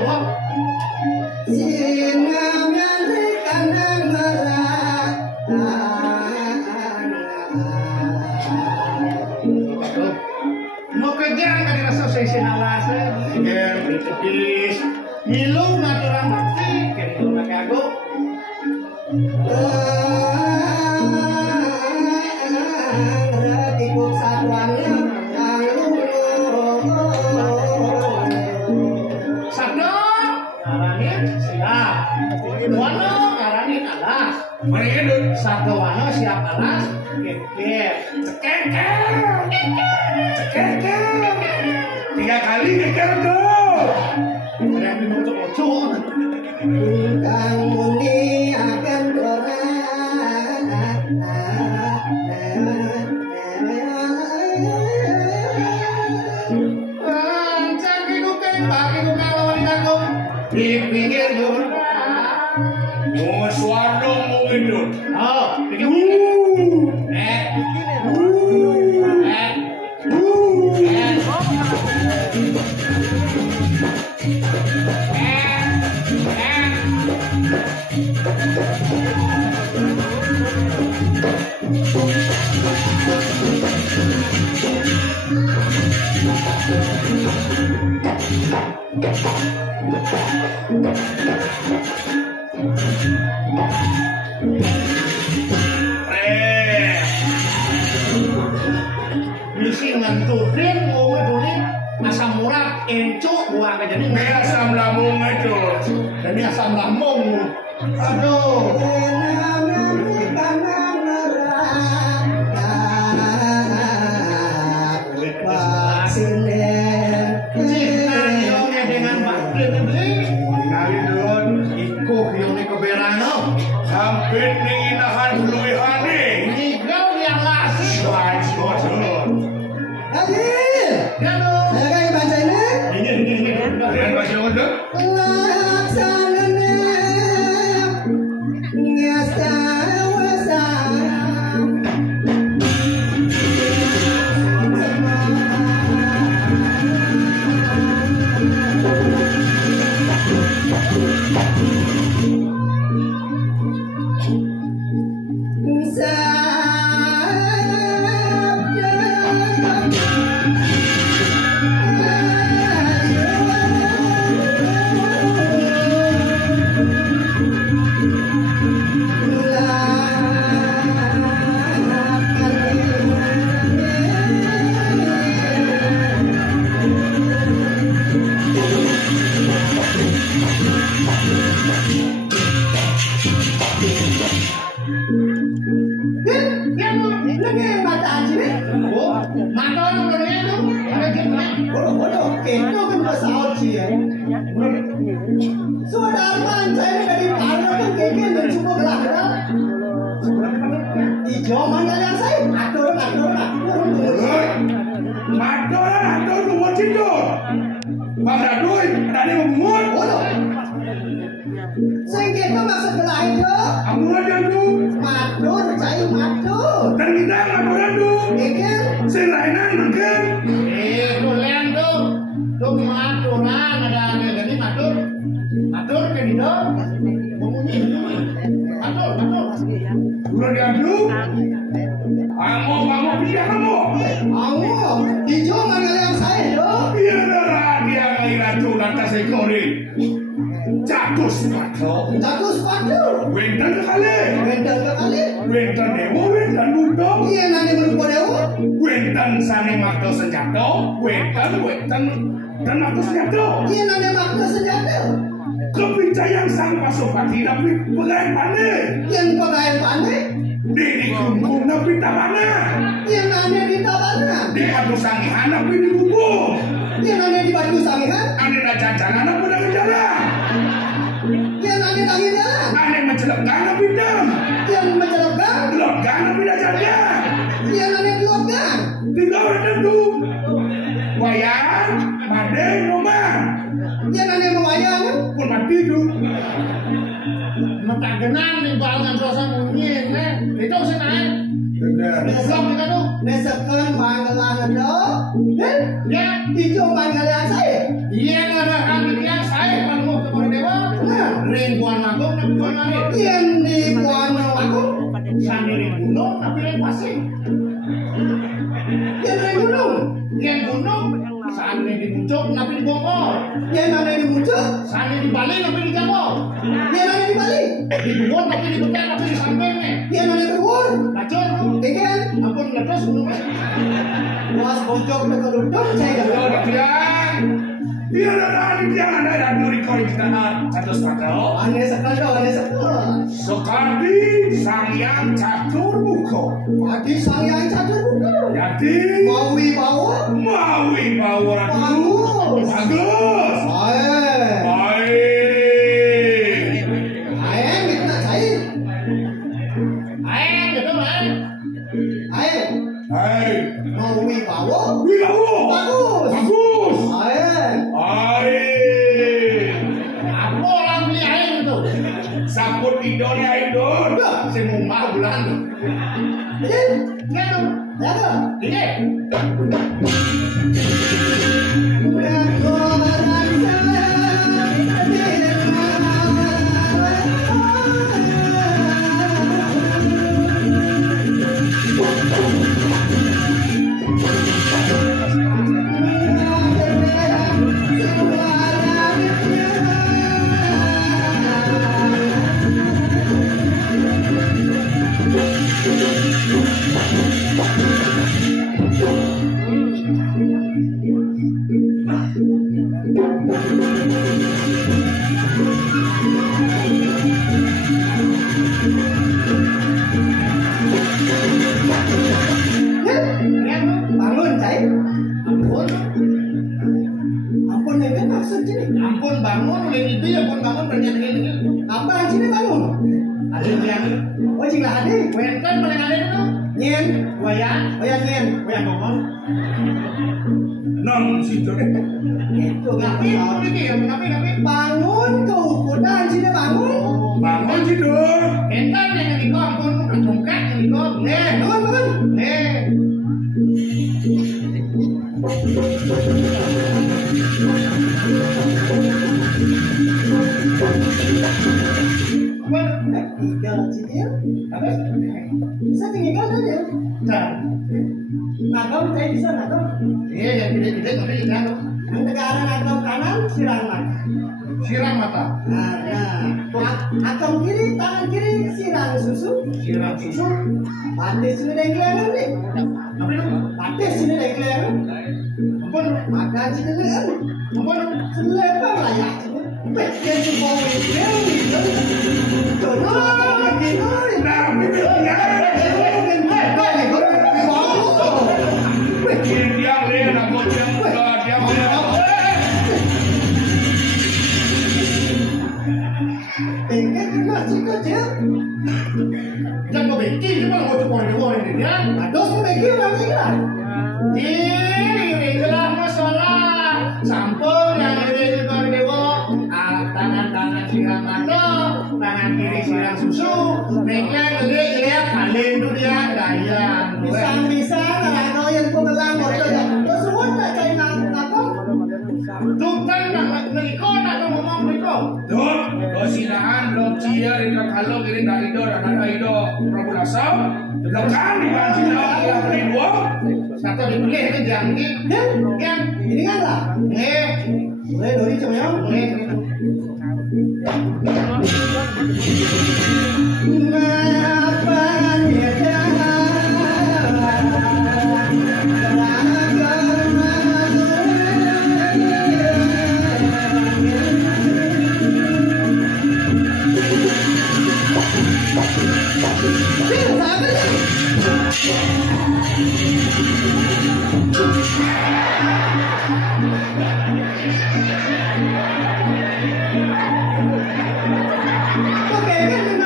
Mau kerja kan rasa sesi nalas, ya berkedis, ngilu ngaturan bakti, gitu nagago. Ikut satuannya Sabdo, ngaranin siap. Wano ngaranin alas. Mereka itu Sabdo wano siap alas, kekir. keker. 3 kali keker tuh. Ada yang dinutup-nutup. Kang muni akan Cari kuken, bagi kuken lawan kaku. Di pinggir jurang. Mau suara mau itu. Oh, pinggir. Misi nganturin, ngomong-ngomong, asam urat, encuk, buang aja nih. Ini asam lambung itu. Dan ini asam lambung. Aduh. Cinta diomnya dengan bakti beli. Kali dulu. Ikuh yang ini keberano. Sampai nih inahan peluihan nih. Nigau yang lasi. Slides botol. Ini. Lihat baju itu. Madonna, tu mau tidur. Bang Radui, tadi mau muat. Kamu aja tu. Dan kita ngapain tu? Selainan makan. Kulian tuh. Tuh maturan ada jadi matur. Matur ke dido. Matur. Udah diadu. Kamu biar kamu. Biar darah dia mengira tu nanti sekori. Jatuh sepatu. Wendan kali. Wendan dewo, wendan budok. Wendan sane makto senjata. Wendan dan makto senjata. Kepercayaan sang pasopati tapi pegawai pandai. Di kumpul tapi tak mana. Di batu sangihan tapi di bubuk. Ane na jajanan apa dengan jalan. Ane mencelupkan tapi dam. Loggan tapi dah jalan. Tinggal ada tu. Wayang, madeng, rumah. itu. Mata genan nih balangan dosa mungkin, itu sih naik. Besok kita tuh. Besokkan manggalan dong. Ya, Itu manggalan saya. iya nggak ada yang saya kalau mau ke dewa. Ribuan agung tapi bukan lari. Yang di Buana aku. Sendiri gunung tapi lain pasir. Yang dari gunung. Yang gunung, sandi di puncak tapi di bongkol. Yang mana di muncul. Sandi di Bali tapi di Jawa. Yang mana di Bali. Di Bogor tapi di Bogor tapi di sampingnya. Yang mana di Bogor. Kacor tuh. Ikan. Ampun lepas gunungnya. Was bojok dekat duduk saya Oh, enggak. Dian. Iya, Dian ada dan duri kau kita satu satu. Aneh sekali, aneh sekali. Sokardi Sangyang Catur Buko. Tadi saya catur buku. Jadi Mau bawa. Maui Power Bagus. Bagus. Baik. Baik. Ayam minta cair. Ayam gitu kan. Ayam. Hai. Mau bawa. Wilawo. Bagus. Bagus. Ayam. Baik. Apa orang beli ayam itu? Saput idolnya idol. Si mumbah bulan. Ini. Iya tuh. Ya ada. Ini. Bangun, cair. Ampun. Ampun, ini maksud sini. Ampun bangun, udah itu ya ampun bangun ternyata ini. Apa sini bangun? Ada yang Oh, cing lah ada. wenten paling ada itu. Nyen. Wayan, Oh, yang nyen. wayan ngomong. Non situ. Itu Tapi ngapa? ini ya, tapi Bangun ke ukuran sini bangun. Bangun tidur. entar yang di ampun bukan tongkat yang di Bangun, bangun. Tinggal sini. Bisa tinggal tadi ya. Nagam saya bisa nagam. Iya, yang tidak tapi jangan Yang negara nagam kanan sirang mata. siram mata, Akam kiri, tangan kiri sirang susu. siram susu. Batis sini ada kelihatan nih. Tapi itu Batis sini ada kelihatan. ampun, Makan sini kan. ampun. Selebar lah ya. Bikin semua video. Jodoh makan begini. Nah, bibirnya. Dia lihat aku dia mau. Pengen kena situ aja. Jangan kau bikin, cuma mau coba ini ya. Ados mau bikin apa kan? Ini adalah masalah. Sampul yang ada di depan dewa. Tangan siram mata, tangan kiri siram susu. Mereka lihat kalian itu dia daya. Bisa lah kau yang pengelang motor ya. Kau semua tak cari apa? Tuh kan nak menikah nak ngomong menikah. Dot, kesilahan blok cia di kalau kiri dari do dan ada itu Prabu Lasau. Belakang di Cina yang berdua. Satu dibeli itu jangan yang Ini kan lah. Boleh dori cuma yang. Oke, kan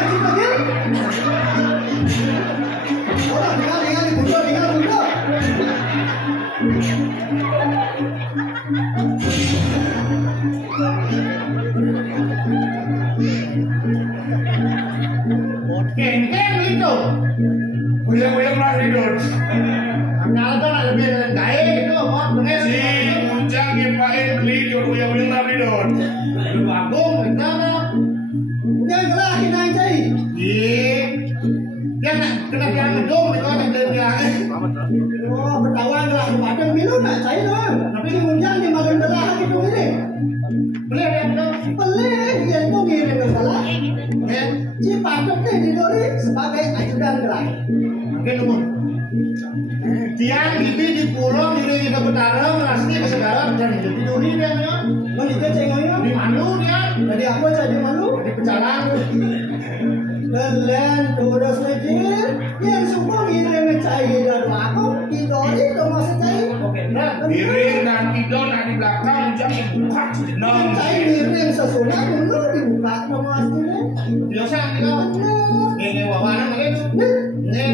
Ibu Agung, kenapa? Yang gelah kita cai. Iya. Dia nak kena dia ngedong, dia nak dia. Oh, bertawan gelah ada milu nak cai doang. Tapi kemudian dia makan gelah gitu ini. Boleh dia ngedong? Boleh, dia itu ngirim ke gelah. Ya. Si patut ni didori sebagai ajudan gelah. Oke, tunggu. Tiang ini di pulau di Utara, Melasti, Kesegaran dan di Duri dia nya. Mau dia cengonya? Di Malu dia. Jadi aku jadi malu. Di Pecalang. Kalian terus ngejir, yang semua ngirim cai dan aku didori tu masih cai. Oke, nah. Miring dan idon di belakang jangan buka jenong. Cai ngirim sesudah dulu dibuka nama aslinya. Biasa kita. Ini wawana mungkin. Ini.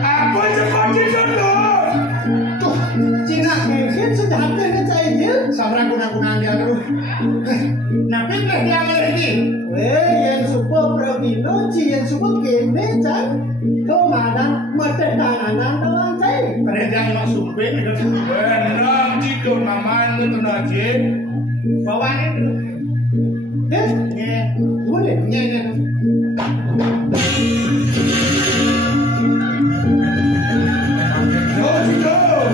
Apa cepat dijodoh? Tuh, Cina mungkin sudah ada yang cai dia. Sabaran guna-gunaan dia terus. Nabi boleh dia lagi. Yang suka Pravino, yang suka kene cai. Kau mana mata tanganan doang cai. Mereka yang sumpah dengan Benang tidur maman itu najib. bawaan itu. Eh, boleh. Yo tidur.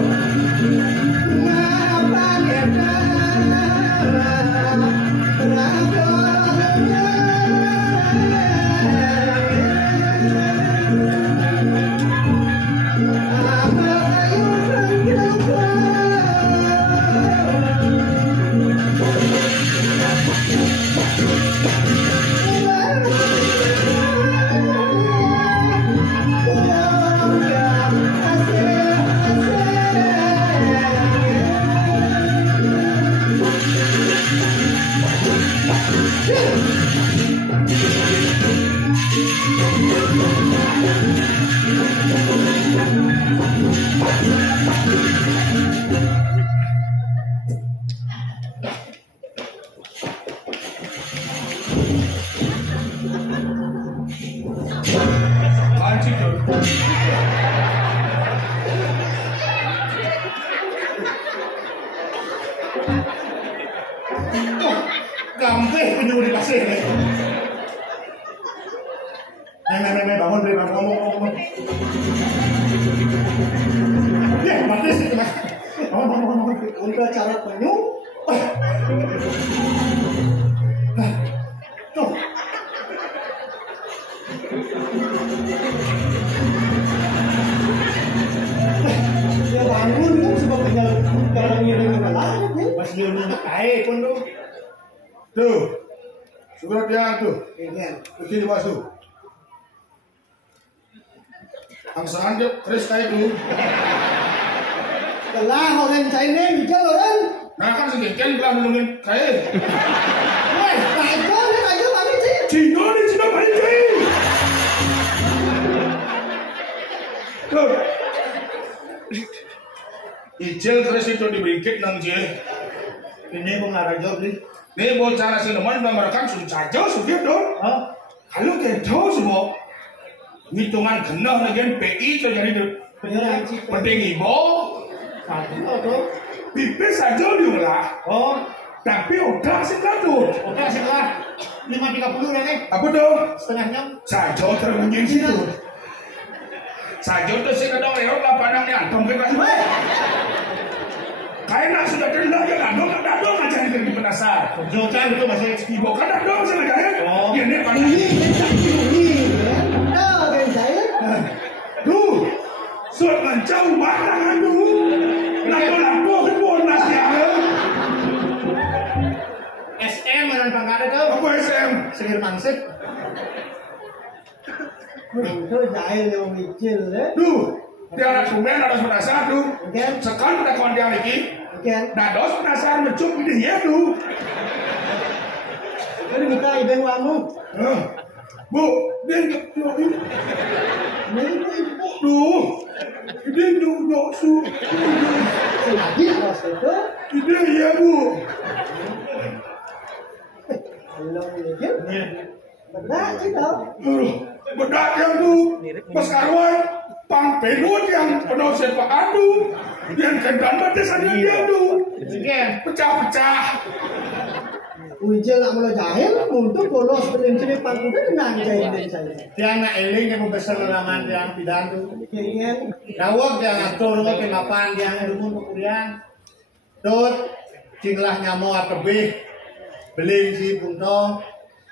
Gampang penyuruh di pasir. Bangun, ngomong. Ya, batis itu mas. Bangun. Untuk cara penyu, Tuh. dia bangun kan sebabnya kalau ngirim ke langit ni. Mas Yono nak kait pun tu. Tuh. Surat dia tuh. Ini. Begini basuh. Angsaan dia keris kayak itu. Kelah orang China mikir orang. Nah kan segengken belah nungguin kayak. Weh, tak itu ni aja kami sih. Cina ni Cina paling jahil. Tuh. Ijel keris itu diberikan nang je. Ini pun ada job ni. Nih buat cara sineman merekam sudah saja sudah dong. Oh, Kalau kita tahu semua hitungan genah lagi PI tu jadi tu penyerang penting ibu. satu tu. Pipis saja diulah. Oh, Tapi udah sih kadut. oke setelah 5.30 nanti Apa tuh? setengah jam. Saja terbunyi situ. Saja tu sih kadang lewat lah pandangnya antum ke kan? Kayak sudah dengar ya dadong aja di penasar. Jokan itu masih Ibu kan dadong sih kan? Oh. Ini pandang. Dah kan saya. Duh, suat mencau batangan dulu. Lalu-lalu kebun nasi. pangkat itu. Apa SM? Sengir mangsit. Itu jahil yang micil ya. Duh, dia anak kumen harus merasa tuh. Oke. Sekarang kita kondian lagi. Oke. Nah, dos penasaran mencup ini ya tuh. Ini minta ibeng wamu. Bu, dia nggak Ini ibu. Duh, dia nyok su. Lagi awas itu. Dia ya bu. Kalau micil. Benar sih tau. Bedak yang tuh, pas karuan, pang penut yang penuh sepak adu, yang kendan batas ada dia tuh, pecah-pecah. Wijel nak mula jahil untuk bolos belum sini pangkuda tenang jahil saya. Dia anak eling yang membesar laman yang pidan tuh. Ingin Dawak dia ngatur ke mapan dia ngedukun kekurian. Tut, jinglah nyamo atebih, beling si punto.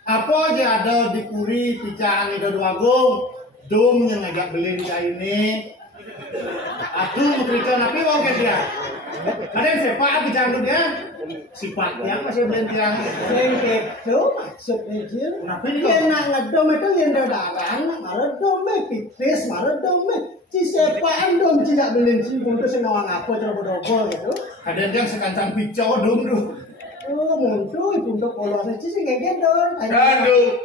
Apa aja ada di kuri picahan itu dua gong, dom yang agak beling ini. Aduh, memberikan api wong ke dia. Ada yang sepak picahan tu dia. Sifatnya masih beling tiang. yang itu maksudnya jil. Kenapa ini Dia kok? nak ngedom itu yang darah, malah dome pipis, malah dome. Si sepak dom tidak belin si untuk senawang apa terobol gitu. Ada yang sekancang picau dom tu. Oh, muncul untuk polosnya sih kayak gitu. Aduh,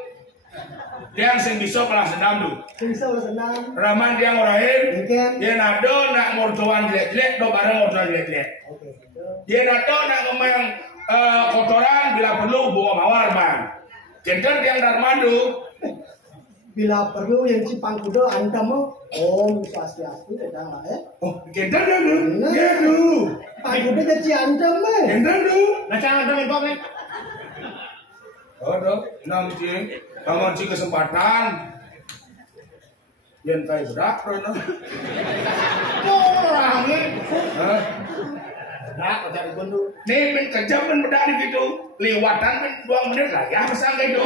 dia yang bisa kelas senam tuh. Bisa senang. Raman dia ngurahin, Mungkin. dia nado nak ngortoan jelek-jelek, do bareng ngortoan jelek-jelek. Oke. Dia nado nak ngomong kotoran bila perlu bawa mawar bang. Kenten yang darmadu, Bila perlu yang si pangkuda antam om swastiastu sedang lah ya. oh kenten dia tuh, dia tuh, Pangkuda jadi antam kenten tuh. Macam ada yang komen. Oh dok, nang cing, kamu cing kesempatan. Yang kayak berak, Rono. Orang ni. Hah? Dah, kau cari pun tu. Nih, men kejam men bedak di gitu. Lewatan men 2 menit lah ya pasang kayak itu.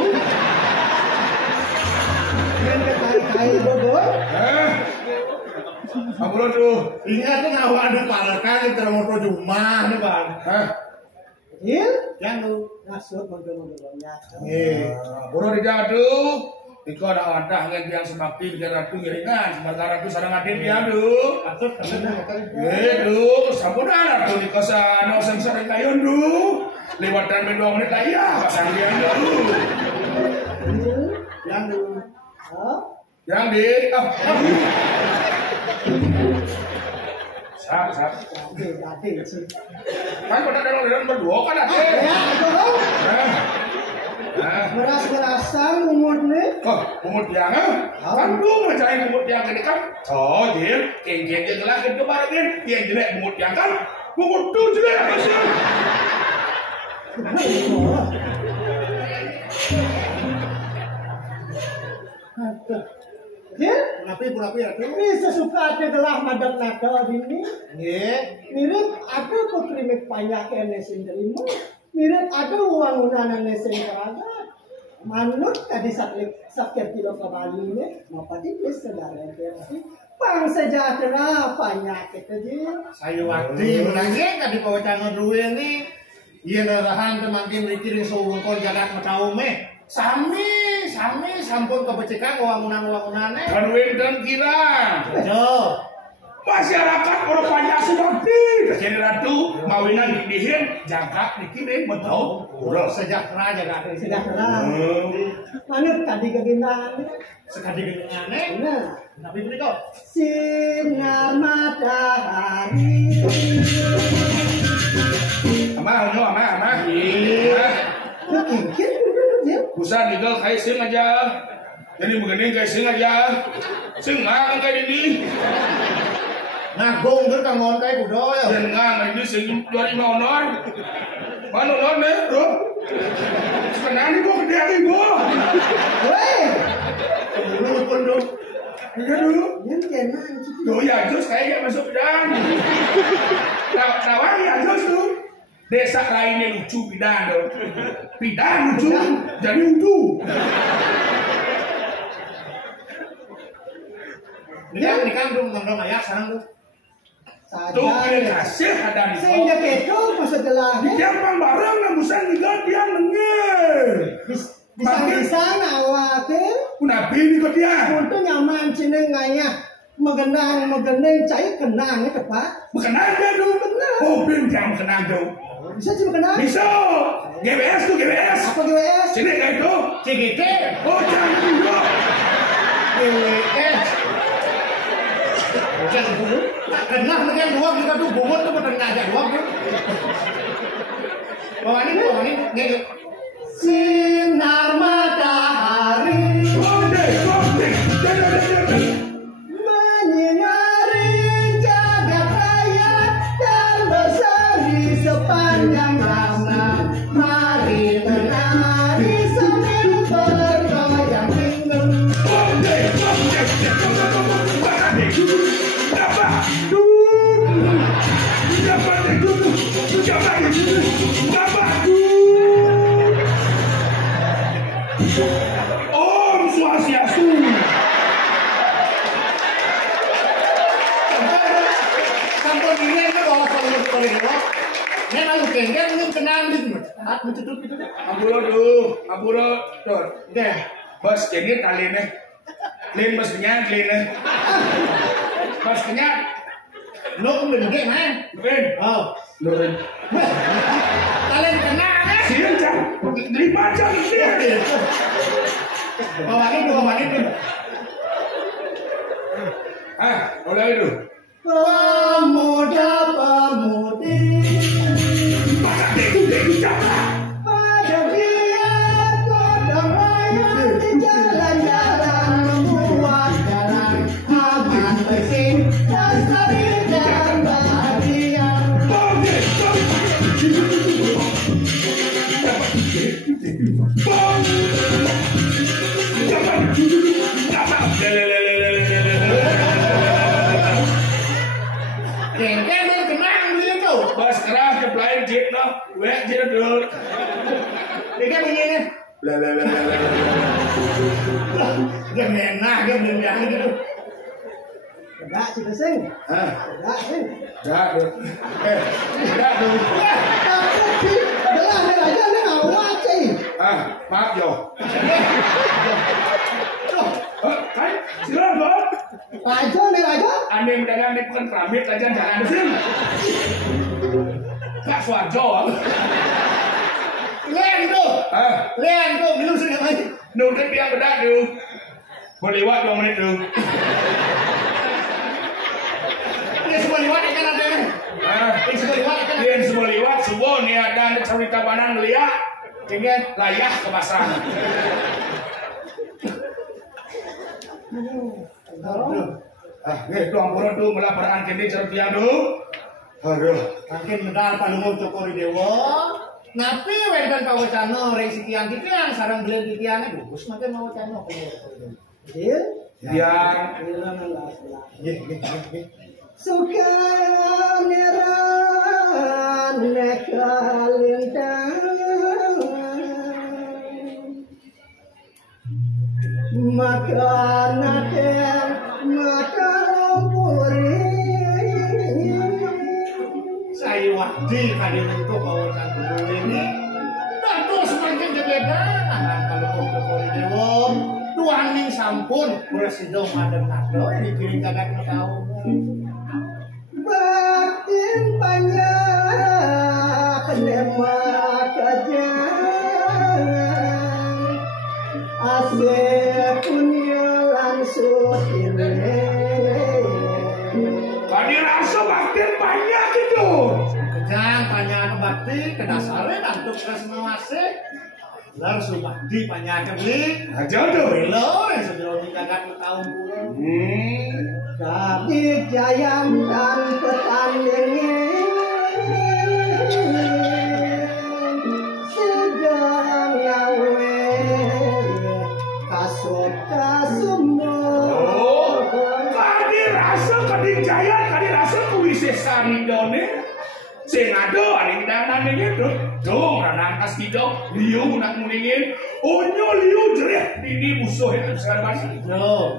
Yang kai bobo. Apa lo tuh? Ingat tu ngawak ada palakan di termoto rumah ni bang. Hah? Il Yang tu. ngasut mondo-mondonya. Buru di jadu. Iko ada wadah ngan tiang semakti di ratu ngiringan. Sementara ratu sarang adik dia tuh. Patut kena Itu, sampunan ratu di kosan no sering kayon tuh. Lewatan men 2 menit lah ya pasang dia dulu. yang tu. Oh, Yang di Sap. Ade sih. Kan pada dalam berdua kan ada. Ya, itu Nah. Meras-merasan umurnya. Oh, umur tiang kan dulu ngecari umur tiang ini kan. Oh, jil, kengkeng dia ngelah ke barangin, yang jelek umur tiang kan. Umur tu jelek masih. Ya, Punapi ya tu. ini sesuka ada gelah madat nada ini. Ye. Mirip ada putri banyak yang terima. Mirip ada uang unanan yang teraga. Manut tadi sakit kilo kembali ini. Apa di saudara yang Bang sejahtera banyak aja. Saya waktu menangis tadi kau canggih dua ni. Ia narahan teman-teman mikirin seorang kau jagat macam me. Sami sampun kebecekan uang-unan ni. Kan winten kira. Jo. Masyarakat orang banyak seperti jadi ratu mawinan dibihin jangka dikirim betul. Udah sejahtera jagat. Sejahtera. Manut tadi kegintaan. Sekali dengan ni. Nah, Tapi beri kau. sinar matahari. Ama. Mungkin dia. Busan tinggal kayak sing aja. Jadi begini kayak sing aja. Sing ngang kayak ini. Nagong tu kangon kay kudo ya. Sing ngang ini sing 25 honor. Mana honor nih, bro? Sekarang ini gua gede lagi gua. Hei, Dulu pun tu. Iya dulu. yang kenan. Tuh ya Jus kayaknya masuk bidan. Nawang ya Jus tuh. Desa lainnya lucu bidan tuh. Bidan lucu jadi udu. Nikah tu ngomong ayak sekarang tu. Tuh pilih Saja. kasih ada di Sehingga keto maksudnya Di Jepang bareng na busan juga dia nengis. Bisa ngawake. Nabi ini kok dia. Untuk nyaman jeneng ngaya. Mengenang cai kenang ya Pak. Mengenang dia tuh. Oh, yang mengenang tuh. Bisa sih mengenang? Bisa. GBS tuh GBS. Apa GBS? Sini kayak itu. CGT. Oh, jangan dulu. GBS. Jangan dulu. Tak kenal dengan doang kita tuh bobot tuh bener ngajak doang tuh. Bawa ini nih. Sinar matahari. Menyinari jagat raya dan berseri sepanjang masa. Mari menari sambil bergoyang ringan. Om Swastiastu. Sampun ini itu bawa kalau dewa. Nek ayu kengken ini kenal gitu. Hat mencetut gitu. Aburo tuh. Deh. Bos jadi tali nih. Lin bosnya lin. Bosnya Lo udah gede man. Lin. Oh. Lin. Kalian kenal ya? Sian jam. 5 jam dia. Bawa ini tuh. Mulai itu. Pemuda-pemudi Masa itu jangan. pada dia godang raya di jalan-jalan membuat jalan aman bersih lestari dan bahagia. Kengken belum kenal dia tuh. Bos keras kepelain jip no. Wek jip dulu. Kengken begini. Dia menah dia belum yang gitu. Enggak sih besing. Enggak sih. Dah dulu. Dah dulu. Takut sih. Belah aja nih awak sih. Maaf Jo. Kan silakan Bos. Raja nih raja. Ane mendagang di pekan pramit aja jangan sini. Kak Suarjo. Len tuh belum sudah lagi. Nunggu yang bedak dulu. Berlewat 2 menit dulu. Dia semua liwat ikan ada kan? Ini semua liwat ikan. Dia semua lewat subuh nih ada cerita banan melihat. Kengken. Layak ke pasar. Nih tuang pura tuh melaporkan kini cerita dulu. Aduh. Makin medal panunggu cokori dewa. Napi wedan pawacano ring sikian titian sarang belen titian bagus makin mawacano. Deal. Yang Suka neran nekalintang maka naten maka puri saya wadi kali untuk kawasan dulu ini tentu semakin jebedan kalau cokori dewa tuan ning sampun presiden madem nado dikirim kagak tahu. batin banyak penemak kajian asik punya langsung ini tadi rasa batin banyak itu. Kejang banyak bakti kedasarnya untuk kesmawase lar subakti banyak kebeli Aja tuh. belo yang sebelum kagak tahu pula. Tapi jayam dan petandingin sedang ngawe kasut kasumur. Kadi rasa kadi jaya kadi rasa kuise sari done. Sing ado aning danane gitu. Dong ranang kas kido liu nak muningin. Onyo liu jereh ini musuh itu sekarang masih. Yo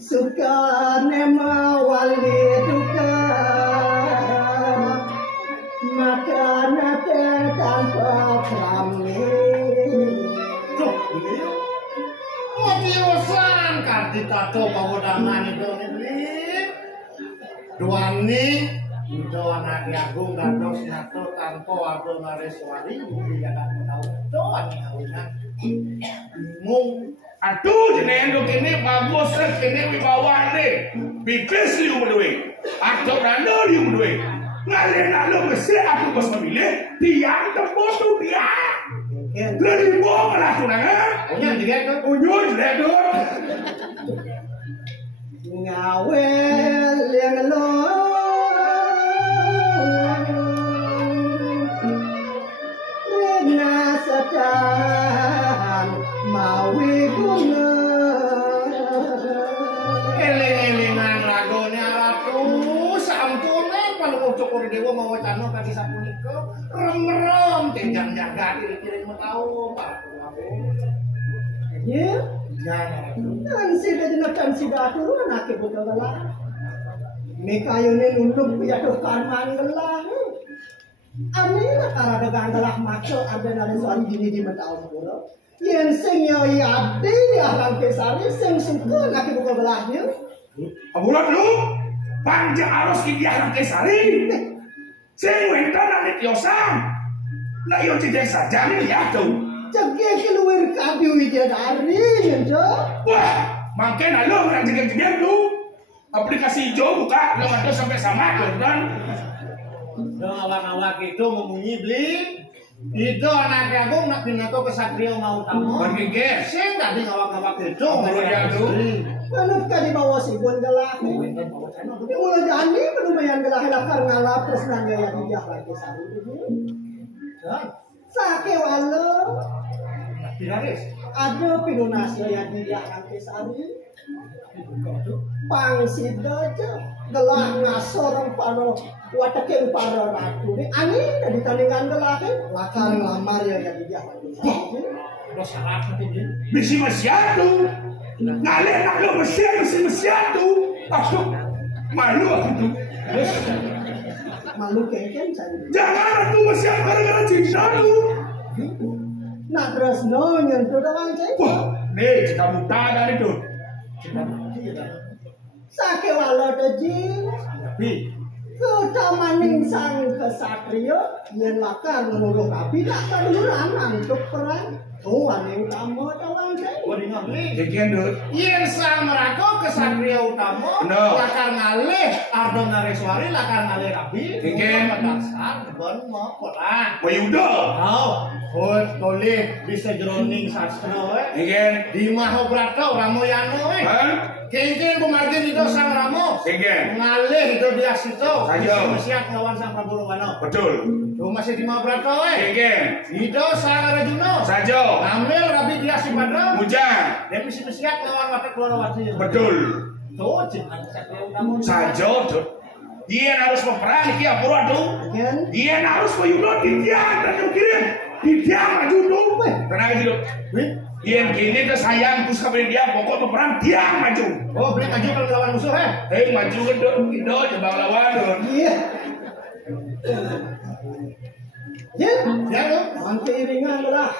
Suka nema wali duka maka nate tanpa kami. tuh ditato pawodangan itu nih. Duani itu anak Agung dados nato tanpa ado nareswari ya kan tahu doan kawinan. Bingung. Aduh jenengan lu kini bagus kini wibawane. Bibis liu berdua. Atau rando liu berdua. Ngalena lu mesti aku bos memilih dia terbodoh dia. Lebih bohong lah tunangan. Punya dilihat tuh. Unyur dilihat tuh. Ngawel yang lo Rena sedang mawi guna Eling-elingan lagunya ratu sampunan paling cukur dewa mau wacana kaki sapunika rem-rem tenjang jaga diri-diri mau tahu Pak. Ya, Jangan. dan sida jenakan sida turun anake buta gelah. Ini kayune nunduk piaduh karman gelah. Ane lah karada gandalah maco ada nari soal gini di mata Allah. Yen sing yo yade ya kang kesari sing suka anake buta gelahnya. Abulat lu panjang arus kidiah nang kesari. Sing wentan nang tiosang. Lah yo cidek saja nih ya tuh. Jaga keluar kabiu dari ento. Wah, makin lo nggak jegek-jegek lu. Aplikasi hijau buka, lo ada sampai sama kan? Awak-awak itu memunyi beli. Itu anak Agung nak pindah ke Satrio mau tamu. Bergege. Sing tadi awak-awak itu ya lu. Manut ka di bawah sibun gelah. Mulai jani penumayan gelah lakar ngalap terus nanya yang dijah lagi sari. Sake walo. Dinaris. Ada pinunasya yang dijah lagi sari. Pangsida aja gelah ngasorong paro watakeng paro ratu. Ani dari tandingan gelah lakar ngelamar yang dijah lagi sari. Lo salah nanti dia. Bisi masyado. Ngalih nak lo masyado. Masuk. Malu aku tuh. Malu kengken cari. Jangan tuh masyado gara-gara cinta lu. Nak terus no nyentuh doang cai. Wah, nih cinta buta dari tuh. Sake walo deji. Tapi Ketamaning sang kesatrio yen lakar menurut api tak kaduran untuk perang. Tuan yang utama doang cai. Waduh beli. Sekian dulu. Yen samrako kesatria utama No. lakar ngalih Ardo Nareswari lakar ngalih Rabi. Sekian. Dasar ben mau perang. Mayuda. Oh, toleh bisa jroning sastra Sekian. di Mahabharata Ramoyano Hah? Kengken bumargin itu sang Ramo Sekian. ngalih itu dia situ Saja. siap lawan sang Prabu Rangana. Betul. Itu masih di Mahabharata Sekian. itu sang Arjuna Saja. ngambil Rabi dia si Padra Mujang. dia mesti siap lawan Watak Kualawati. Betul. Tuh jangan satria utama. Saja tuh. Dia harus meperang iki apura tuh. Yen Dia harus mayuda didiang dan kirim. Didiang maju tuh. Tenang aja dulu. Dia gini tuh sayang terus kabel dia pokok meperang dia maju. Oh, beli maju kalau lawan musuh Maju ke Indo coba lawan dong. iya. Yen Ya lo. nanti iringan lah.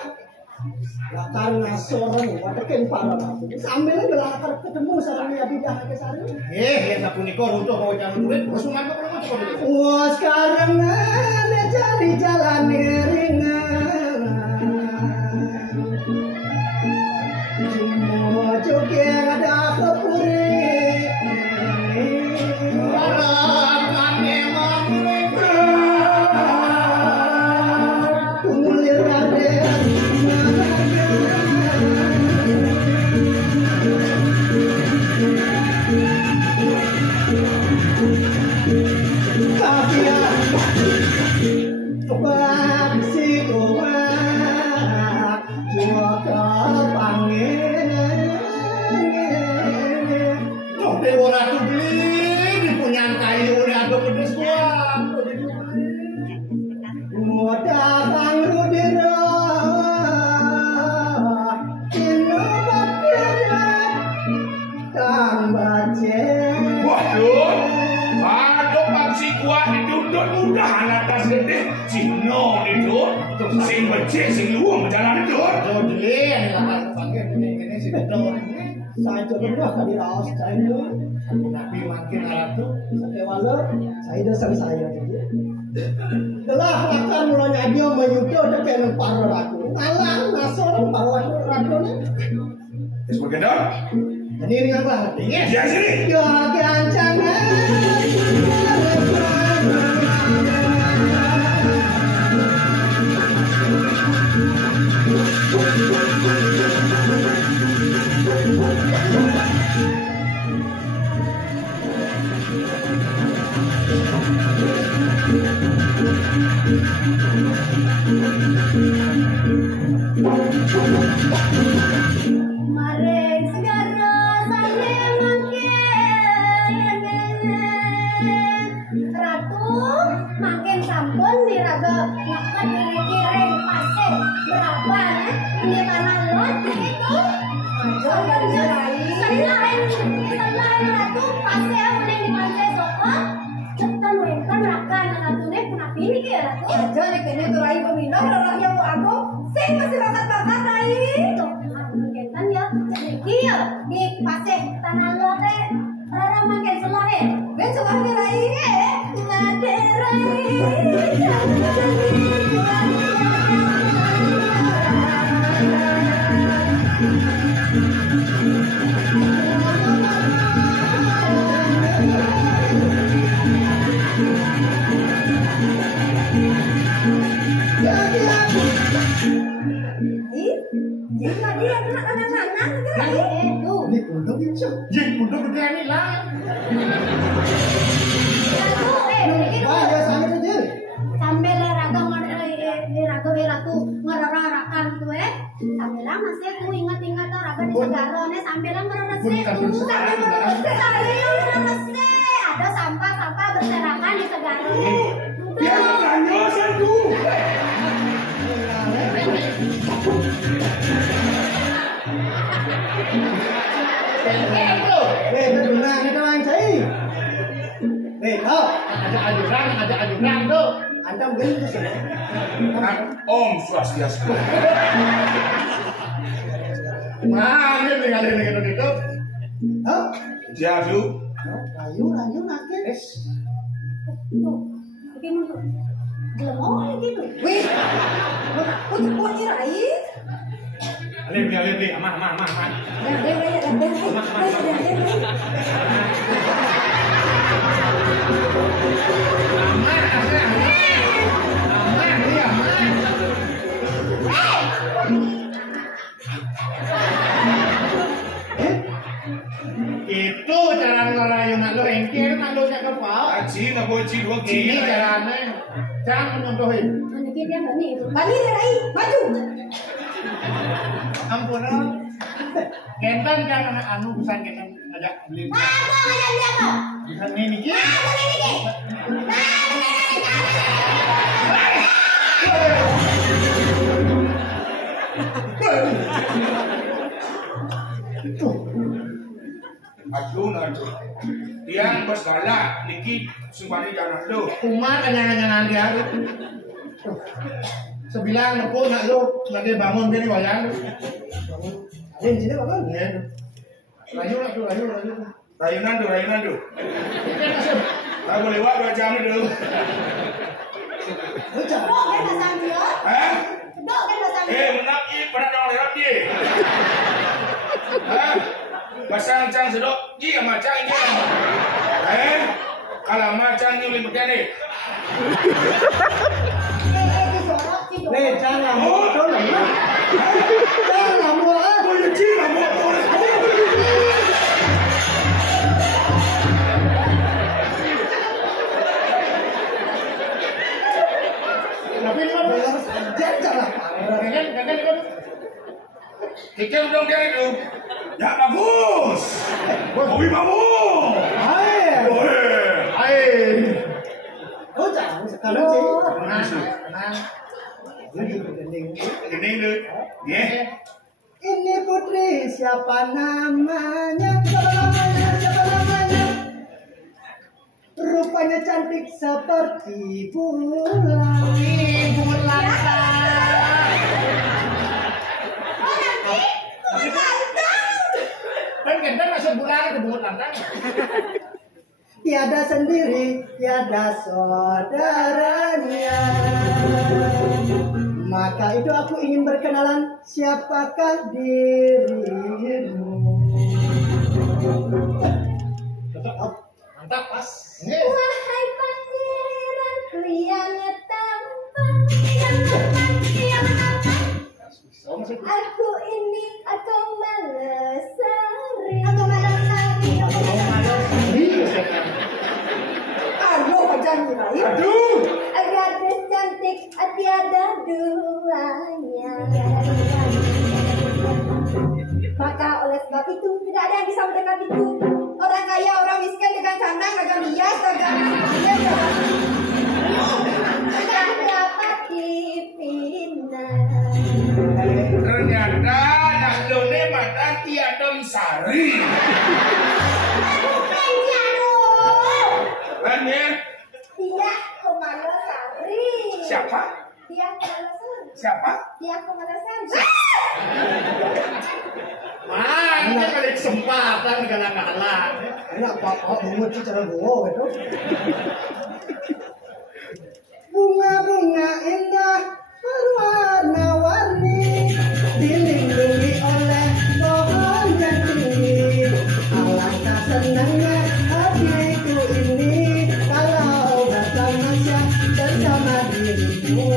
Lakar ngasorong watakeng para ratu. Sambil lakar ketemu sarang ya bidah ke sari. Lihat sapunika runtuh mau jalan duit, terus mantap kalau mau coba dulu. Wah sekarang ada cari jalan ringan. Cuma joget ada kepuri. Harapan memang mereka. Tumulir raden. Kafian Kebak si kuat Jua kepanggil Oh, dewa ratu beli dipunyan kayu udah ada pedes gua. Mudah rudira Inu bakira Kang bace Waduh. Aduh pangsi kuat diduduk mudah atas gede. Cino itu. Sing becek sing luang jalan itu. Jauh dulu yang lakukan panggil ini si betul. Saya coba tadi raos saya itu. Tapi makin ratu. Sampai walau saya dasar saya jadi. Telah akan mulanya dia menyudah dengan para ratu. Alang nasor para ratu ni. Sebagai dong. Jadi ini apa? Ingin dia sini. Ya gancangan. Maring segara saya makin Ratu makin sampun diraga makan kiring pasir berapa ini tanah lot itu selain Ratu pasir boleh dipakai sokot cetan wengkan rakan Ratu ini pun api ini ya Ratu Aja nek kene turai pemindah orang yang aku sing masih bakat-bakat rai. kan ya iki ya di pasir tanah lot rara makin selain Ben soalnya rai Ini untuk itu. Jadi untuk berani lah. Ya saya saja. sambil raga ratu ngerarakan tuh sambil masih tuh ingat raga di segarone sambil ngerarase ada sampah berserakan di segarone Ya lanjutan tuh. Itu guna ni orang saya. Oh, Ada ajudan tu. anda mungkin ke sini. Om Swastiastu. Nah, ini dengan itu. Oh, Jadu. rayu makin. tuh begini tuh gelemong gitu Wih, kok rai? Alip, amah. Itu cara ngerayu nak lu engkir, nak lu nak kepal. Aji, nak boci dua Ini kiri. caranya. Jangan menyontohin. nanti dia bani itu Bani rai, maju. Ampun. Kentan kan anak anu pesan kentan ngajak beli. apa yang dia tuh Pesan ini ki. Aduh, tiang bos galak, niki sumbani jangan lu. Umat kenyang-kenyangan dia. Sebilang nepuk nak lu nanti bangun gini wayang. Ada di sini apa? Rayu. Rayunan tu. Tak boleh buat 2 jam ni dulu. Bocah. Dok kan pasang dia. Eh? Dok kan pasang dia. Menang ni pernah dong lewat dia. Pasang cang sedok, dia macam ini. Kalau macam ni boleh begini. Disorot si Dok. Jangan motor lah. Jangan buat. Boleh cina motor. Tapi ini mana? Jangan. Kan. Kikir dong dia itu. Ya bagus. Hobi mamu. Bocah. Sekarang sih. Tenang. Ini tu. Ya. Ini putri siapa namanya? Siapa namanya? Rupanya cantik seperti bulan. Bulan. Kan Matang. Tiada sendiri, tiada saudaranya. Maka itu aku ingin berkenalan, siapakah dirimu? Mantap, Mas. Wahai pangeranku yang tampan, yang aku ini aku Malesari. Aduh, jangan lain. Aduh. Gadis cantik tiada duanya. Maka oleh sebab itu tidak ada yang bisa mendekatiku. Orang kaya, orang miskin dengan canang, dengan hias, dengan tidak dapat dipindah. Ternyata anak lone mata tiada sari. Bukan jadul. Hanya Dia Kumalesari. siapa? Dia Kumalesari. Siapa? Dia Kumalesari. Mana kali kesempatan kalah-kalah. Enak bapak umur cara gua itu. Bunga-bunga indah berwarna-warni dilindungi oleh pohon yang tinggi. Alangkah senangnya hatiku ini kalau bersama bersama dirimu.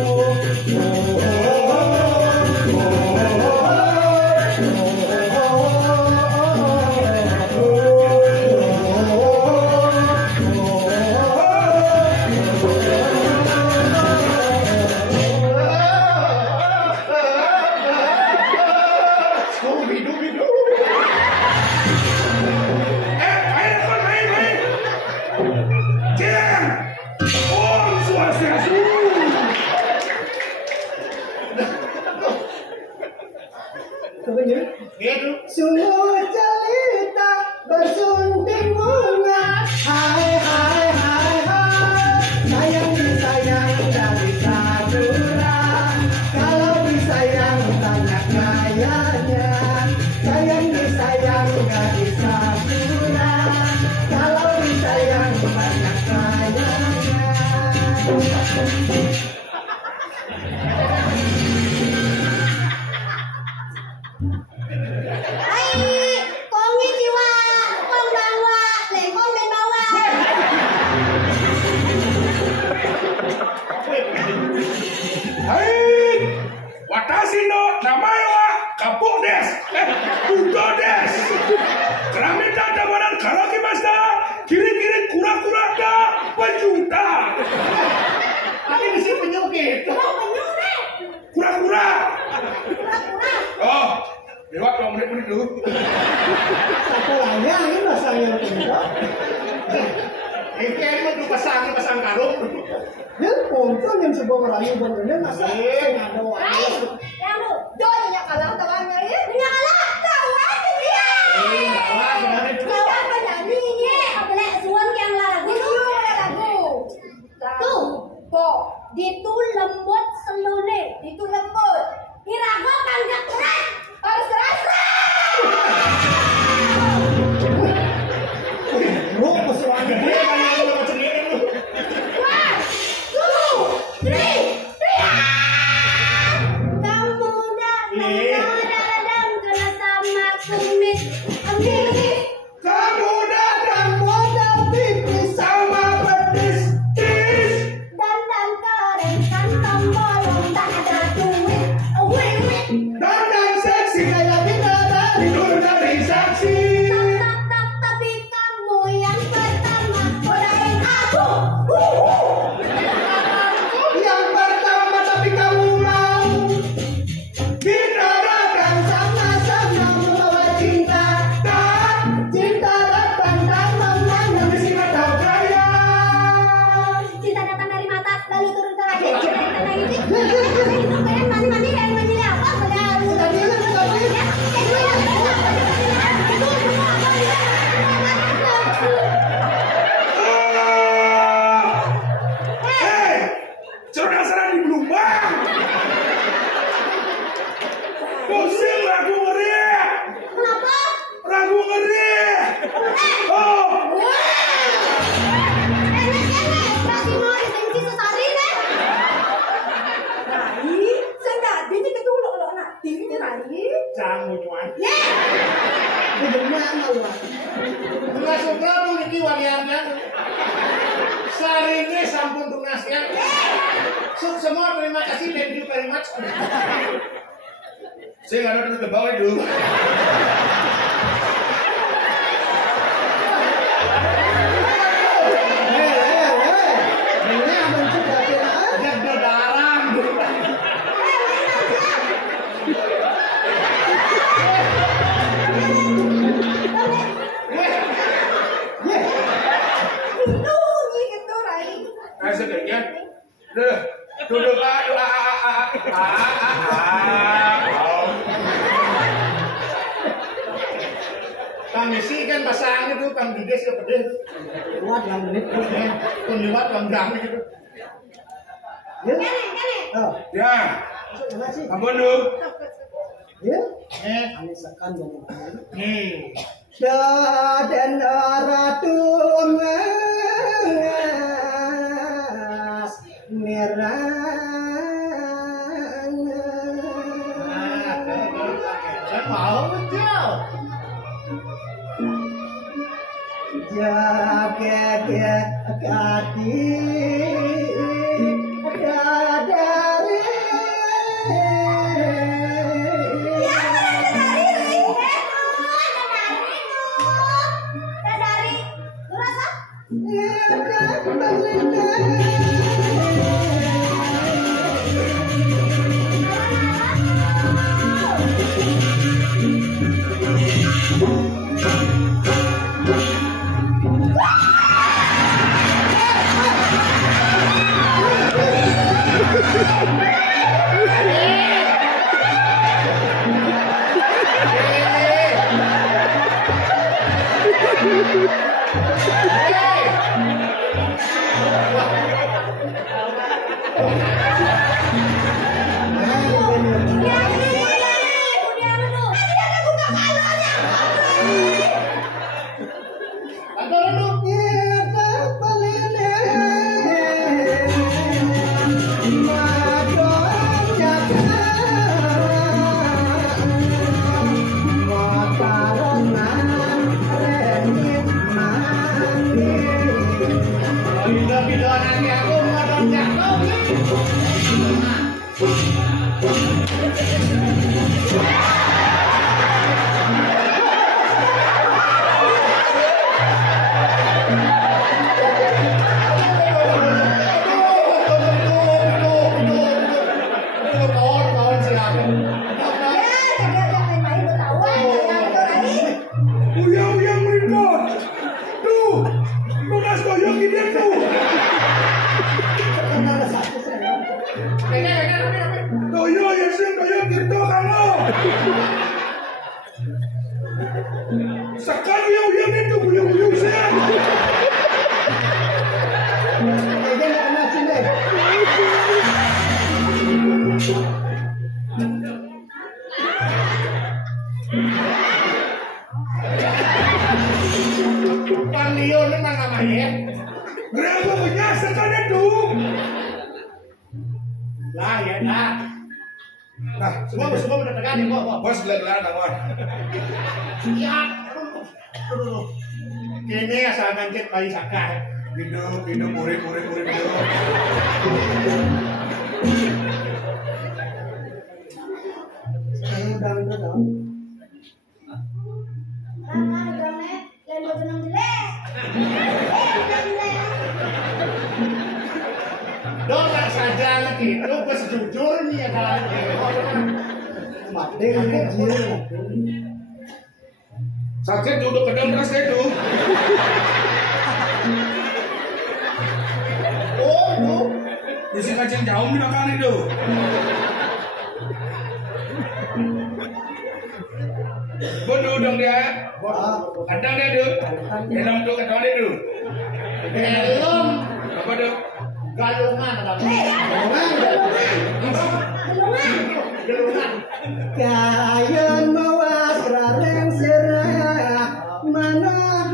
Main. Jangan. Om Swastiastu. Gitu. Sungguh jelita bersunting bunga. Hai hai hai hai. Sayang disayang tak bisa curang. Kalau disayang banyak gayanya. Sayang disayang tak bisa curang. Kalau disayang banyak gayanya. Hai, konnichiwa, konbanwa, lemon dan bawang. Hai. Watashi no namae wa Kapuk desu. Budo desu. Kramita dabaran karakimashita. Kiri-kiri kura-kura da penjuta. Tapi di sini penyakit. Penyu deh. Kura-kura. Kura-kura. Oh, lewat 2 menit dulu. Sekolahnya ini bahasanya itu. Ini mah pasang karung. Ya, ponton yang sebuah merayu bondonya masa ada Hai, wae. yang lu, Joy nya kalah tawannya ya. Nya kalah, kawan dia. Kawan penyanyi ye, apalagi suan yang lagu. Lagu. Tuh, kok ditu lembut selune, ditu lembut. Irago kanjak keras, harus keras. Lu pesuan gede banyak lu macam ini lu. 1, 2, 3. Kamu datang kena sama kumis, ambil. Kamu datang modal tipis sama petis. Dandan keren kantong bolong tak ada duit. Wih. Dandan seksi kayak bidadari nur dari saksi. Tapi kamu yang pertama godain aku. Yang pertama tapi kamu mau. Kita datang Sama-sama membawa cinta. dan Cinta datang tak memandang kita tahu kaya. Cinta datang dari mata lalu turun ke langit. Itu kayak mandi apa? Tadi lu tadi. Hei, cerdas-cerdas di Blumbang. Pusing lagu ngeri. Kenapa? Lagu ngeri. Oh, Enak-enak, berarti mau esensi sesari deh. Rai, sedadi ini ketuluk lo nak ini Rai. Jangan cuan. Ya. Bagaimana lu? Enggak suka tuh niki waliannya. Saringnya sampun tunasnya. Semua terima kasih, thank you very much. saya nggak ada di bawah itu. Ini abang sudah kira. Dia berdarah. Bunyi gitu Rai. Sebenarnya, duduk Kami sih kan pasangan itu kang dides ke pedes. Kuat yang menit. Penyumat kang dami gitu. Ya. Kene. Oh, ya, terima kasih. ampun lu. Ya. Ani sekan dong. Nih. Dan ratu emas merah. Saya mau betul. Jaga kaki dari Dadari. Lu rasa? Uyang merindot. Tuh, lunas toyok ini tuh. Toyo ya sih, toyo gitu kamu. Sekali uyang itu uyang saya. Pandio ini mana namanya? Berapa punya sekali itu? Lah ya dah. Nah, Semua udah tegani kok. bos belah-belah kawan. Iya. Aduh. Kene asal ngancet bayi sakar. Hidup, murid. Doa saja lagi itu sejujurnya ya kalau Mati kecil. Sakit duduk kedang terus itu. Oh, Bisa kacang jauh di makan itu. Bodoh dong dia. Kadang dia dulu. Dalam tuh kadang dia dulu. belum Apa tuh? galungan apa? Galungan. Kayon mawas rareng serah mana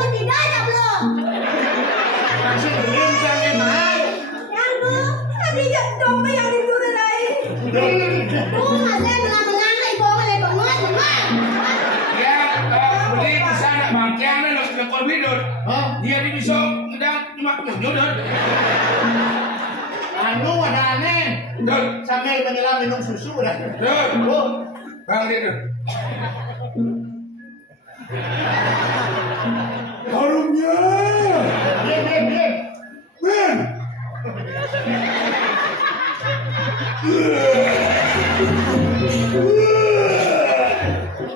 Pun tidak ada belum. Masih belum sampai mal. Yang tuh, tadi jam dompet yang ditulis lain. Tuh, masih belang-belang ibu oleh banget, memang. Ya, beli ke sana bangkian lo ke koridor. Dia di bisa udah cuma jodoh. Anu ada aneh. Dot, Sambil menyelam minum susu dah. dot, Oh, bang dia dot. Harumnya, diam. men.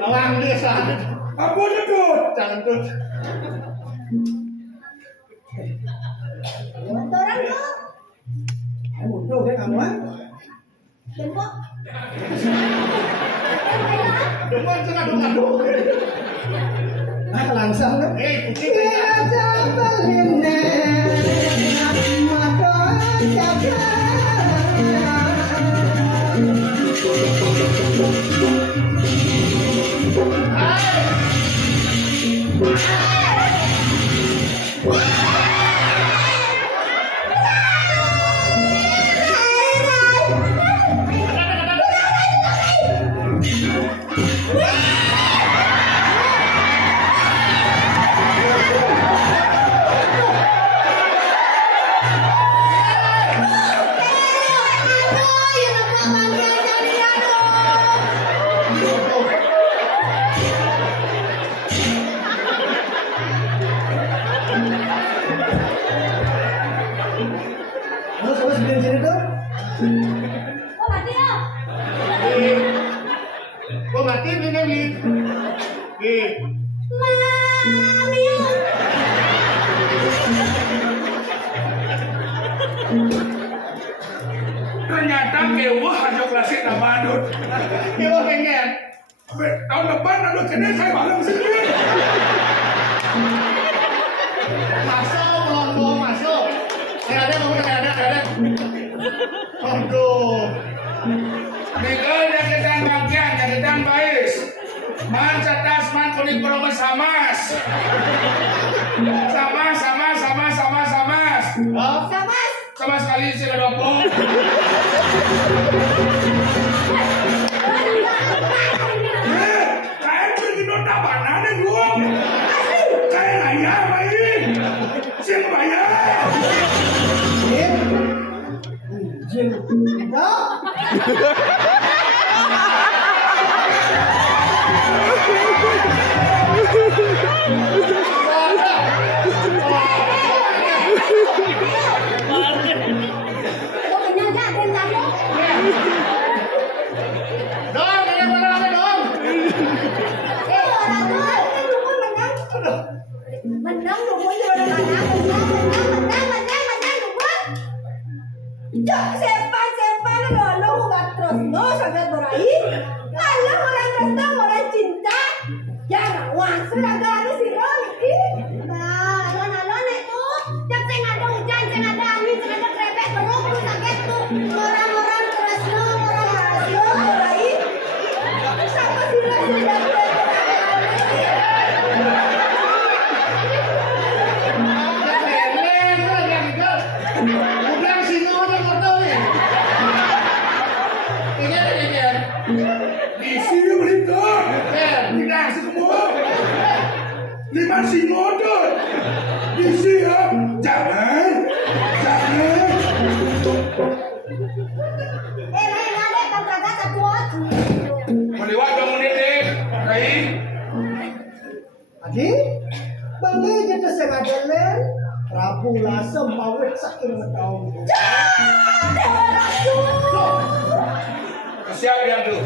Awang desa. Apa dia dot? Cantut. Orang tuh, Mudah kan kamu kan? tembok. Depan ngadu-ngadu. Nah langsung kan? Kucing Iya jabalinnya, maka jaga. Terus sebelum sini tuh, Kok mati ya? Kok mati ini? Mami. Ternyata kewah aja klasik Bandung. Kewah kengen. Tahun depan ada kena saya malam sendiri. Masuk. Ada. Aduh. Tinggal nyakitan bagian, nyakitan bais. Man catas man kuning promes samas. Samas. Sama. Sama sekali sila dopong. Kayak begitu tabanan yang gua. Kayak ayah main. Siapa bayar? jin, dah. Kok kenyang gak ada yang kamu? Dong, ada mana dong? Orang tua, ini pun menang. Menang, lupa juga ada menang. Menang, lupa. Cok, sepan, lo gak terus. No, sangat berai. Kalau orang terus, orang cinta. Jangan, wah, sudah gak ada si Roniki. Nah, alon-alon itu. Jangan saya ada hujan, saya ada angin, saya ada krepek, perlu sakit tuh. Orang-orang terus, orang-orang berai. Siapa sih lah sudah Isi melintang. Tidak semua. Lima si modal. Isi ya. Jangan. dek, kau kagak satu waktu. Meliwat bangun ini. Baik. Adi, bangga jadi sengaja len. Prabu lasem pawit saking ngetahu. Siap dia tu.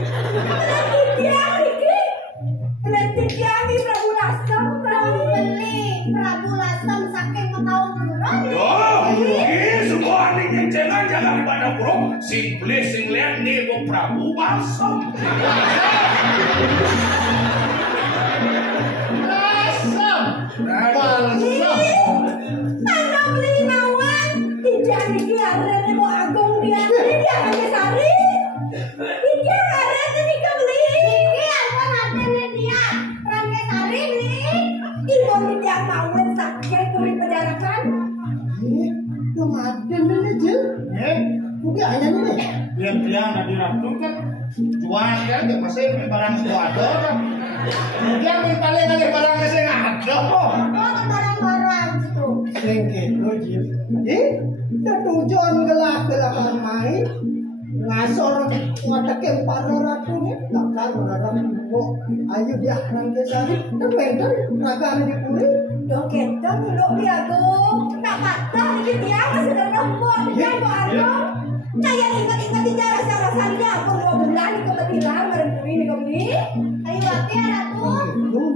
Prabu Lasem saking mengetahui buron. Oh, ini semua adik yang jangan pada bro. Si blessing lihat nih bu Prabu Basam. Mana beli nawan? Tidak dikiaran ibu agung dia hanya sari. Tidak ada ketika beli. Iya, kan ada dia. Rangga sari beli. Ibu tidak mau tiang tadi ratu kan jual ya nggak masih barang suado kan dia minta lagi barang saya nggak ada kok barang-barang gitu. Sengket lo Jim. Tujuan gelak-gelakan main ngasor ngatekin para ratunya takkan orang mau ayo dia nanti sari terbentur ragan di puri Dokter dulu dia tuh tak patah gitu ya masih ada nombor dia baru kayak ingat-ingat di jalan rasa-rasanya aku 2 bulan itu berbilang merempuri nih kami ayo hati ratu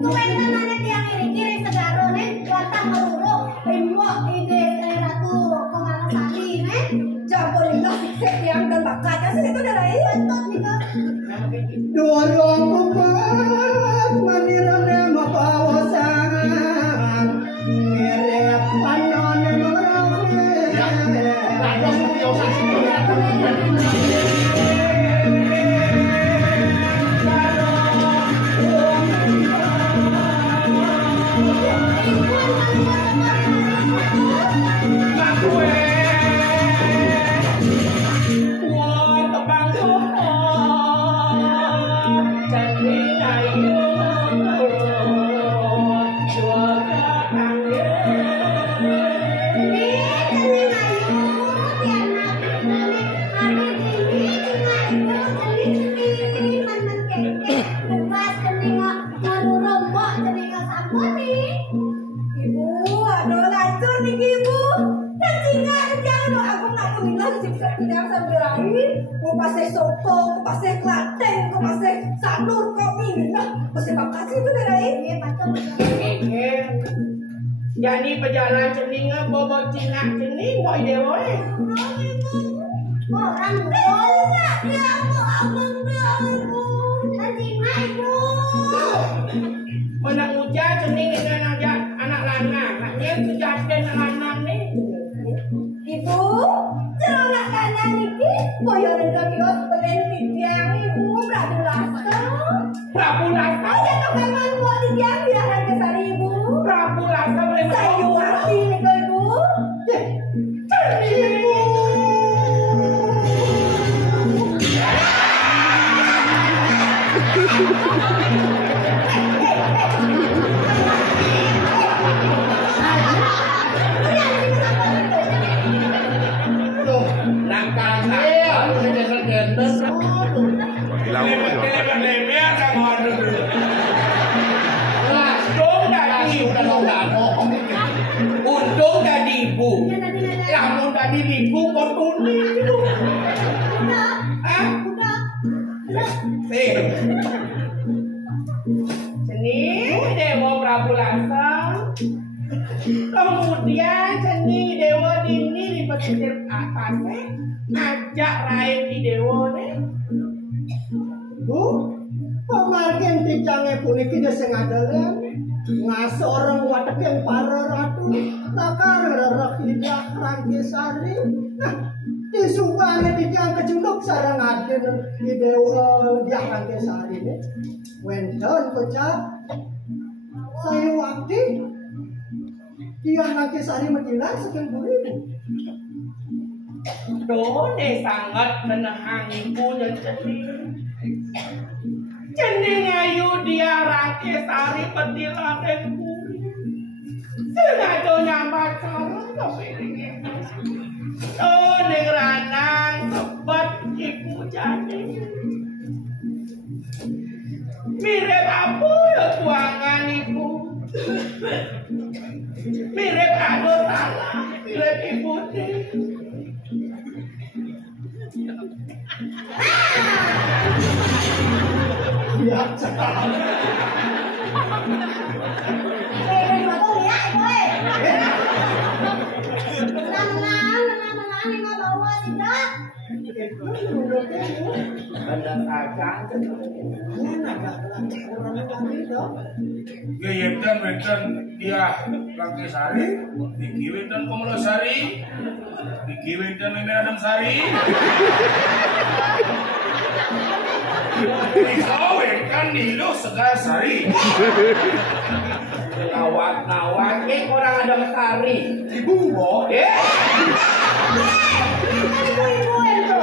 kewenangan mana tiang ini kiri segaro nih batang meruru rimbo ide ratu kemana sari nih jambol itu sikset yang dan bakatnya sih itu udah lain bentot nih kak dorong bukan mandirane mabawa sangat mirip panon merauke ada setiausan pasai soto, pasai klaten, pasai sanur, kopi, pasai bakasi itu dari ini macam. Jadi pejalan ceninga bobo cingak cening boy dewoy. Orang enggak dia mau abang ibu, nanti ibu. Menang uja cening dengan aja anak lanang, maknya sejaden lanang nih. Ibu, celana kanan ini, boyo rendah kios belen tiang ibu, Prabu Lasa. Prabu Lasa. Aja tuh kaman buat di tiang biar aja sari ibu. Prabu Lasa boleh Sayu hati nih kau ibu. Cening. Untung tadi ibu, kamu tadi ibu kau tulis itu. Ah, sini Dewa Prabu Lasa. Kemudian seni Dewa Dini di pesisir atasnya ngajak Rain di Dewa nih. Bu, pemargin tijangnya puniki dia sengadalen ngasorong watekin para ratu takar rerak hidak Rangkesari nah disubangnya tijang kejuluk sarang aden di Dewa dia Rangkesari ini wendon kocak saya waktu dia Rangkesari menjilat sekian beribu Done sangat menahan ibu dan cening. Cening ayu dia Rangkesari petilarenku. Sengaja nyambat sarang kepiringin. Done ranang sebat ibu jadi. Mirip apa ya tuangan ibu? Mirip ado salah, mirip ibu nih. ya cakap Geyetan wetan dia Rangkesari, Diki wetan Komolasari, Diki wetan Memeradam Sari. Kau wetan Nilo Segasari. Nawat-nawat orang ada Sari. Ibu bo, Ibu-ibu itu.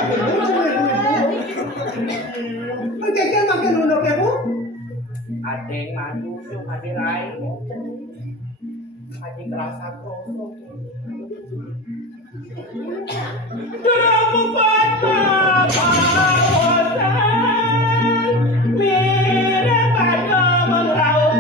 Adeng madu tuh ade lain. Ade kerasa krosok. Deramu pada pawasan mira pada meraup.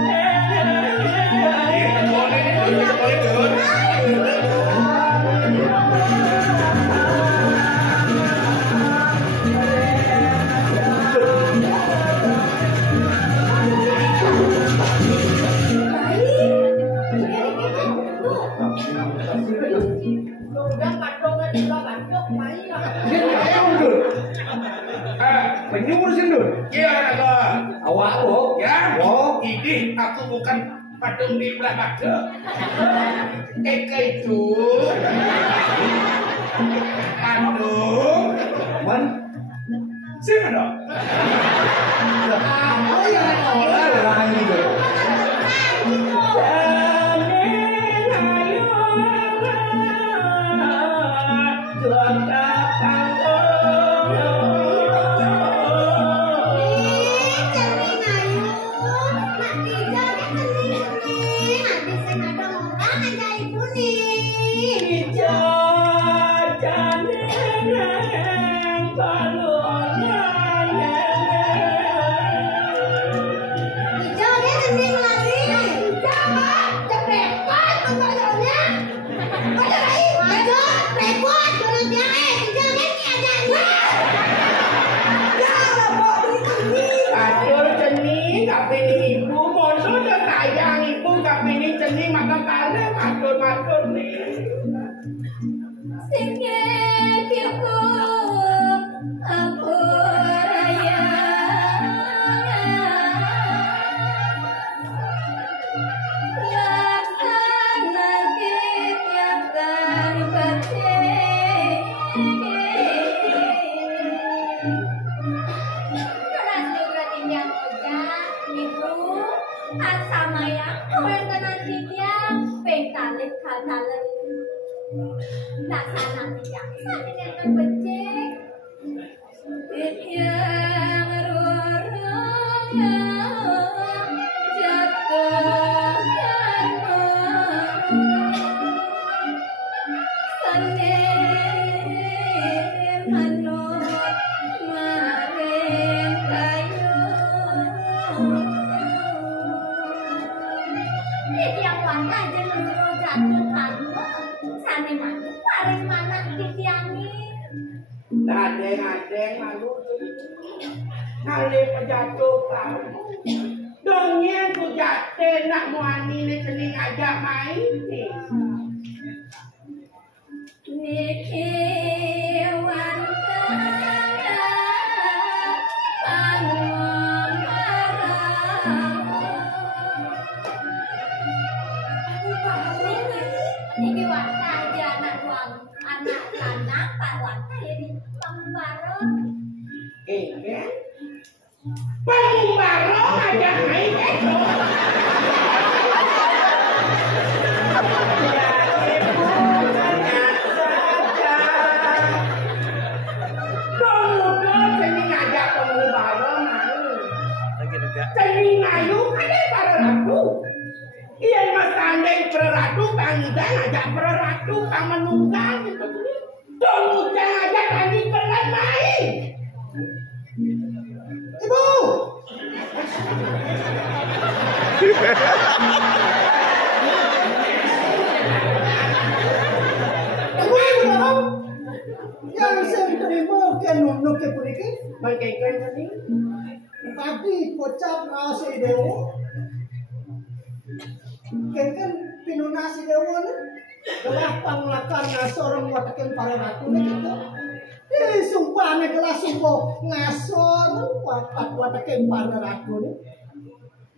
Penyumur sindur. Iya Allah. Awak wo. Ya. Wo. Ini aku bukan padung di belakang. Eka itu. Padung. Man. Sini dong. Oh ya, orang ini tuh. Adeng malu kali pejatuh kamu dongnya ku jate nak muani ni celing ajak main ni niki wantara pangon niki wantara anak wang anak lanang pak wantara jadi pembarong kan pembarong ajak main itu Celing ayu ada para ratu. Iya mas andai para ratu pangidan ajak para ratu kang menunggang gitu. Dong ujang ajak kami perlan main. Ibu. Ibu dong. Yang saya terima ke nunuk ke puriki. Bagaikan tadi. Tadi kocap rasa dewa. Kan pinunasi dewa ni. Kelah panglakan nasorong watakin para ratu ni kita. Sumpah ni kelah sumpah ngasor watakin para ratu ni.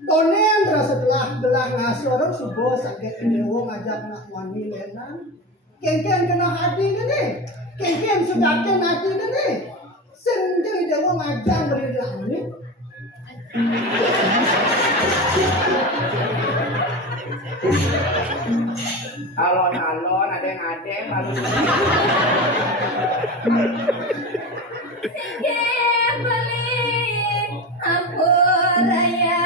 Tonen rasa gelah ngasor sumpah sakit dewa ngajak nak wani lenan. Ken kena hati ke ni. Ken sudah kena hati ke ni. Sendiri dewa ngajak beri lah ni. Alon-alon adeng-adeng lalu beli aku raya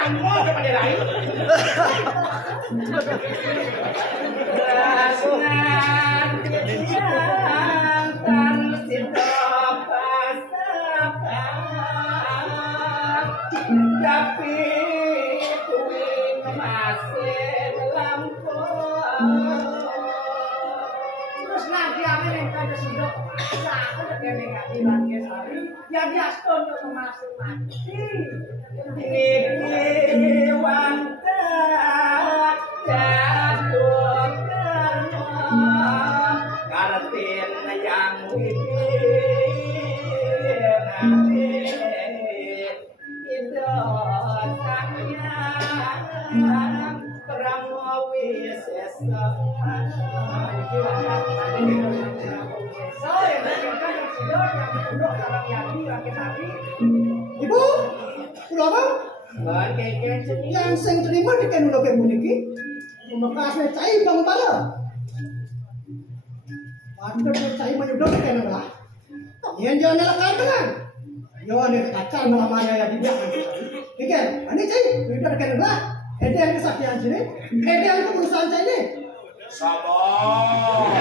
kamu daripada lain. Rasnan yang tansin apa-apa, tapi kuing masih lampau. Terus nanti amin yang ada sidok, aku udah kayak di Bangkes hari, ya dia stone untuk masuk mati. Niki wanta jatuh karena kartin yang nanti itu sayang pramowi sesama. Ibu, kenapa? Yang sing terima di kan udah kemuniki, makasih cai bang bala. Anda cai menyedot kan lah. Yang jangan lakukan kan? Yo ane kacar malamnya ya di belakang. Ikan, ane cai, udah kan lah. Ada yang kesaktian sini, ada yang keputusan cai ini. Sabar.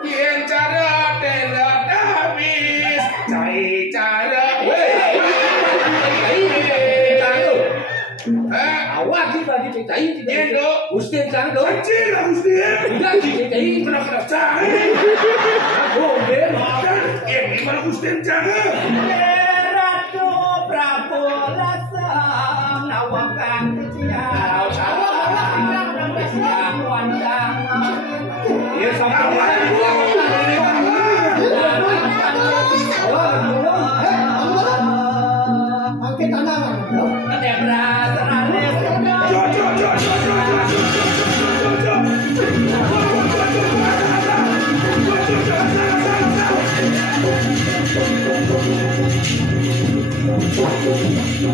Yang cara telat habis, cai cara. Awak sih bagi cai Itu Ustin cara dong. kecil lah Ustin. Tidak cai. Kenapa cai? Golden. Ini malah Ustin cai. Ratu Prabu Lasam nawakan keciau. Yang wandang. Ya sama. Angkat tangan. Thank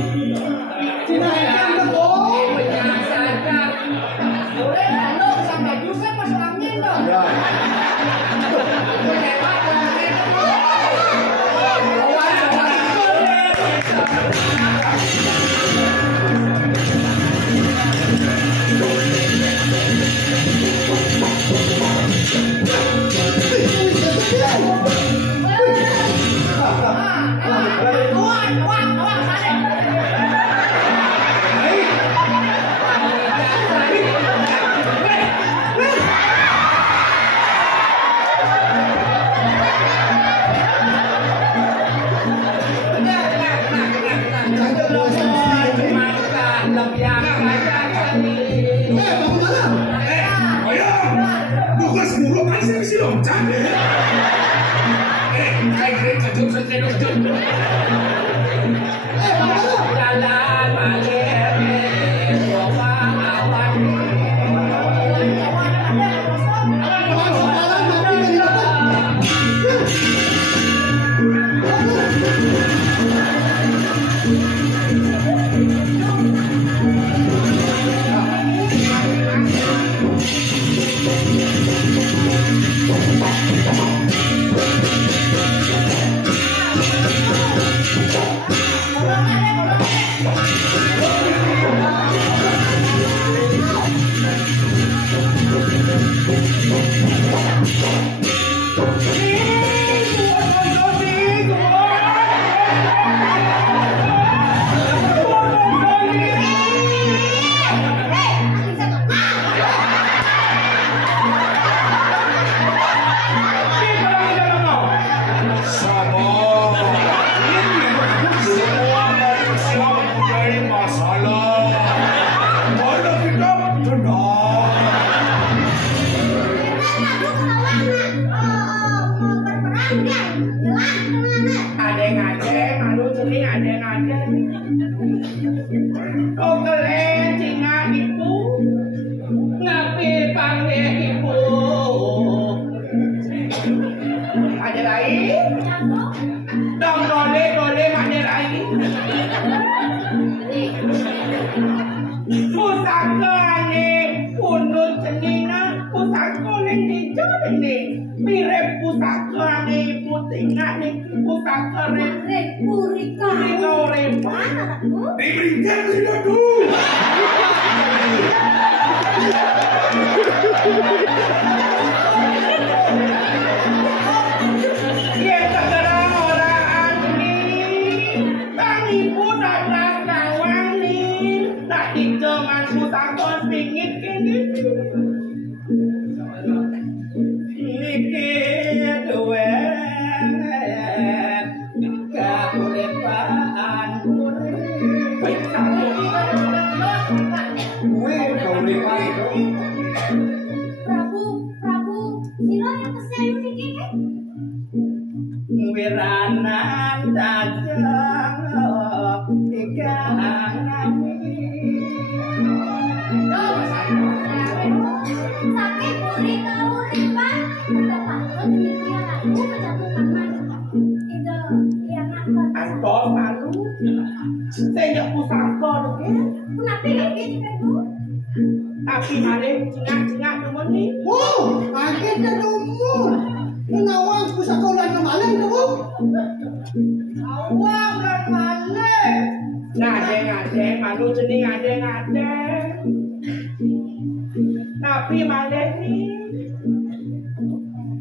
you. Ini mirip pusaka nih putinga nih pusaka Mareng puri kau repa. Mana anakku? Diberikan tidak tuh. Dia segera orang ini Kang ibu datang nawang nih tak dikeman pusaka pingin kini Mikir duet Kamulepaan Baik satu Gue kamulepaan itu Prabu, sila yang kesel niki kan? Wiranan dagang ikan Sakit puri kauripan, udah patut demikian aku menjatuhkan manusia. Tidak, yang akan. Anto malu saya pusaka dong Kenapa kayak gini kan bu? tapi mari cingak-cingak temen nih Oh, akhirnya umur. Menawang pusaka ulan kemarin tuh, Bu. Awang ulan kemarin. ngade malu cening ngade tapi mari nih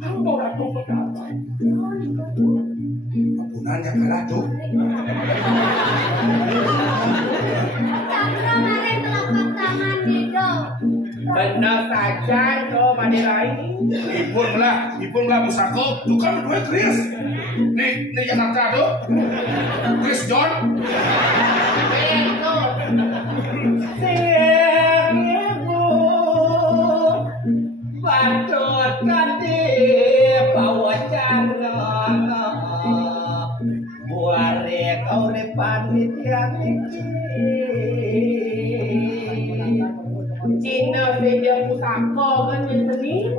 aku ratu pertama Ampunan yang kalah tuh. Cakra mareng telapak tangan Dido. benar saja itu Madirai Ipun lah pusaka. Tuh kan dua Chris. Nih Jakarta tuh. Chris John. patutkan di pawacan buare kau repan tiang Cina media pusaka kan ini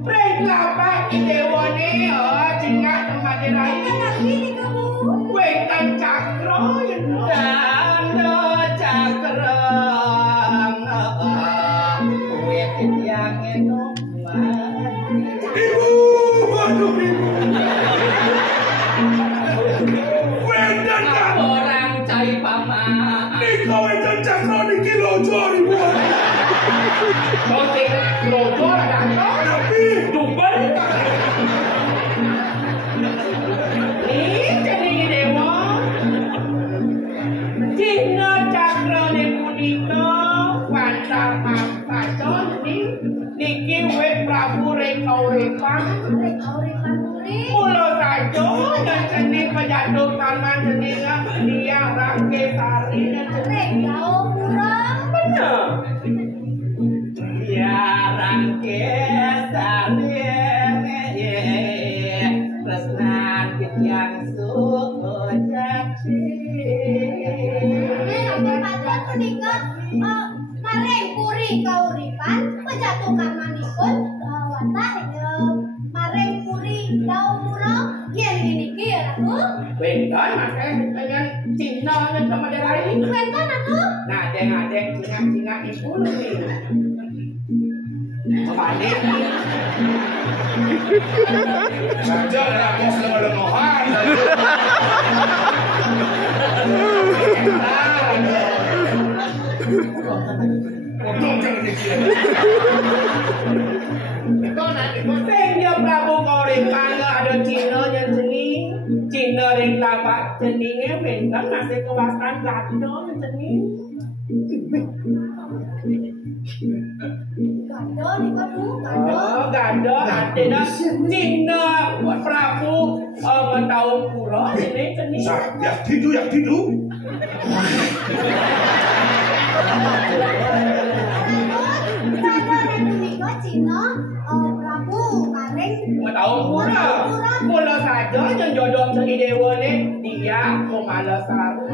Prenglapa dewa ni Cina tempat lain Ini kamu. Wetan cakra Dana cakra Wetan yang enak Ibu, waduh ibu. Wedan kan. orang cari papa Nih kau wedan cakro di kilo jori bu. Sotik lojo ada Tapi Dumbel Ini jadi dewa Cina cakra ni punika Wanda mampacon ni Niki wet Prabu rekau repan Mareng kauripan puri. Mula saja dan seni penjatuh taman seninga Dia rangke sari dan Mareng kau kurang. benar Ya rangke sari Resnan yang suku jati Sampai patut menikah. Mareng puri kauripan menjatuhkan manikun. Watak mareng puri daun murah. Yang ini ya aku. Bentar makanya dengan Cina dan teman lain Bukan aku. Nah adek cingak ibu nih Balik nih saja lah bos lengohan. Untung jangan dikira. Sehingga Prabu Kauripan ada Cina yang seni Cina yang tapak ceningnya bentar masih kewasan gado yang seni Gado nih kamu. Gado. Oh gado artinya Cina Prabu tahun pura ini seni Yak tidu. Gado dan punika Cina. Prabu mareng. tahun pura mula saja yang jodoh jadi dewa nih dia Komalasari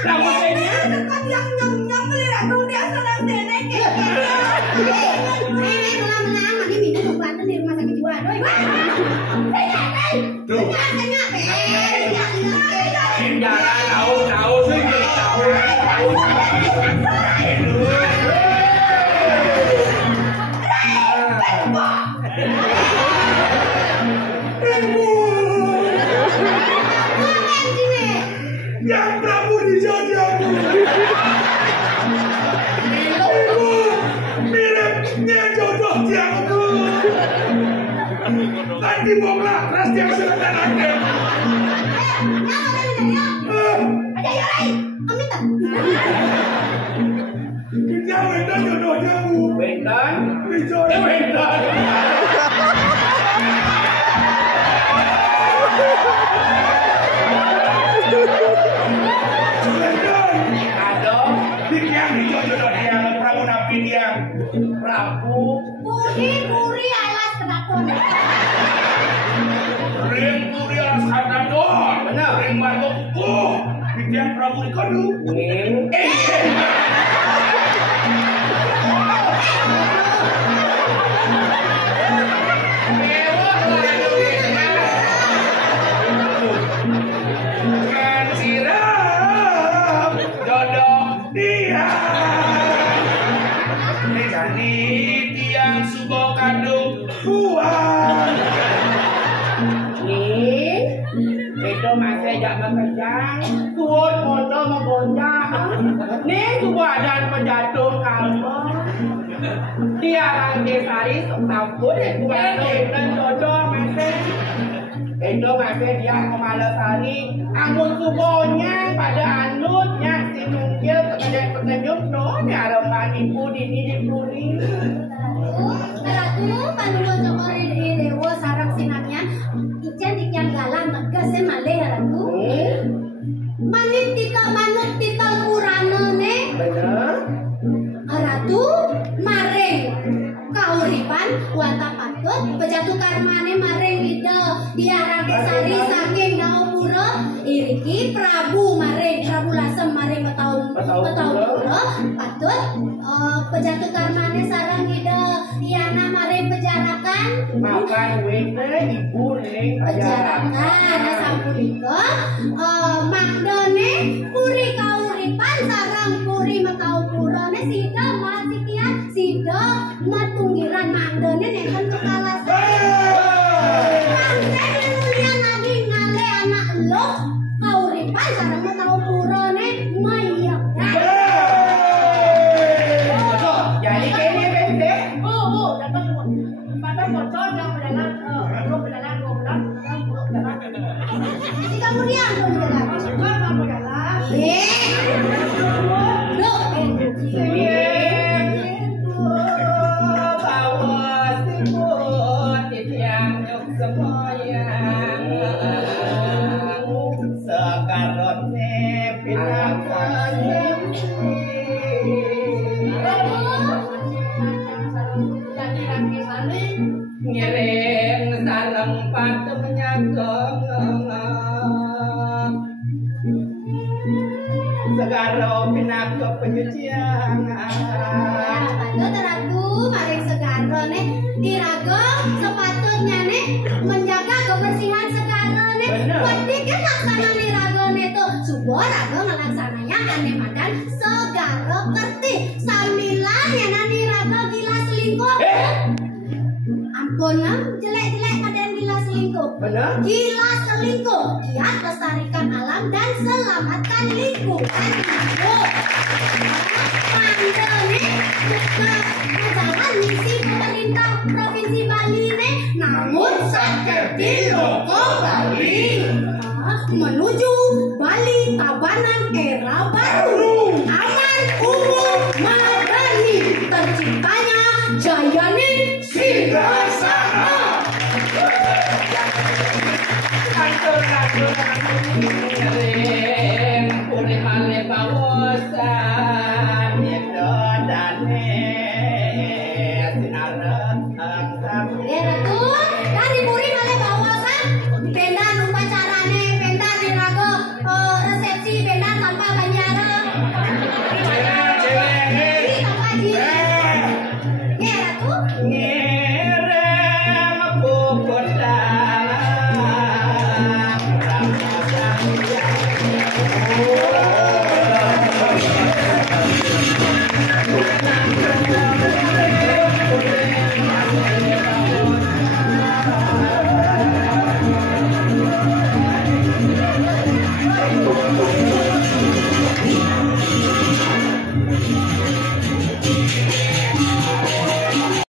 Nama saya Yang nyom beli ratu dia sedang nenek. Ini malam ini minum obat di rumah sakit jiwa. Doi. Tuh. Jalan tahu sih tahu. Yang Prabu dijodohmu. Ibu, miripnya jodoh tiangku. Nanti bonglah ras yang sedang ada. Kita beda jodohnya bu. Bentan. Dijodoh bentar. Aduh, Yang dijodoh dia Prabu Nabi dia. Prabu. Puri alas kedakon. Ring puri alas kandang doang. Benar. Ring margo dia Prabu Ikodu. Ning. Kan siram jodoh dia. Jadi tiang subo kandung kuat. Ning. Itu masih jangan kerjang. Tuan motor menggoncang. Ning subadan penjatuh kamu. Tiang desari sempur dan jodoh masih. Itu masih dia kemalasari. Anggun subonya pada anutnya si nunggil kepada petunjuk no. Ni harapan ibu dini dipuri. Ratu pandulo cokori dewa sarap sinatnya. Ican ikan galang tegas malih ratu. Manut tita kurana ne. Benar. Ratu maring kauripan wata patut pejatu karmane maring ida diarake sari saking Gaopura iriki Prabu Lasem maring betaun pura patut pejatu karmane sareng ida diana maring pejarakan Makan wete ibu ning pejarakan sapunika mangdone puri kauripan sareng puri Mataupura ne sida masikian sida matunggiran mangdone nenten kekalasan mangdene mulia lagi ngale anak lo kauripan sareng Mataupura ne mayap jadi kene bete. dapat pada foto yang berjalan kemudian ngiring sareng patu menyagong segaro pinako penyucian Ratu maring segaro ne dirago sepatutnya ne menjaga kebersihan segaro ne penting laksana dirago ne tuh subuh rago ngelaksananya ane makan segaro kerti sambilan ya nani rago gila selingkuh ampun jelek-jelek kadang gila selingkuh benar gila selingkuh giat lestarikan alam dan selamatkan lingkungan hidup mandone jalan misi pemerintah provinsi Bali ne namun sakerti loko Bali menuju Bali Tabanan era baru aman umum madani terciptanya Jayani Singgasana puri male bawosan itu dane sinareng ya Ratu kan dipuri male bawasan pendan upacarane pendan dirago resepsi pendan